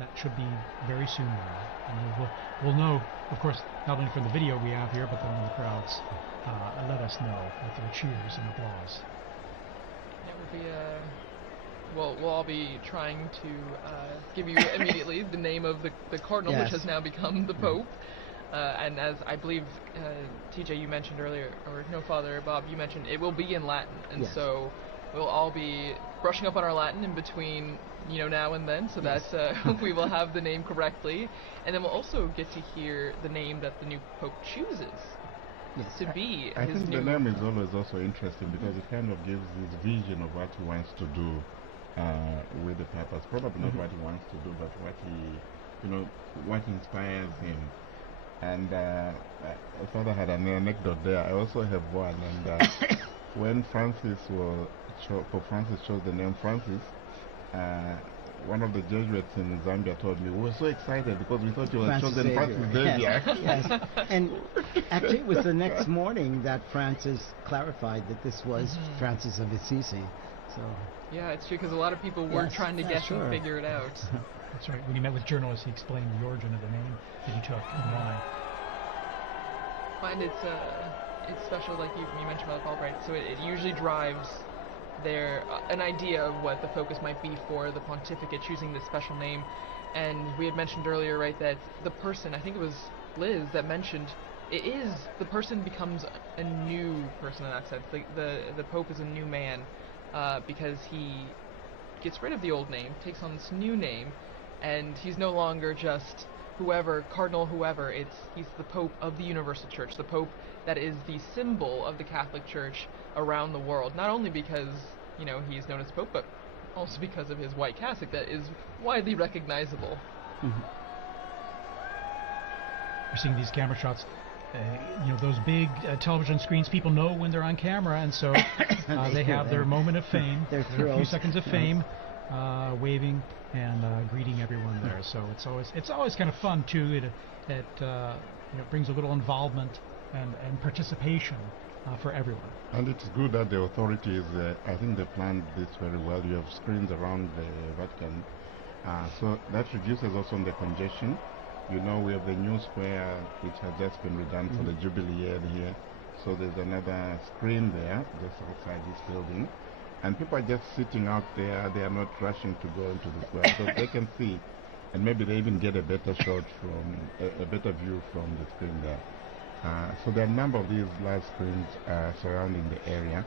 that should be very soon now. And we'll know, of course, not only from the video we have here, but then when the crowds let us know with their cheers and applause. It will be we'll all be trying to give you immediately the name of the cardinal, which has now become the Pope. And as I believe, TJ, you mentioned earlier, or no, Father Bob, you mentioned it will be in Latin, and so we'll all be brushing up on our Latin in between, you know, now and then, so that we will have the name correctly, and then we'll also get to hear the name that the new Pope chooses to be. I think the name is always also interesting because it kind of gives this vision of what he wants to do with the purpose. Probably not what he wants to do, but what he, you know, what inspires him. And Father had an anecdote there. I also have one. And when Pope Francis chose the name Francis, one of the Jesuits in Zambia told me, "We were so excited because we thought you were chosen Francis Xavier." Yes. And actually, it was the next morning that Francis clarified that this was Francis of Assisi. So. Yeah, it's true because a lot of people were trying to guess and figure it out. That's right. When he met with journalists, he explained the origin of the name that he took and why. I find it's special, like you mentioned about Paul, right? So it usually drives their an idea of what the focus might be for the pontificate, choosing this special name. And we had mentioned earlier, right, that the person, I think it was Liz that mentioned, the person becomes a new person in that sense. The Pope is a new man because he gets rid of the old name, takes on this new name, and he's no longer just whoever, cardinal whoever. He's the Pope of the Universal Church, the Pope that is the symbol of the Catholic Church around the world. Not only because, you know, he's known as Pope, but also because of his white cassock that is widely recognizable. we're seeing these camera shots. Those big television screens, people know when they're on camera, and so they have their moment of fame, They're a thrilled. few seconds of fame, waving and greeting everyone there. So it's always kind of fun too. It brings a little involvement and participation for everyone. And it's good that the authorities, I think they planned this very well. You have screens around the Vatican, so that reduces also the congestion. We have the new square which has just been redone for the Jubilee year here. So there's another screen there just outside this building. And people are just sitting out there. They are not rushing to go into the square because they can see. And maybe they even get a better shot from, a better view from the screen there. So there are a number of these large screens surrounding the area.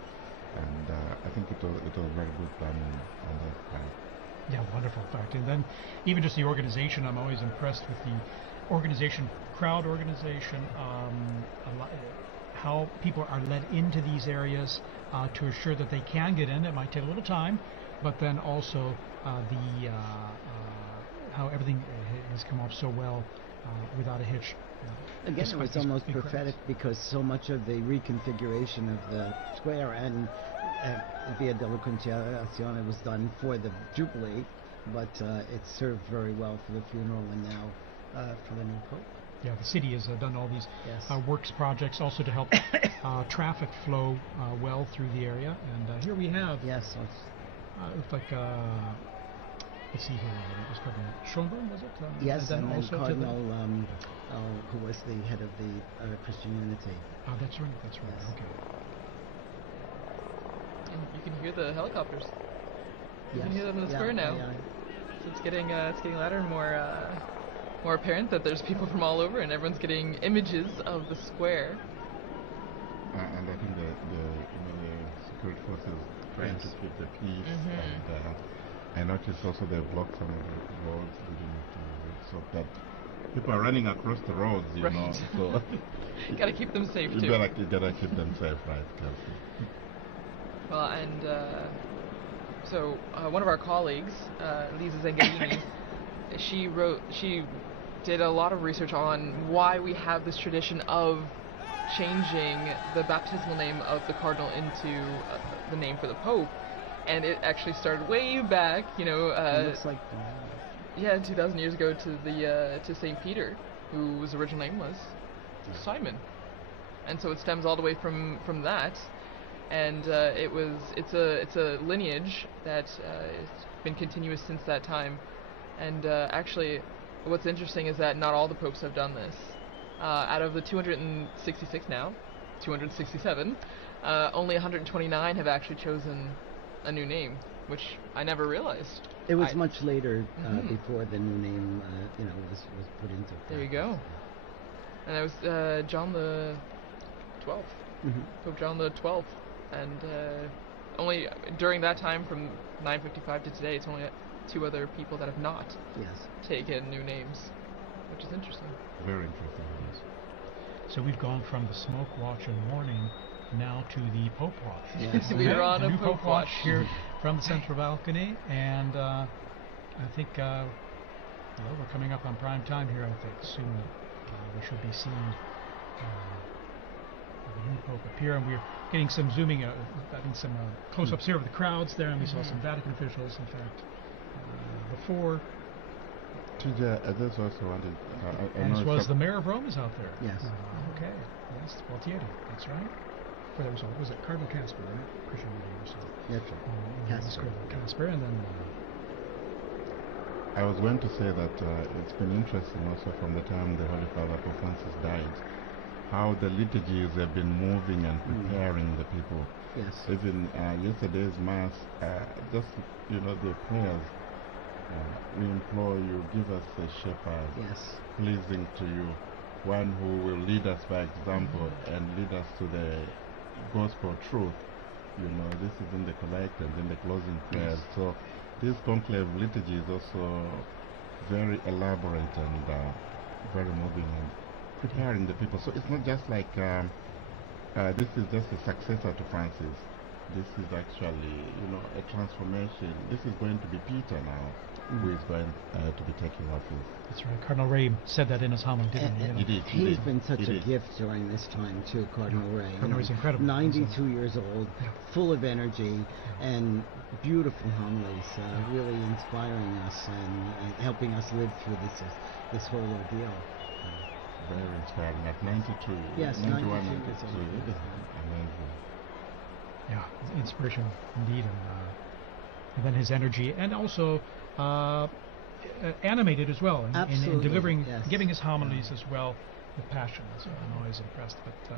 And I think it was very good planning on that part. Yeah, wonderful fact. And then even just the organization, I'm always impressed with the organization, crowd organization, how people are led into these areas to assure that they can get in. It might take a little time, but then also how everything has come off so well without a hitch. Again, it was almost prophetic because so much of the reconfiguration of the square and Via della Conciliazione was done for the Jubilee, but it served very well for the funeral and now for the new Pope. Yeah, the city has done all these Yes. works projects also to help traffic flow well through the area. And here we have, Yes, it looks like, let's see here, it was Cardinal Schönborn, was it? yes, and then also to the- Cardinal, who was the head of the Christian Unity. That's right, Yes. okay. And you can hear the helicopters. You can Yes. hear them in the Yeah, square now. yeah. So it's getting louder and more apparent that there's people from all over, and everyone's getting images of the square. And I think the security forces trying to keep the peace. And I noticed also they blocked some of the roads leading to so that people are running across the roads, you Right. know. So Gotta keep them safe you too. gotta keep them safe, right, Kelsey? Well, and so one of our colleagues, Lisa Zengarini, she did a lot of research on why we have this tradition of changing the baptismal name of the cardinal into the name for the Pope, and it actually started way back, It looks like 2,000 years ago to Saint Peter, whose original name was Simon, and so it stems all the way from that. And it's a lineage that has been continuous since that time. And actually, what's interesting is that not all the popes have done this. Out of the 266 now, 267, only 129 have actually chosen a new name, which I never realized. it was much later Mhm. before the new name, was put into practice. There you go. And it was John the 12th, Pope John the 12th. And only during that time, from 955 to today, it's only 2 other people that have not Yes. taken new names, which is interesting. Very interesting. Yes. So we've gone from the smoke watch and mourning now to the Pope watch. Yes. We are on the a new Pope watch watch. here from the central balcony, and I think we're coming up on prime time here. I think soon we should be seeing the new Pope appear, and we're getting some zooming, some close-ups here of the crowds there, and we saw some Vatican officials, in fact, before. TJ, I just also wanted. I And know as well as the mayor of Rome is out there. Yes. Okay. Yes, Gualtieri. That's right. Well, was it Cardinal Casper, right? Christian Media, so. That's right. Casper. Casper, and then. I was going to say that it's been interesting also from the time the Holy Father Pope Francis died, how the liturgies have been moving and preparing the people. Yes. Even yesterday's Mass, just, the prayers, we implore you, give us a shepherd Yes. pleasing to you, one who will lead us by example and lead us to the gospel truth. This is in the collect and then the closing prayers. So this conclave liturgy is also very elaborate and very moving and preparing the people. So it's not just like this is just a successor to Francis. this is actually, a transformation. This is going to be Peter now, who is going to be taking office. That's right. Cardinal Ray said that in his homily, didn't he? He did. He's been such a gift during this time too, Cardinal Ray. Cardinal Ray's incredible. 92 years old, full of energy, and beautiful homilies, really inspiring us and helping us live through this whole ordeal. Very inspiring. At 92. Yes, 91. 92 years old. Amazing. Yeah, inspirational indeed, and then his energy, and also animated as well in delivering, yes. giving his homilies as well with passion. So I'm always impressed. But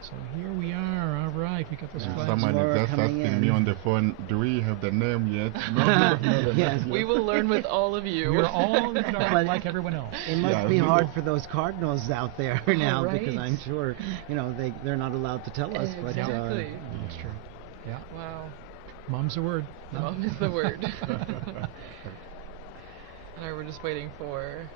so here we are. All right, we got this flag. Someone is just asking me on the phone, do we have the name yet? No. Yes. We will learn with all of you. We're all like everyone else. It must be hard for those cardinals out there now, right. because I'm sure, they're not allowed to tell us. Exactly. That's true. Yeah. Wow. Mom's the word. Mom is the word. And we're just waiting for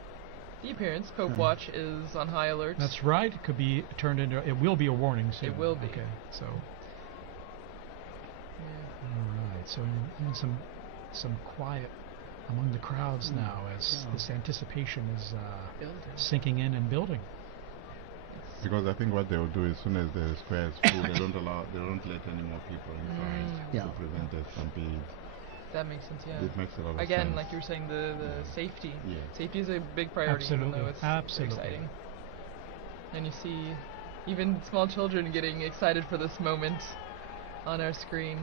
the appearance. Pope Watch is on high alert. That's right. It could be turned into. It will be a warning soon. It will be. Okay. So. Yeah. All right. So even some quiet among the crowds now, as this anticipation is sinking in and building. Because I think what they will do, as soon as the square is full, they don't let any more people inside to prevent a stampede. That makes sense, yeah. It makes a lot of sense. Again, like you were saying, the safety. Yeah. Safety is a big priority, even though it's exciting. And you see even small children getting excited for this moment on our screen.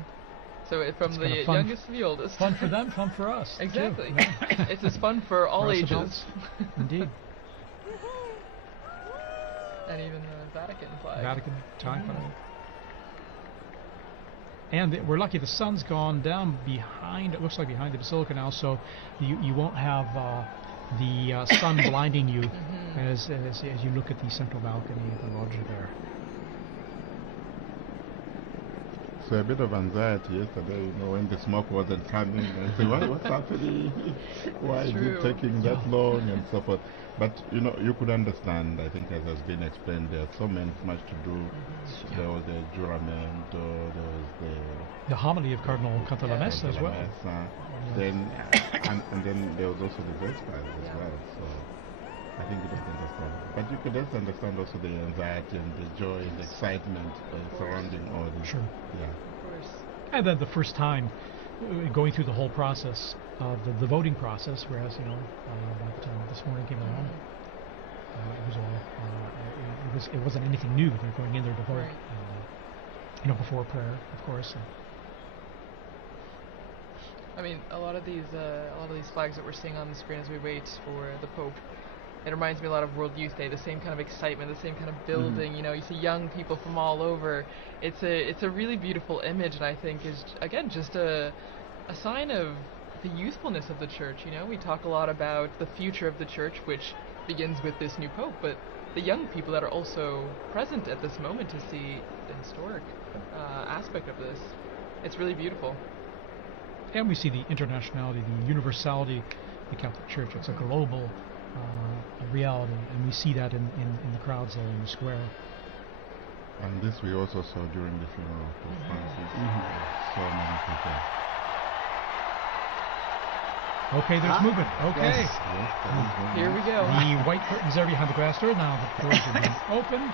So from the youngest to the oldest. Fun for them, fun for us. Exactly. Too. Yeah. It's as fun for all ages. Indeed. And even the Vatican flag. Vatican flag. And we're lucky the sun's gone down behind, it looks like behind the Basilica now, so you won't have the sun blinding you as you look at the central balcony of the loggia there. So a bit of anxiety yesterday, when the smoke wasn't coming, and say, what's happening? Why is it taking that long, and so forth. But you could understand. I think, as has been explained, there's so much to do. There was the juramento, there was the homily of Cardinal Cantalamessa as well. Then and then there was also the Vespers as well. So I think you don't understand. But you could just understand also the anxiety and the joy and the excitement surrounding all this. Sure. Yeah. Of course. And then the first time going through the whole process of the voting process, whereas by the time this morning came around, it was all it wasn't anything new. They're going in there to vote, before prayer, of course. I mean, a lot of these flags that we're seeing on the screen as we wait for the Pope, it reminds me a lot of World Youth Day. The same kind of excitement, the same kind of building. You see young people from all over. It's a really beautiful image, and I think is again just a sign of the youthfulness of the church. We talk a lot about the future of the church, which begins with this new Pope, but the young people that are also present at this moment to see the historic aspect of this. It's really beautiful. And we see the internationality, the universality of the Catholic Church. It's a global reality, and we see that in the crowds there in the square. And this we also saw during the funeral of Pope Francis. So many people. Okay, there's movement. Okay. Yes, here we go. The white curtains are behind the glass door. Now the doors are being opened.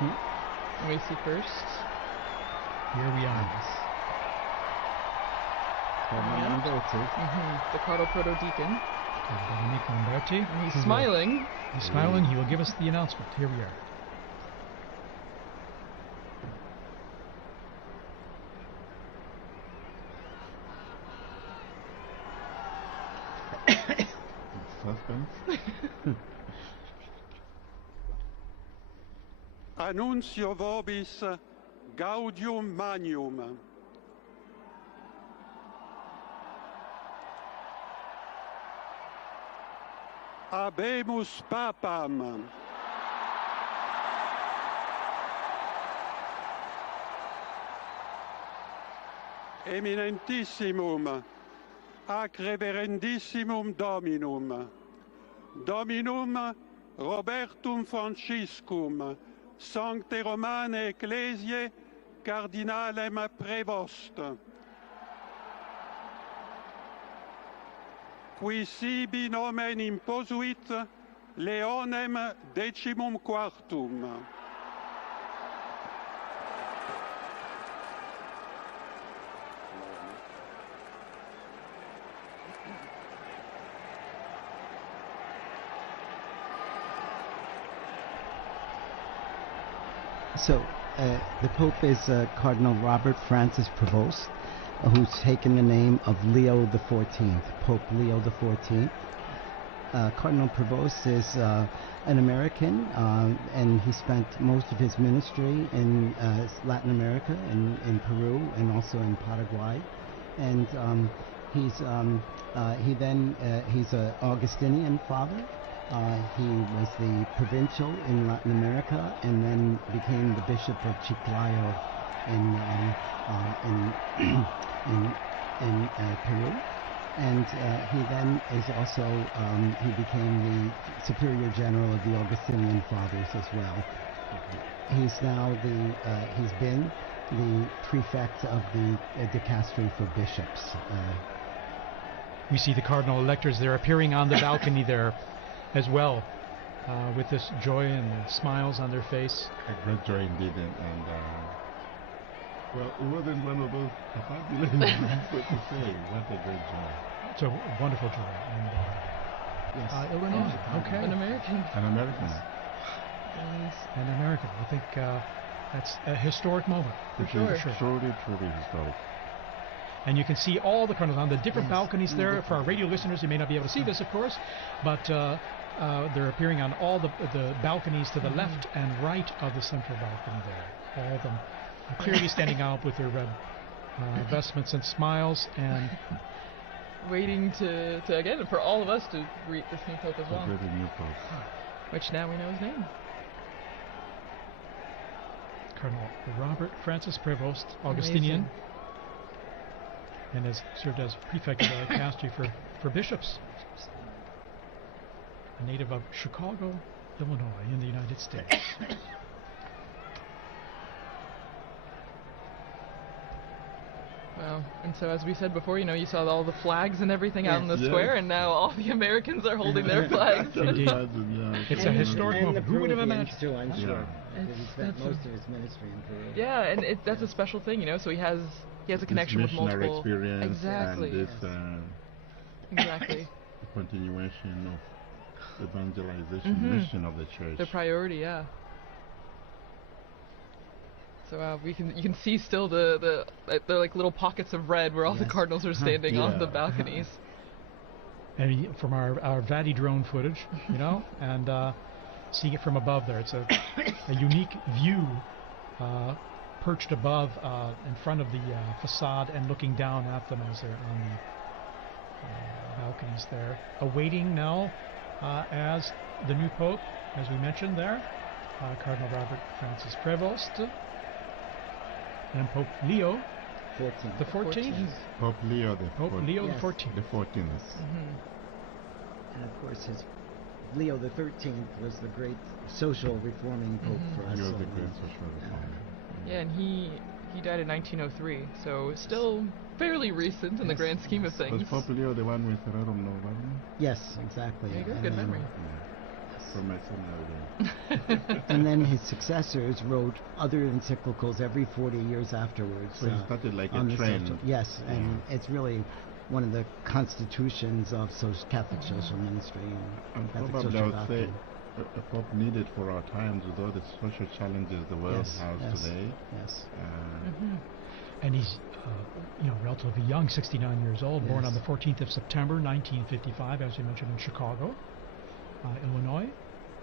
And we see first. Here we are. The Cardinal Proto-Deacon. And he's smiling. He's smiling. He will give us the announcement. Here we are. Suspense. Annuncio vobis gaudium magnum. Habemus papam. Eminentissimum, ac reverendissimum Dominum, Dominum Robertum Franciscum, Sancte Romane Ecclesiae Cardinalem Prevost. Qui sibi nomen imposuit Leonem XIV. So, the Pope is Cardinal Robert Francis Prevost, who's taken the name of Leo XIV, Pope Leo XIV. Cardinal Prevost is an American, and he spent most of his ministry in Latin America, in Peru, and also in Paraguay. And he's an Augustinian father. He was the provincial in Latin America, and then became the Bishop of Chiclayo in Peru. And he then is also he became the Superior General of the Augustinian Fathers as well. He's now he's been the prefect of the dicastery for bishops. We see the cardinal electors there appearing on the balcony there as well, with this joy and smiles on their face. A great joy indeed, well, it wasn't one of those fabulous moments, but to say, what a great joy. It's a wonderful joy. And, Yes. Illinois, okay. An American. An American. An American. I think that's a historic moment. For sure. Truly, truly historic. And you can see all the cardinals on the different balconies there. For our radio listeners, you may not be able to see this, of course, but they're appearing on all the balconies to the left and right of the central balcony there. All of them clearly standing out with their red vestments and smiles, and Waiting to again, for all of us to greet this new Pope as well. A great new Pope. Which now we know his name. Cardinal Robert Francis Prevost, Augustinian, Amazing. and has served as prefect of the dicastery for bishops. A native of Chicago, Illinois, in the United States. Wow. And so, as we said before, you saw all the flags and everything out in the square, and now all the Americans are holding their flags. Indeed. It's a historic and moment. the Who would have Peruvians imagined? too, I'm sure. Yeah. Because he spent most of his ministry in Peru. Yeah, and that's a special thing, So he has a connection with missionary multiple. experience Exactly. and this Exactly. continuation of evangelization mission of the church. The priority, yeah. So you can see still the like little pockets of red where all the cardinals are standing on the balconies. And from our Vati drone footage, and seeing it from above there, it's a unique view, perched above in front of the facade and looking down at them as they're on the balconies there, awaiting now as the new Pope, as we mentioned there, Cardinal Robert Francis Prevost, and Pope Leo the 14th. Pope Leo the Pope 14th. Leo the 14th. The 14th. And of course, Leo the 13th was the great social reforming Pope for us. He was all. the great social reformer. Yeah, and he died in 1903, so still fairly recent in the grand scheme of things. Was Pope Leo the one with Rerum Novarum? Yes, exactly. There you go, good memory. From my seminary. And then his successors wrote other encyclicals every 40 years afterwards. So he started like on a the trend. Yes, and it's really one of the constitutions of Catholic social ministry. And Catholic probably I social would say doctrine. a Pope needed for our times with all the social challenges the world has today. Yes. And he's, relatively young, 69 years old, born on the 14th of September, 1955, as you mentioned, in Chicago, Illinois,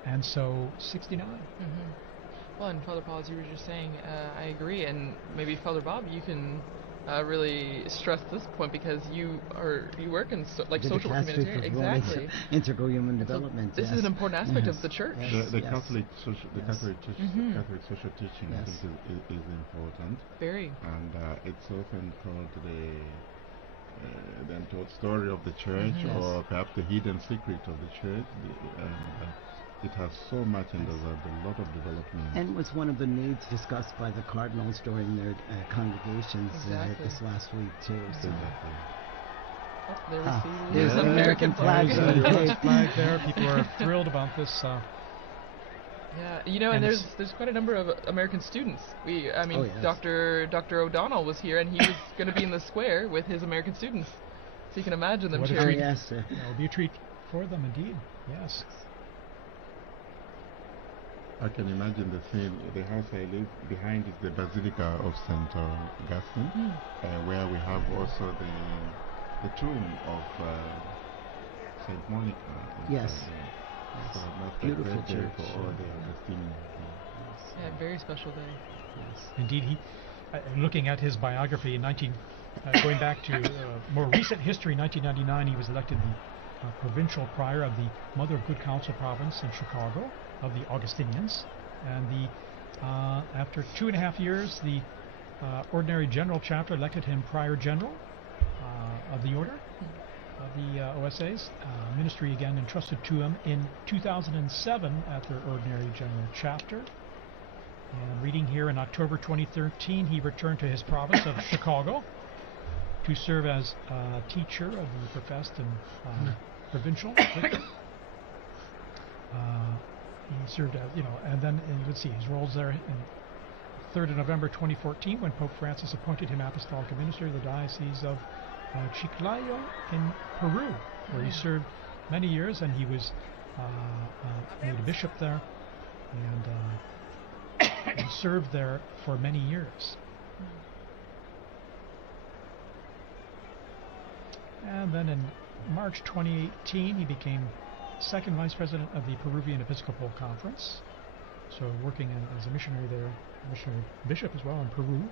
and so 69. Well, and Father Paul, as you were just saying, I agree, and maybe Father Bob, you can really stress this point because you work in social humanitarian, exactly, integral human development. So this is an important aspect of the church. The Catholic social, Catholic social teaching, I think, is important. Very. And it's often called the untold story of the church, or perhaps the hidden secret of the church. it has so much and there's a lot of development. And was one of the needs discussed by the cardinals during their congregations this last week too. So. Exactly. There's an American flag. There's flag there. People are thrilled about this. Yeah, you know, and there's quite a number of American students. Dr. O'Donnell was here, and he was going to be in the square with his American students. So you can imagine them cheering. Yes, that will be a treat for them, indeed. Yes. I can imagine the scene. The house I live behind is the Basilica of St. Augustine, where we have also the tomb of St. Monica. Yes. So that's beautiful a great day church for all the Augustinians. Yeah, very special day. Yes. Indeed, he. Looking at his biography, going back to more recent history, 1999, he was elected the provincial prior of the Mother of Good Counsel province in Chicago of the Augustinians, and after 2.5 years, the Ordinary General Chapter elected him Prior General of the Order of the OSAs. Ministry again entrusted to him in 2007 at their Ordinary General Chapter. And reading here, in October 2013, he returned to his province of Chicago to serve as teacher of the professed and provincial. He served as, and then you can see his roles there. In 3rd of November 2014, when Pope Francis appointed him apostolic minister of the Diocese of Chiclayo in Peru, where he served many years, and he was made a bishop there, and served there for many years. And then in March 2018, he became second vice president of the Peruvian Episcopal Conference, so working as a missionary there, missionary bishop as well in Peru.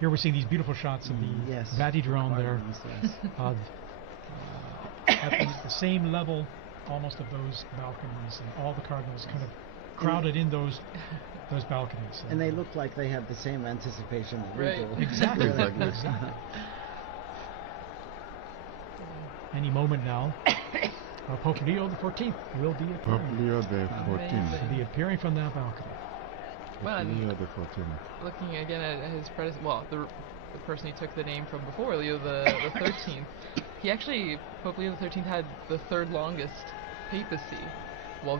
Here we're seeing these beautiful shots of the Vati drone there, at the same level almost of those balconies, and all the cardinals kind of crowded in those balconies. And they look like they have the same anticipation that we do. Exactly. Exactly. Any moment now, Pope Leo XIV will be appearing. Pope Leo XIV. Will be appearing from that balcony. Well, Leo XIV. Looking again at his predecessor, the person he took the name from before, Leo the 13th. He actually, Pope Leo XIII had the third longest papacy,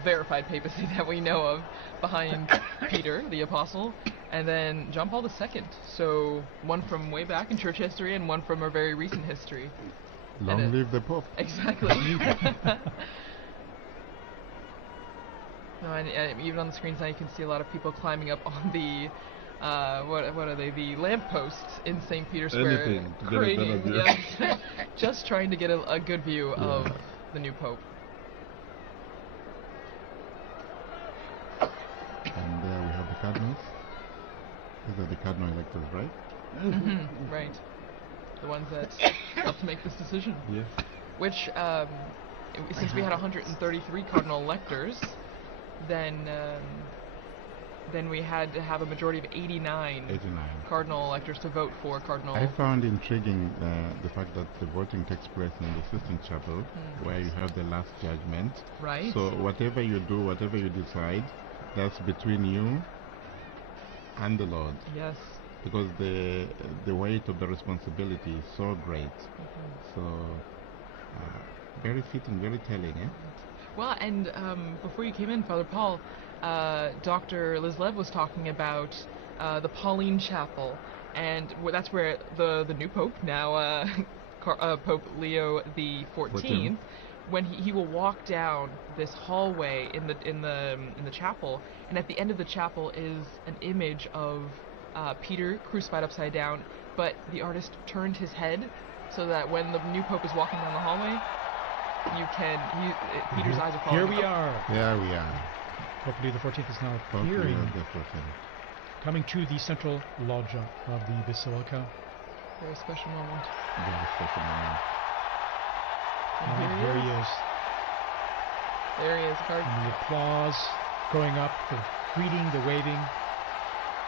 verified papacy that we know of, behind Peter, the apostle, and then John Paul II. So one from way back in church history and one from our very recent history. Long live the Pope. Exactly. And even on the screens now you can see a lot of people climbing up on the what are they, the lampposts in St. Peter's Square. Anything to get a better view. Yes, just trying to get a good view of the new Pope. And there we have the cardinals. These are the cardinal electors, right? Right. The ones that helped make this decision. Yes. Which, since we had 133 cardinal electors, then we had to have a majority of 89 cardinal electors to vote for cardinal. I found intriguing the fact that the voting takes place in the Sistine Chapel, where you have the last judgment. Right. So whatever you do, whatever you decide, that's between you and the Lord. Yes. Because the weight of the responsibility is so great. So very fitting, very telling, eh? Well, and before you came in, Father Paul, Dr. Liz Lev was talking about the Pauline Chapel, and that's where the new Pope, now Pope Leo the 14th, when he will walk down this hallway in the chapel, and at the end of the chapel is an image of Peter crucified upside down, but the artist turned his head so that when the new Pope is walking down the hallway, Peter's eyes are following. Here we are. There we are. Pope Leo XIV is now Pope appearing, Leo XIV. coming to the central loggia of the Basilica. Very special moment. Very special moment. And Here he is. There he is, And the applause going up, the greeting, the waving,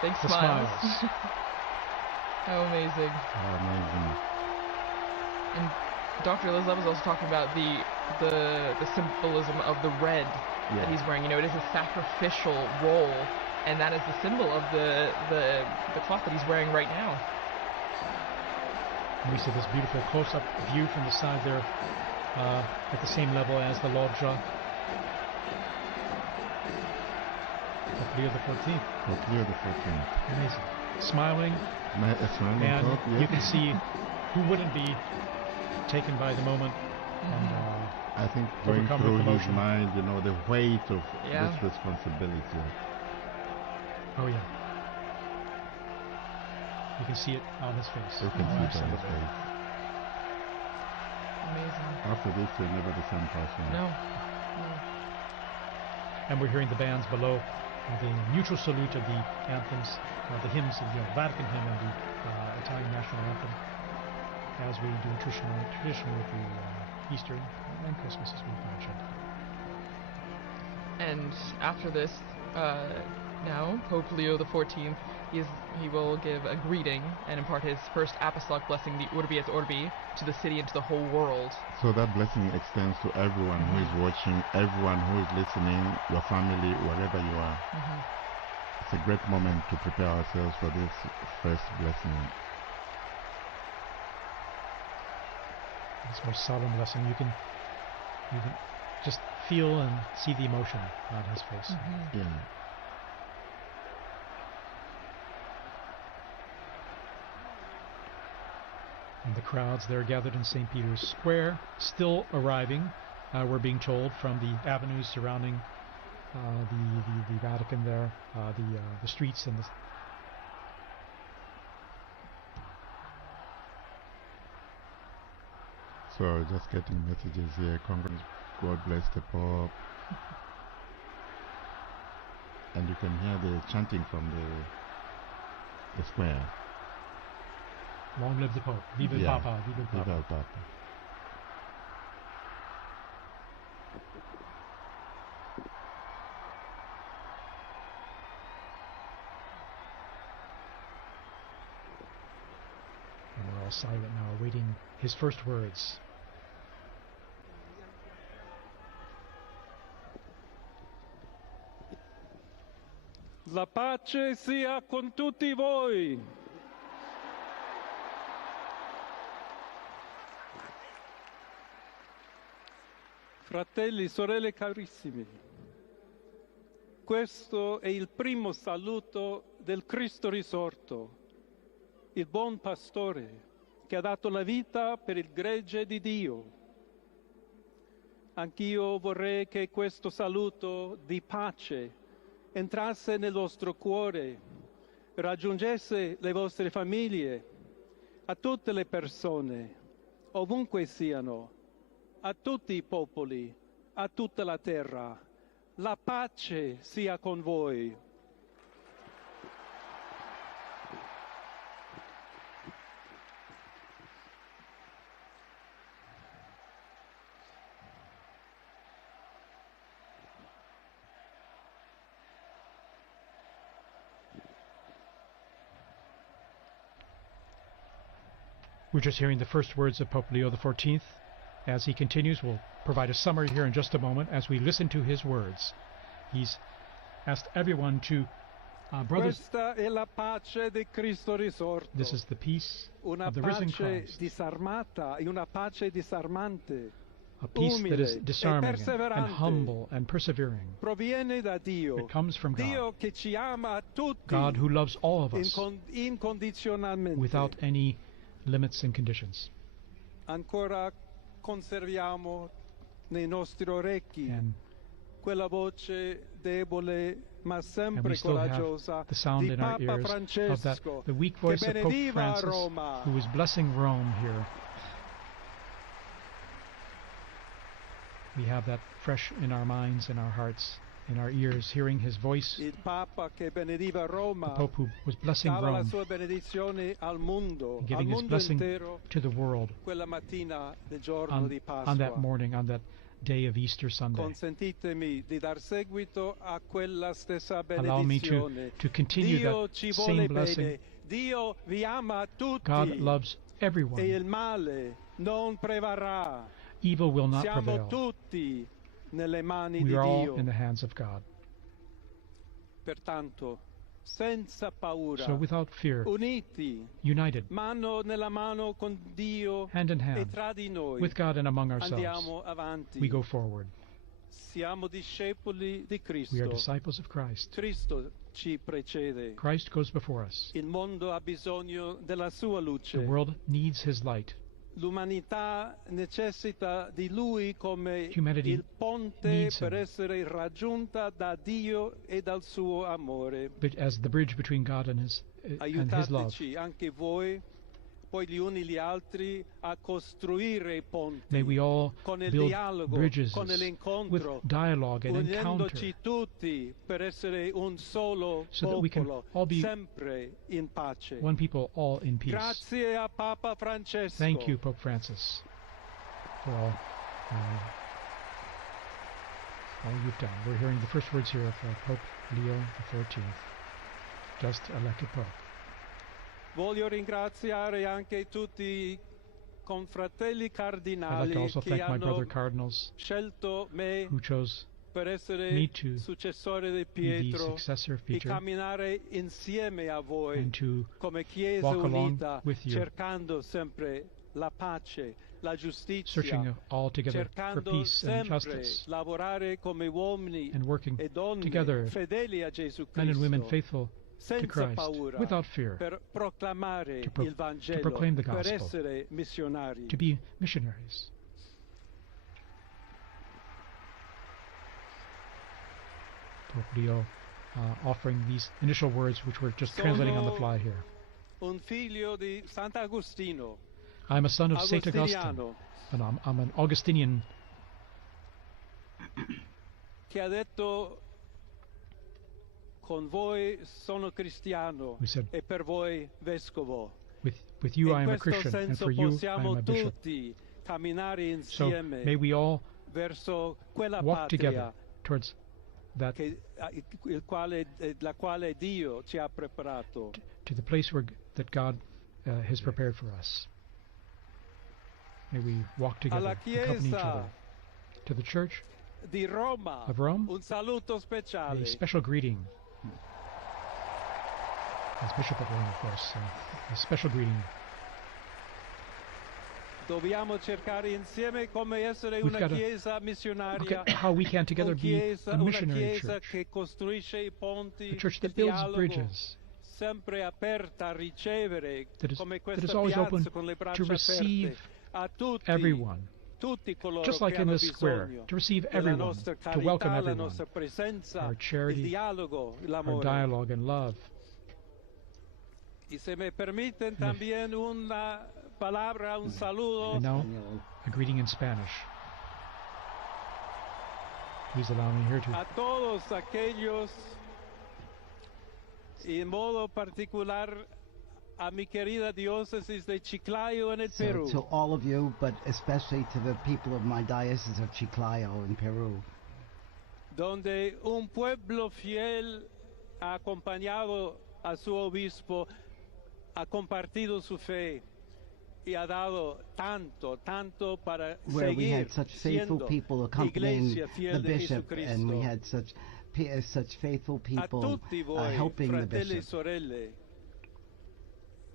big the smiles. smiles. How amazing. How amazing. And Dr. Liz Lev was also talking about the the symbolism of the red that he's wearing. You know, it is a sacrificial role, and that is the symbol of the cloth that he's wearing right now. And we see this beautiful close-up view from the side there, at the same level as the loggia. Pope Leo XIV. Pope Leo XIV. Amazing. Smiling. Smiling And Pope, you can see who wouldn't be taken by the moment. And I think going overcome through with his emotion. mind, you know, the weight of Yeah. this responsibility. Oh yeah. You can see it on his face. You can Oh, see it on his absolutely. face. Amazing. After this, you're never the same person. No. And we're hearing the bands below, the mutual salute of the anthems, the hymns of the Vatican hymn and the Italian national anthem, as we do traditionally with the Easter and Christmas, as we've mentioned. And after this, now Pope Leo XIV, he will give a greeting and impart his first apostolic blessing, the Urbi et Orbi, to the city and to the whole world. So that blessing extends to everyone who is watching, everyone who is listening, your family, wherever you are. It's a great moment to prepare ourselves for this first blessing. This most solemn blessing, you can just feel and see the emotion on his face. Yeah. And the crowds there gathered in St. Peter's Square, still arriving, we're being told, from the avenues surrounding the Vatican there, the streets and the... So just getting messages here. Congress, God bless the Pope. And you can hear the chanting from the square. Long live the Pope. Viva il Papa. Viva il Papa. Viva il Papa. And we're all silent now, awaiting his first words. La pace sia con tutti voi. Fratelli, sorelle carissimi, questo è il primo saluto del Cristo risorto, il buon pastore che ha dato la vita per il gregge di Dio. Anch'io vorrei che questo saluto di pace entrasse nel vostro cuore, raggiungesse le vostre famiglie, a tutte le persone, ovunque siano, a tutti i popoli, a tutta la terra. La pace sia con voi. We're just hearing the first words of Pope Leo XIV. As he continues, we'll provide a summary here in just a moment as we listen to his words. He's asked everyone to, brothers, Questa è la pace di Cristo risorto. this is the peace Una of the risen pace Christ, disarmata e una pace disarmante. a peace that is umile disarming e perseverante. and humble and persevering. Proviene da Dio. It comes from God, Dio che ci ama a tutti God who loves all of us incondizionalmente. without any limits and conditions. Ancora conserviamo nei nostri orecchi And quella voce debole ma And sempre we still have coraggiosa the sound di in our Papa ears of that, Francesco the weak che voice of Pope benediva Francis, Roma. who is blessing Rome here. We have that fresh in our minds, in our hearts, in our ears, hearing his voice. Il Papa che benediva The Roma Pope who was blessing dava la Rome, sua benedizione al mondo, and giving al his mondo blessing intero to the world quella mattina del giorno di Pasqua. on that morning, on that day of Easter Sunday. Consentitemi di dar seguito a quella stessa Allow me benedizione. to continue Dio that ci same vuole blessing. bene. Dio vi ama tutti. God loves E everyone, il male non prevarrà. Evil will not Siamo prevail. tutti nelle mani We di are all Dio. in the hands of God. Pertanto, senza paura, So without fear, uniti, united, mano nella mano con Dio hand in e hand, tra di noi, with God and among ourselves, andiamo avanti. we go forward. Siamo discepoli di Cristo. We are disciples of Christ. Cristo ci precede. Christ goes before us. Il mondo ha bisogno della sua luce. The world needs his light. L'umanità necessita di Lui come Humanity il ponte needs per him. essere raggiunta da Dio e dal suo amore. But as the bridge between God and his love. Aiutateci anche voi, poi gli uni gli altri, a costruire i ponti May we all con il build dialogo, bridges con with l'incontro, dialogue and encounter, unendoci tutti per essere un solo so that we can popolo, all be sempre in pace. one people, all in peace. Grazie a Papa Francesco. Thank you, Pope Francis, for all you've done. We're hearing the first words here of Pope Leo XIV, just elected Pope. Voglio ringraziare anche tutti i confratelli I'd like cardinali to also che thank my brother hanno cardinals scelto me who chose per essere me to successore di be the Pietro successor of e Peter camminare insieme a voi and to come Chiesa walk along unita, with you, cercando sempre la pace, la giustizia, searching all together for cercando peace and sempre justice, lavorare come uomini and working e donne together, fedeli a Gesù men and women Cristo, faithful to senza Christ, paura, without fear, per proclamare to il Vangelo, proclaim the per gospel, essere missionari. to be missionaries. Pope Leo offering these initial words, which we're just translating on the fly here. Un figlio di Sant'Agostino, I'm a son of Saint Augustine, Agostiniano, and I'm an Augustinian che ha detto: con voi sono cristiano who said, e per voi vescovo. with you I In am a questo Christian, and senso for you I am possiamo a bishop. tutti camminare So insieme may we all verso quella walk together patria towards that, la quale Dio ci ha preparato. to the place that God has prepared for us. May we walk together, Alla accompany each Chiesa other. To the Church di Roma, of Rome, un saluto a speciale. special greeting. As Bishop of Rome, of course, a special greeting. Dobbiamo cercare insieme come essere We've una got to chiesa look missionaria, at how we can together be a una missionary chiesa church, che costruisce i ponti, a church il that builds dialogo, bridges, sempre aperta a ricevere, that is come that questa is always piazza open con le to braccia receive aperte, a tutti, everyone, tutti coloro just che like in hanno this square, bisogno to receive della everyone, nostra to welcome carità, la everyone, nostra presenza, our il charity, dialogo, our l'amore. dialogue and love. Y se me permiten también una palabra, un saludo. And now, a greeting in Spanish. Please allow me here to A todos aquellos, y en modo particular a mi querida diócesis de Chiclayo en el So Perú, to all of you, but especially to the people of my diocese of Chiclayo in Peru, donde un pueblo fiel ha acompañado a su obispo, ha compartido su fe y ha dado tanto, tanto para where we seguir had such faithful siendo people accompanying iglesia fiel the de bishop, Jesucristo. and we had such faithful A people tutti voi, helping the fratelli e bishop. sorelle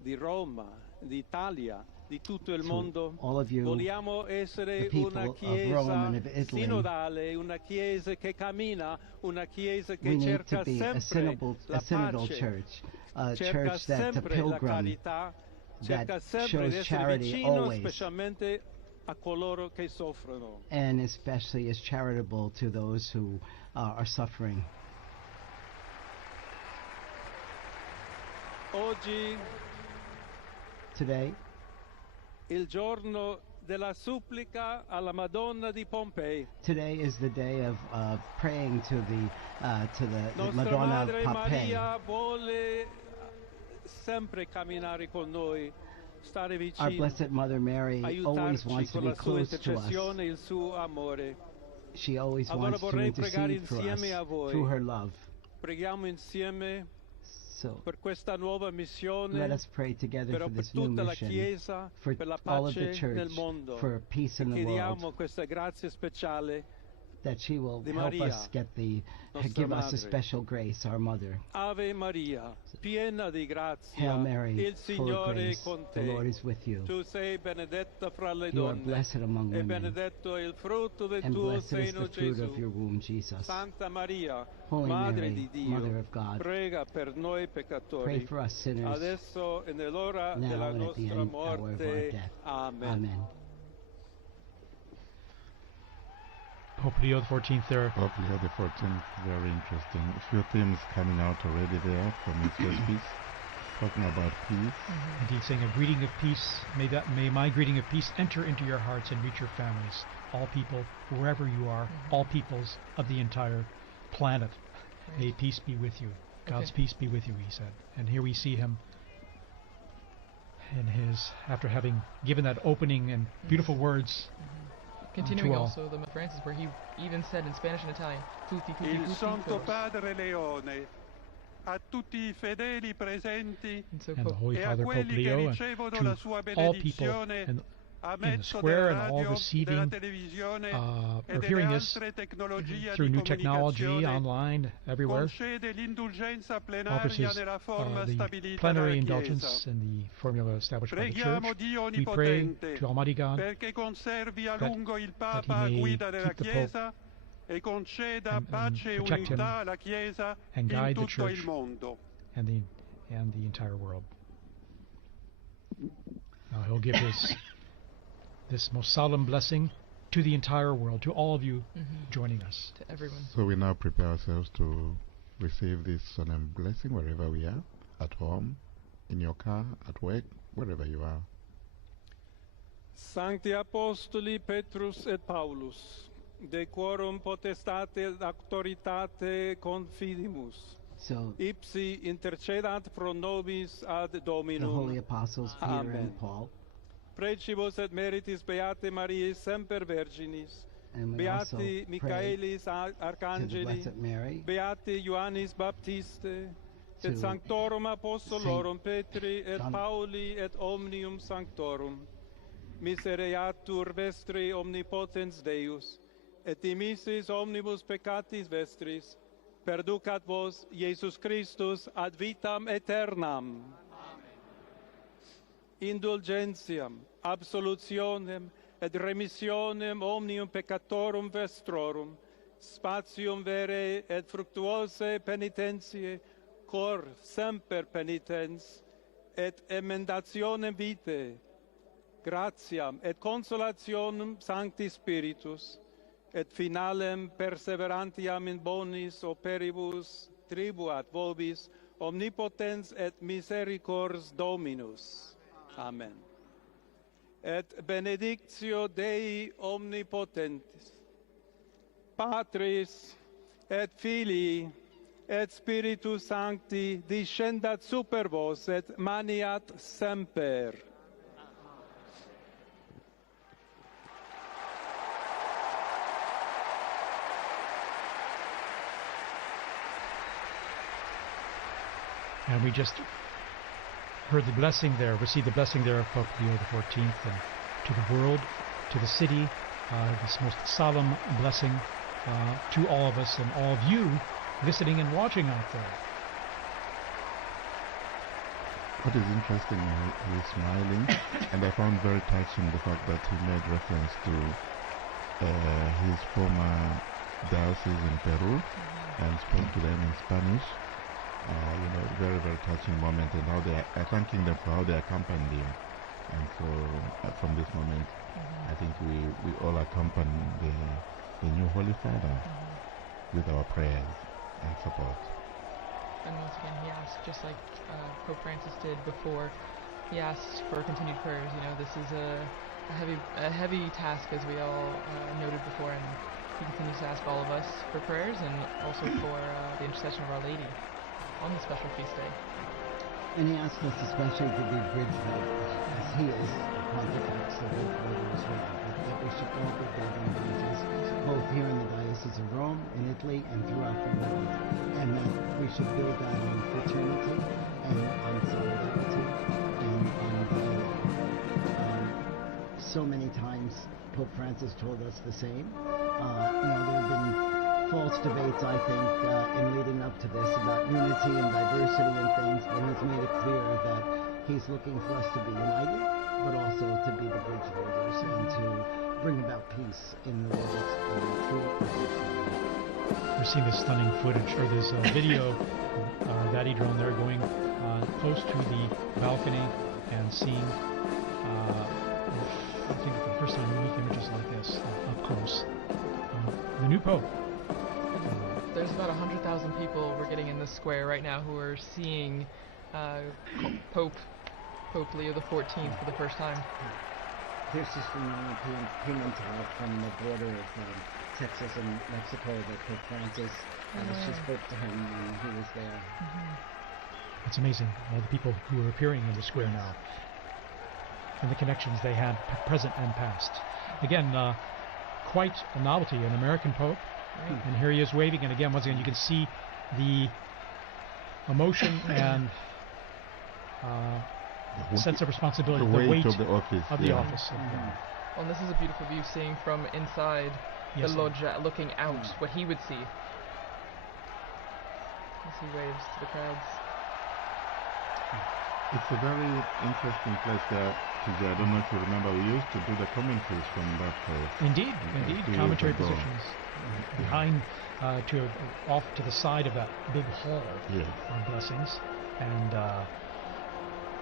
di Roma, d'Italia, di tutto il To mondo, all of you, vogliamo essere the people una of chiesa Rome and of Italy, sinodale, una chiesa che cammina, una chiesa che we need cerca to be a sempre la synodal pace, church, a cerca church that's a sempre la pilgrim, carità, cerca that sempre di shows essere charity vicino always, specialmente a coloro che soffrono. and especially is charitable to those who are suffering. Oggi Today, il giorno della supplica alla Madonna di Pompei. today is the day of praying to the Nostra Madonna of Madre Pompeii. Maria vuole sempre camminare con noi, stare Our vicino, Blessed Mother Mary always aiutarci wants to con be la sua close to us. intercessione e il suo amore. She always Allora wants to vorrei pregare intercede for us insieme a voi. through her love. Preghiamo insieme So per questa nuova missione, let us pray together for per this new tutta la mission, Chiesa, for per la all of the pace nel church, mondo. for peace in the Chiediamo world, questa grazia speciale that she will di help Maria, us get nostra give us a madre. special grace, our mother. Ave Maria, piena di grazia, Hail Mary, il full of Signore è grace, con the te. Lord is with you. Tu sei benedetta fra le You are donne, blessed among e women, benedetto è il frutto del and tuo blessed is seno, the fruit Gesù. of your womb, Jesus. Santa Maria, Holy Madre Mary, di Dio, Mother of God, prega per noi pray peccatori, for us sinners, adesso e nell'ora now della and at the nostra end hour of our morte. death. Amen. Amen. Pope Leo XIV there. Pope Leo XIV, very interesting. A few themes coming out already there from his first piece, talking about peace. Indeed, saying a greeting of peace. May my greeting of peace enter into your hearts and reach your families. All people, wherever you are, all peoples of the entire planet. May peace be with you. God's peace be with you, he said. And here we see him in his, after having given that opening and beautiful words. Continuing also the Francis, where he even said in Spanish and Italian, tutti, tutti, Il tutti, Santo todos. Padre Leone, a tutti I fedeli presenti And the Holy e a Father Pope quelli che Leo, and ricevono la to sua all people benedizione in a the mezzo square della and all radio, della receiving televisione e or delle hearing this altre tecnologie through di new technology, comunicazione, online, everywhere. concede l'indulgenza Offers plenaria his, nella forma the stabilita plenary dalla indulgence Chiesa. and the formula established by the Preghiamo Church. Dio We pray Onnipotente to Almighty God perché conservi a that- lungo il that he Papa a may guida della keep the Pope Chiesa e conceda and pace e protect him unità alla Chiesa and in guide the tutto Church il mondo. and the entire world. Now he'll give this most solemn blessing to the entire world, to all of you joining us. To everyone. So we now prepare ourselves to receive this solemn blessing wherever we are, at home, in your car, at work, wherever you are. Sancti Apostoli Petrus et Paulus, de quorum potestate et auctoritate confidimus, So ipsi intercedant pro nobis ad the Dominum. holy apostles Peter Amen. and Paul, Precibus et meritis Beate Mariae semper Virginis, and we also Beati pray Michaelis to the Arcangeli, Blessed Mary, Beati Ioannis Baptiste, to et Sanctorum Apostolorum Petri et John- Pauli et omnium Sanctorum, misereatur vestri omnipotens Deus, et dimissis omnibus peccatis vestris, perducat vos Iesus Christus ad vitam aeternam. Indulgentiam, absolutionem et remissionem omnium peccatorum vestrorum, spatium vere et fructuose penitentiae, cor semper penitens, et emendationem vitae, gratiam et consolationem Sancti Spiritus, et finalem perseverantiam in bonis operibus tribuat vobis omnipotens et misericors Dominus. Amen. Et benedictio Dei omnipotentis, Patris et Filii et Spiritus Sancti descendat super vos et maniat semper. And we just heard the blessing there, received the blessing there of Pope Leo XIV, and to the world, to the city, this most solemn blessing to all of us and all of you listening and watching out there. What is interesting, he is smiling, and I found very touching the fact that he made reference to his former diocese in Peru and spoke to them in Spanish. Very, very touching moment, and how they are thanking them for how they accompanied him. And so, from this moment, I think we all accompany the new Holy Father with our prayers and support. And once again, he asked, just like Pope Francis did before, he asked for continued prayers. You know, this is a heavy task, as we all noted before, and he continues to ask all of us for prayers and also for the intercession of Our Lady on the special feast day. and he asked us especially to be bridgehead, as he is the pontifex of the Israel, that we should all be brethren bridges, both here in the diocese diocese of Rome, in Italy, and throughout the world, and that we should build that on fraternity and on solidarity and on dialogue. So many times Pope Francis told us the same. There have been false debates, I think, in leading up to this about unity and diversity and things, but he's made it clear that he's looking for us to be united, but also to be the bridge builders and to bring about peace in the world through We're seeing this stunning footage, or this video of Vati drone there going close to the balcony and seeing, I think for the first time, unique images like this up close. The new Pope. There's about 100,000 people we're getting in the square right now who are seeing Pope Leo XIV for the first time. Here's Sister Pimentel from the border of Texas and Mexico that Pope Francis, she spoke to him when he was there. It's amazing, all the people who are appearing in the square now, and the connections they had present and past. Again, quite a novelty, an American Pope, and here he is waving, and again, once again, you can see the emotion and sense of responsibility, the weight of the office. Well, this is a beautiful view, seeing from inside the loggia, looking out, what he would see as he waves to the crowds. It's a very interesting place there. I don't know if you remember, we used to do the commentaries from that place. Indeed, commentary positions behind, off to the side of that big hall of blessings,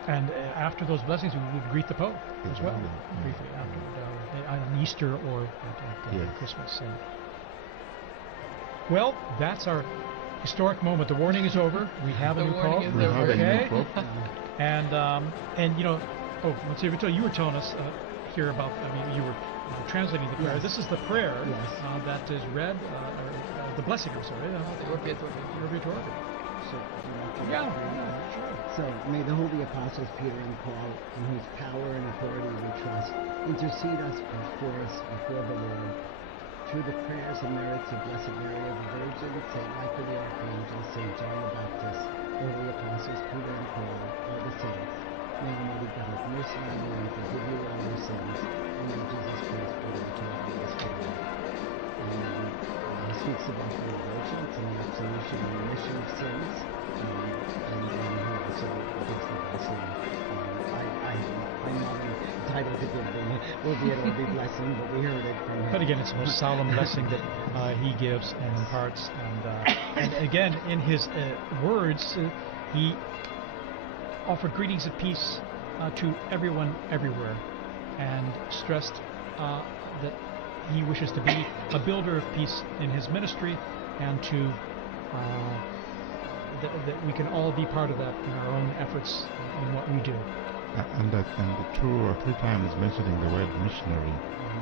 and after those blessings, we would greet the Pope as well, briefly after on Easter or at Christmas. Well, that's our historic moment. The warning is over. We have a new Pope. And you know, let's see, Victoria, you were telling us here about, you were translating the prayer. This is the prayer that is read, the blessing, I'm sorry. So, may the holy apostles Peter and Paul, in whose power and authority we trust, intercede us before the Lord. Through the prayers and merits of Blessed Mary of the Virgin, St. Michael the Archangel, St. John the Baptist, the holy apostles Peter and Paul, all the saints, may Almighty God have mercy on you and forgive you all your sins, and may Jesus Christ bring you to this world. He speaks about the indulgence and the absolution and remission of sins, and he also gives the blessing. I'm not entitled to give them, albeit it'll be blessing, but we heard it from him. But again, it's the most solemn blessing that he gives and imparts. And again, in his words, he offered greetings of peace to everyone, everywhere, and stressed that he wishes to be a builder of peace in his ministry, and to that we can all be part of that in our own efforts in what we do. And 2 or 3 times mentioning the word missionary,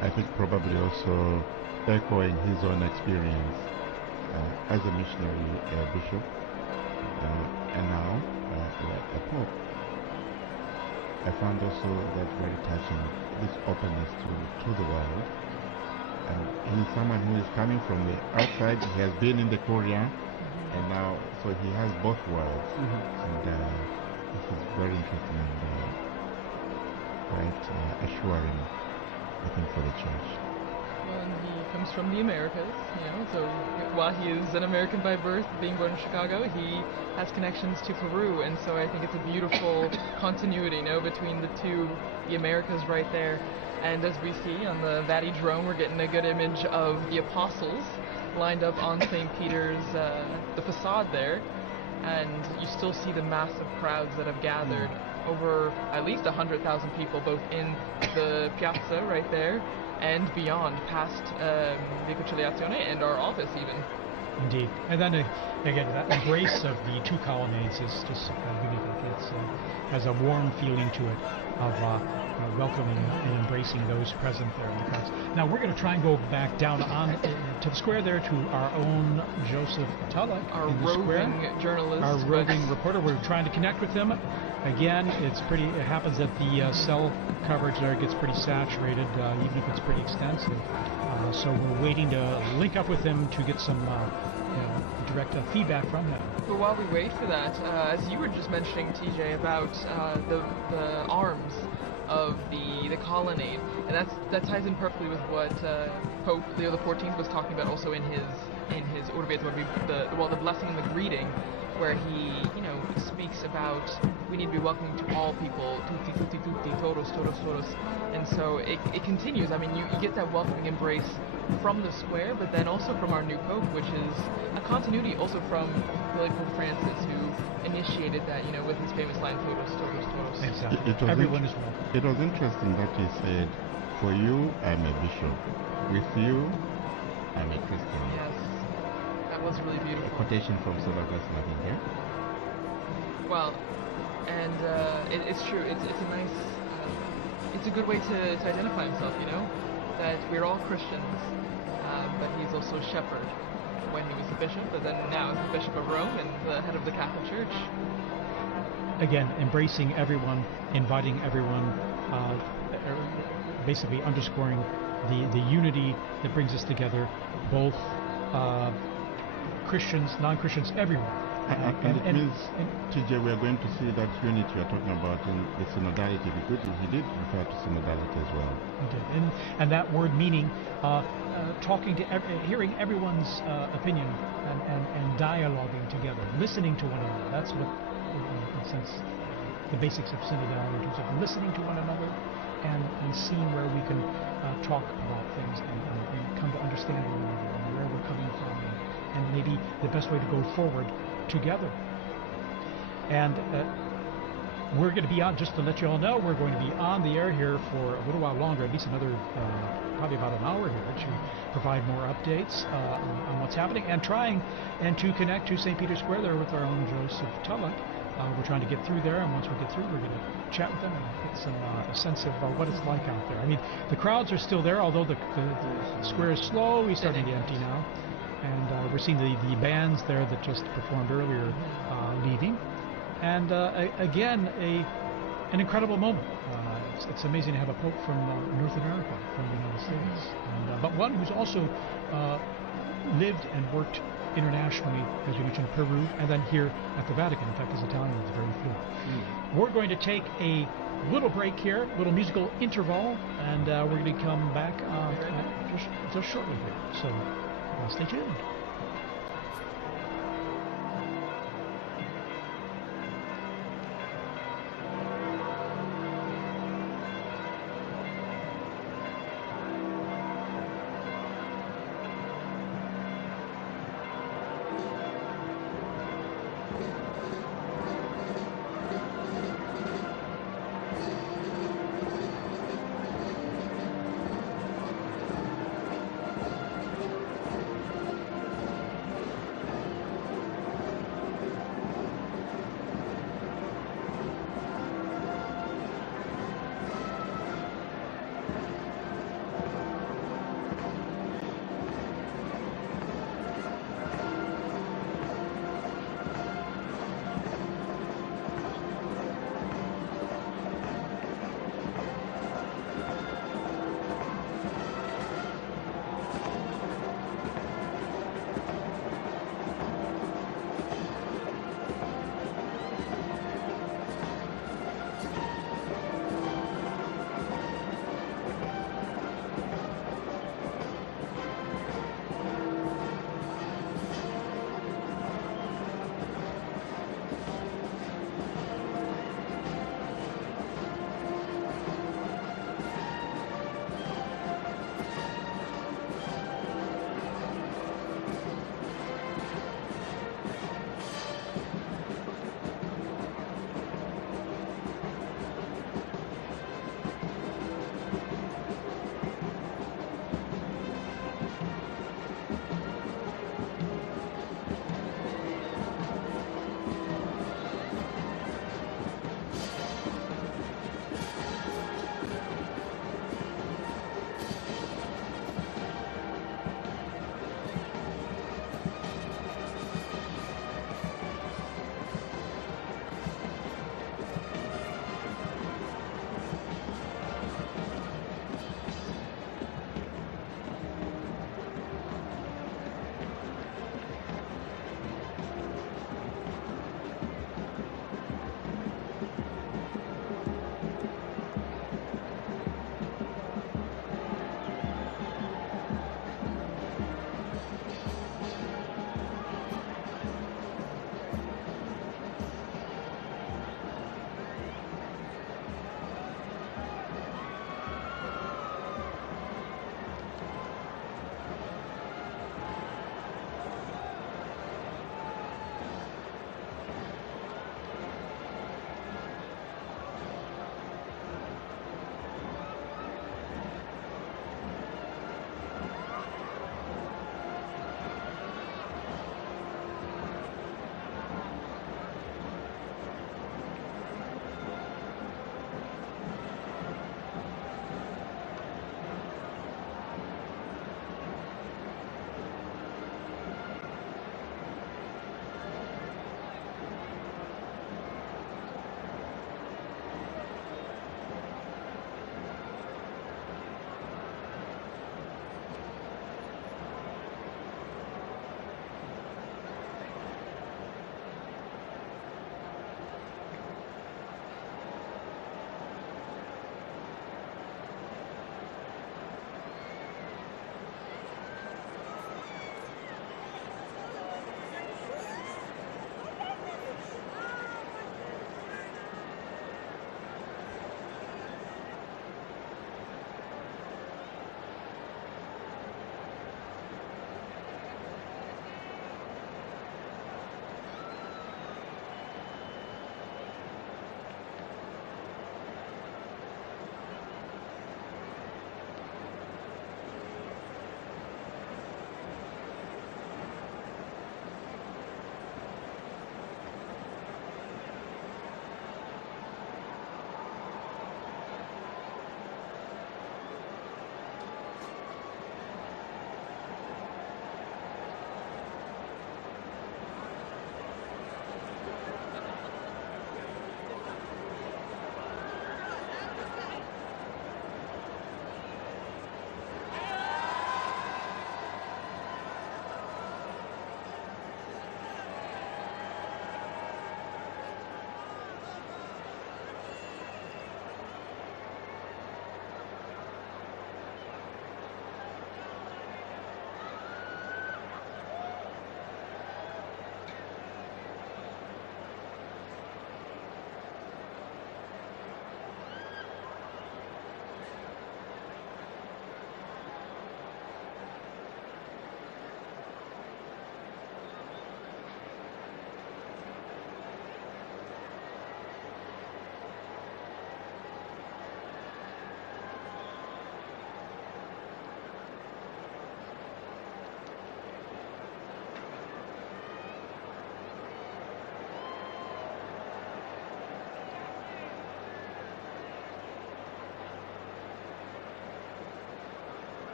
I think probably also echoing his own experience as a missionary bishop, and now a pope. I found also that very touching, this openness to the world. And he's someone who is coming from the outside. He has been in the Korea, and now, so he has both worlds. And this is very interesting and quite assuring, I think, for the church. Well, and he comes from the Americas, so while he is an American by birth, being born in Chicago, he has connections to Peru, and so I think it's a beautiful continuity, between the two, the Americas right there. And as we see on the Vati drone, we're getting a good image of the apostles lined up on St. Peter's, the facade there, and you still see the massive crowds that have gathered, over at least 100,000 people, both in the piazza right there and beyond, past the Conciliazione and our office even. Indeed. And then again, that embrace of the 2 colonnades is just unique. It has a warm feeling to it. of welcoming and embracing those present there in the crowds. Now we're going to try and go back down on to the square there to our own Joseph Tulloch, our in the roving square. journalist, Our roving reporter. We're trying to connect with him. Again, it happens that the cell coverage there gets pretty saturated, even if it's pretty extensive. So we're waiting to link up with him to get some direct feedback from him. But while we wait for that, as you were just mentioning, TJ, about the arms of the colonnade, and that ties in perfectly with what Pope Leo XIV was talking about also in his Urbi et Orbi, the blessing and the greeting, where he speaks about we need to be welcoming to all people, tutti tutti tutti, todos todos todos, and so it continues. I mean, you get that welcoming embrace from the square, but then also from our new Pope, which is a continuity also from really Pope Francis, who initiated that, with his famous line, todos todos todos. Exactly. Everyone is welcome. It was interesting that he said, for you, I'm a bishop. With you, I'm a Christian. Yes. That was really beautiful. A quotation from St. Augustine, I think, yeah? Well, and it's true. It's a nice, it's a good way to identify himself, that we're all Christians, but he's also a shepherd when he was a bishop, but then now as the Bishop of Rome and the head of the Catholic Church. Again, embracing everyone, inviting everyone, basically underscoring the unity that brings us together, both Christians, non-Christians, everyone. And it means, TJ, we are going to see that unity you are talking about in the synodality, because he did refer to synodality as well. He did. And that word meaning talking to, hearing everyone's opinion and dialoguing together, listening to one another. That's what, in a sense, the basics of synodality, in terms of listening to one another and seeing where we can talk about things and come to understand one another and where we're coming from, and maybe the best way to go forward together. And we're going to be on, just to let you all know, we're going to be on the air here for a little while longer, at least another, probably about an hour here, to provide more updates on what's happening, and trying to connect to St. Peter's Square there with our own Joseph Tulloch. We're trying to get through there, and once we get through, we're going to chat with them and get some a sense of what it's like out there. I mean, the crowds are still there, although the square is slowly starting to empty now. And we're seeing the bands there that just performed earlier leaving. And again, an incredible moment. It's amazing to have a Pope from North America, from the United States, but one who's also lived and worked internationally, as you mentioned, Peru, and then here at the Vatican. In fact, his Italian is very fluent. We're going to take a little break here, a little musical interval, and we're going to come back just shortly here. So stay tuned.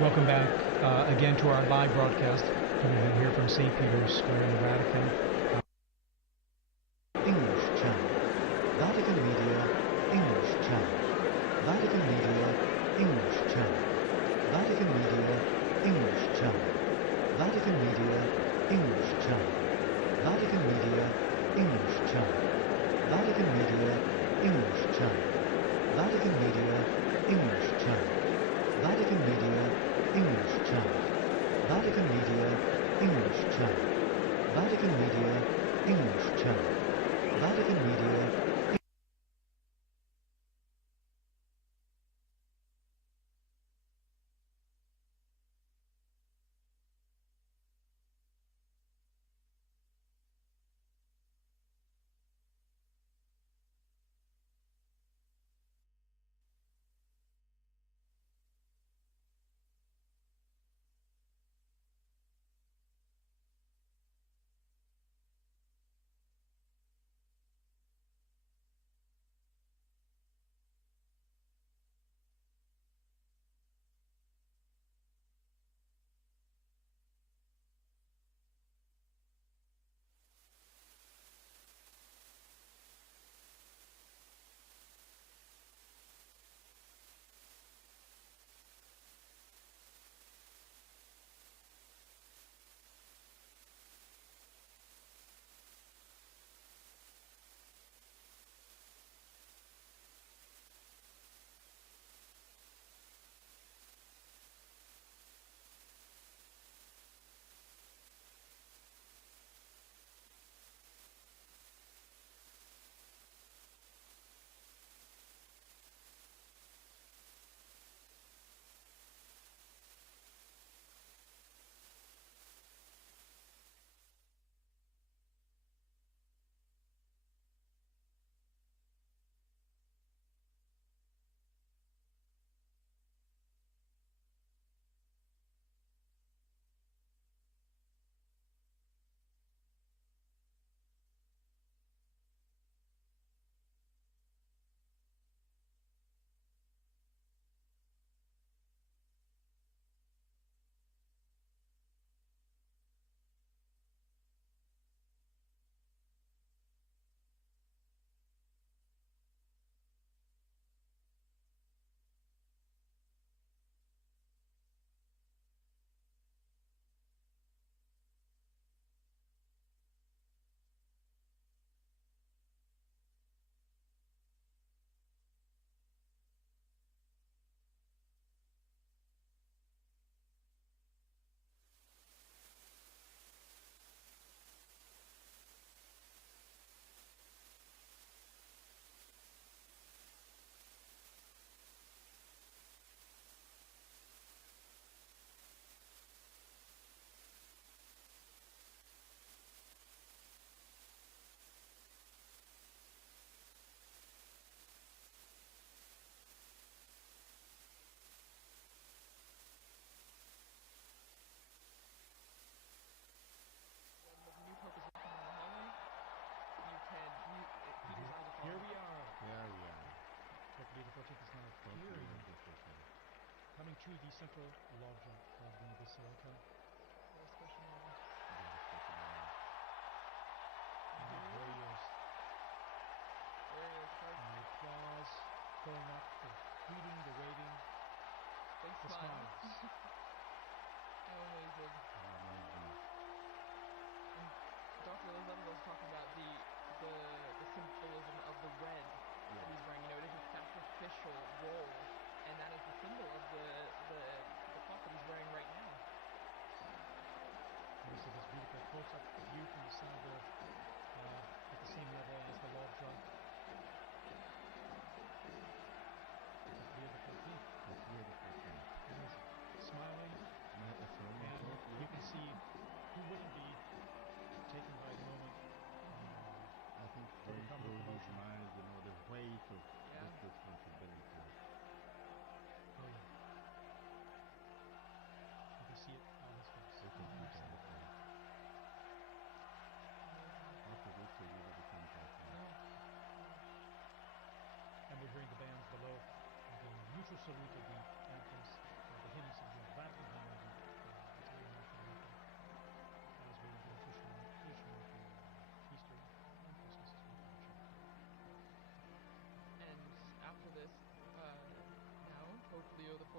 Welcome back again to our live broadcast coming in here from St. Peter's Square in the Vatican. English Channel. Vatican Media, English Channel. Vatican Media, English Channel. Vatican Media, English Channel. Vatican Media, English Channel. Vatican Media, English Channel. Vatican Media, English Channel. Vatican Media, English Channel. Vatican Media, English Channel. Vatican Media, English Channel. Vatican Media, English Channel. Vatican Media. Here we are. Pope Leo XIV is now here, coming to the central loggia of the Basilica. Very special moment. And the warriors, and the applause going up, the greeting, the waving, Big the smile. smiles. How amazing. And Dr. Elizabeth was talking about the symbolism of the red that he's wearing. You know, it is a sacrificial roll, and that is the symbol of the cloth that he's wearing right now. Here's this beautiful close-up view from the center at the same level as the loggia. Leo XIV. He's smiling, and you can see who wouldn't be taken by the moment. I think going through his mind, the weight of this responsibility. Oh, yeah. You can see it on his face. After this, he really become personal. And we're hearing the bands below, the mutual salute of the anthems, the hymns of the Vatican.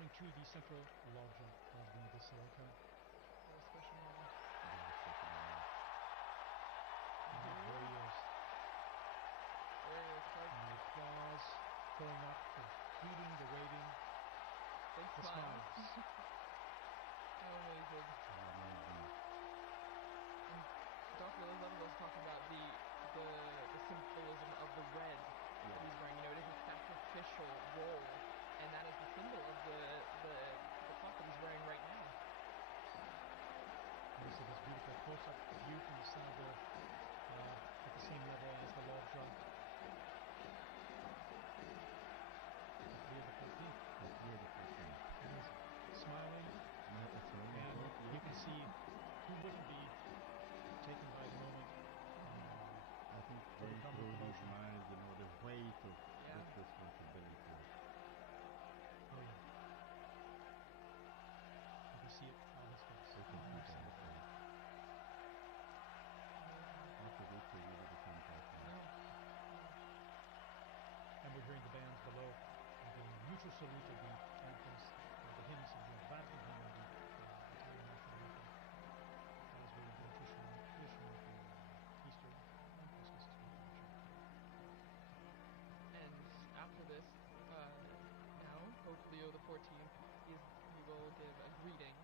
coming to the central loggia of the basilica. Very special moment. And there he is. There he is. And the applause going up, the hooting, the waving, Big the smiles. smiles. How amazing. And Dr. Elizabeth was talking about the symbolism of the red that he's wearing. You know, it is a sacrificial role, and that is the symbol of the cloth that he's wearing right now. And this is this beautiful close-up view from the side there, at the same level as the loggia. Leo XIV. And he's smiling, and you can see who wouldn't be taken by the moment. I think going through his mind, you know, the weight of this responsibility. Oh yeah. You can see it on his face. You can see it on the face. After this, we really become personal. And we're hearing the bands below, the mutual salute of the anthems, the hymns of the Vatican hymn and the Italian national anthem, as we do traditional for Easter and Christmas as well. And after this, now Pope Leo XIV, he will give a greeting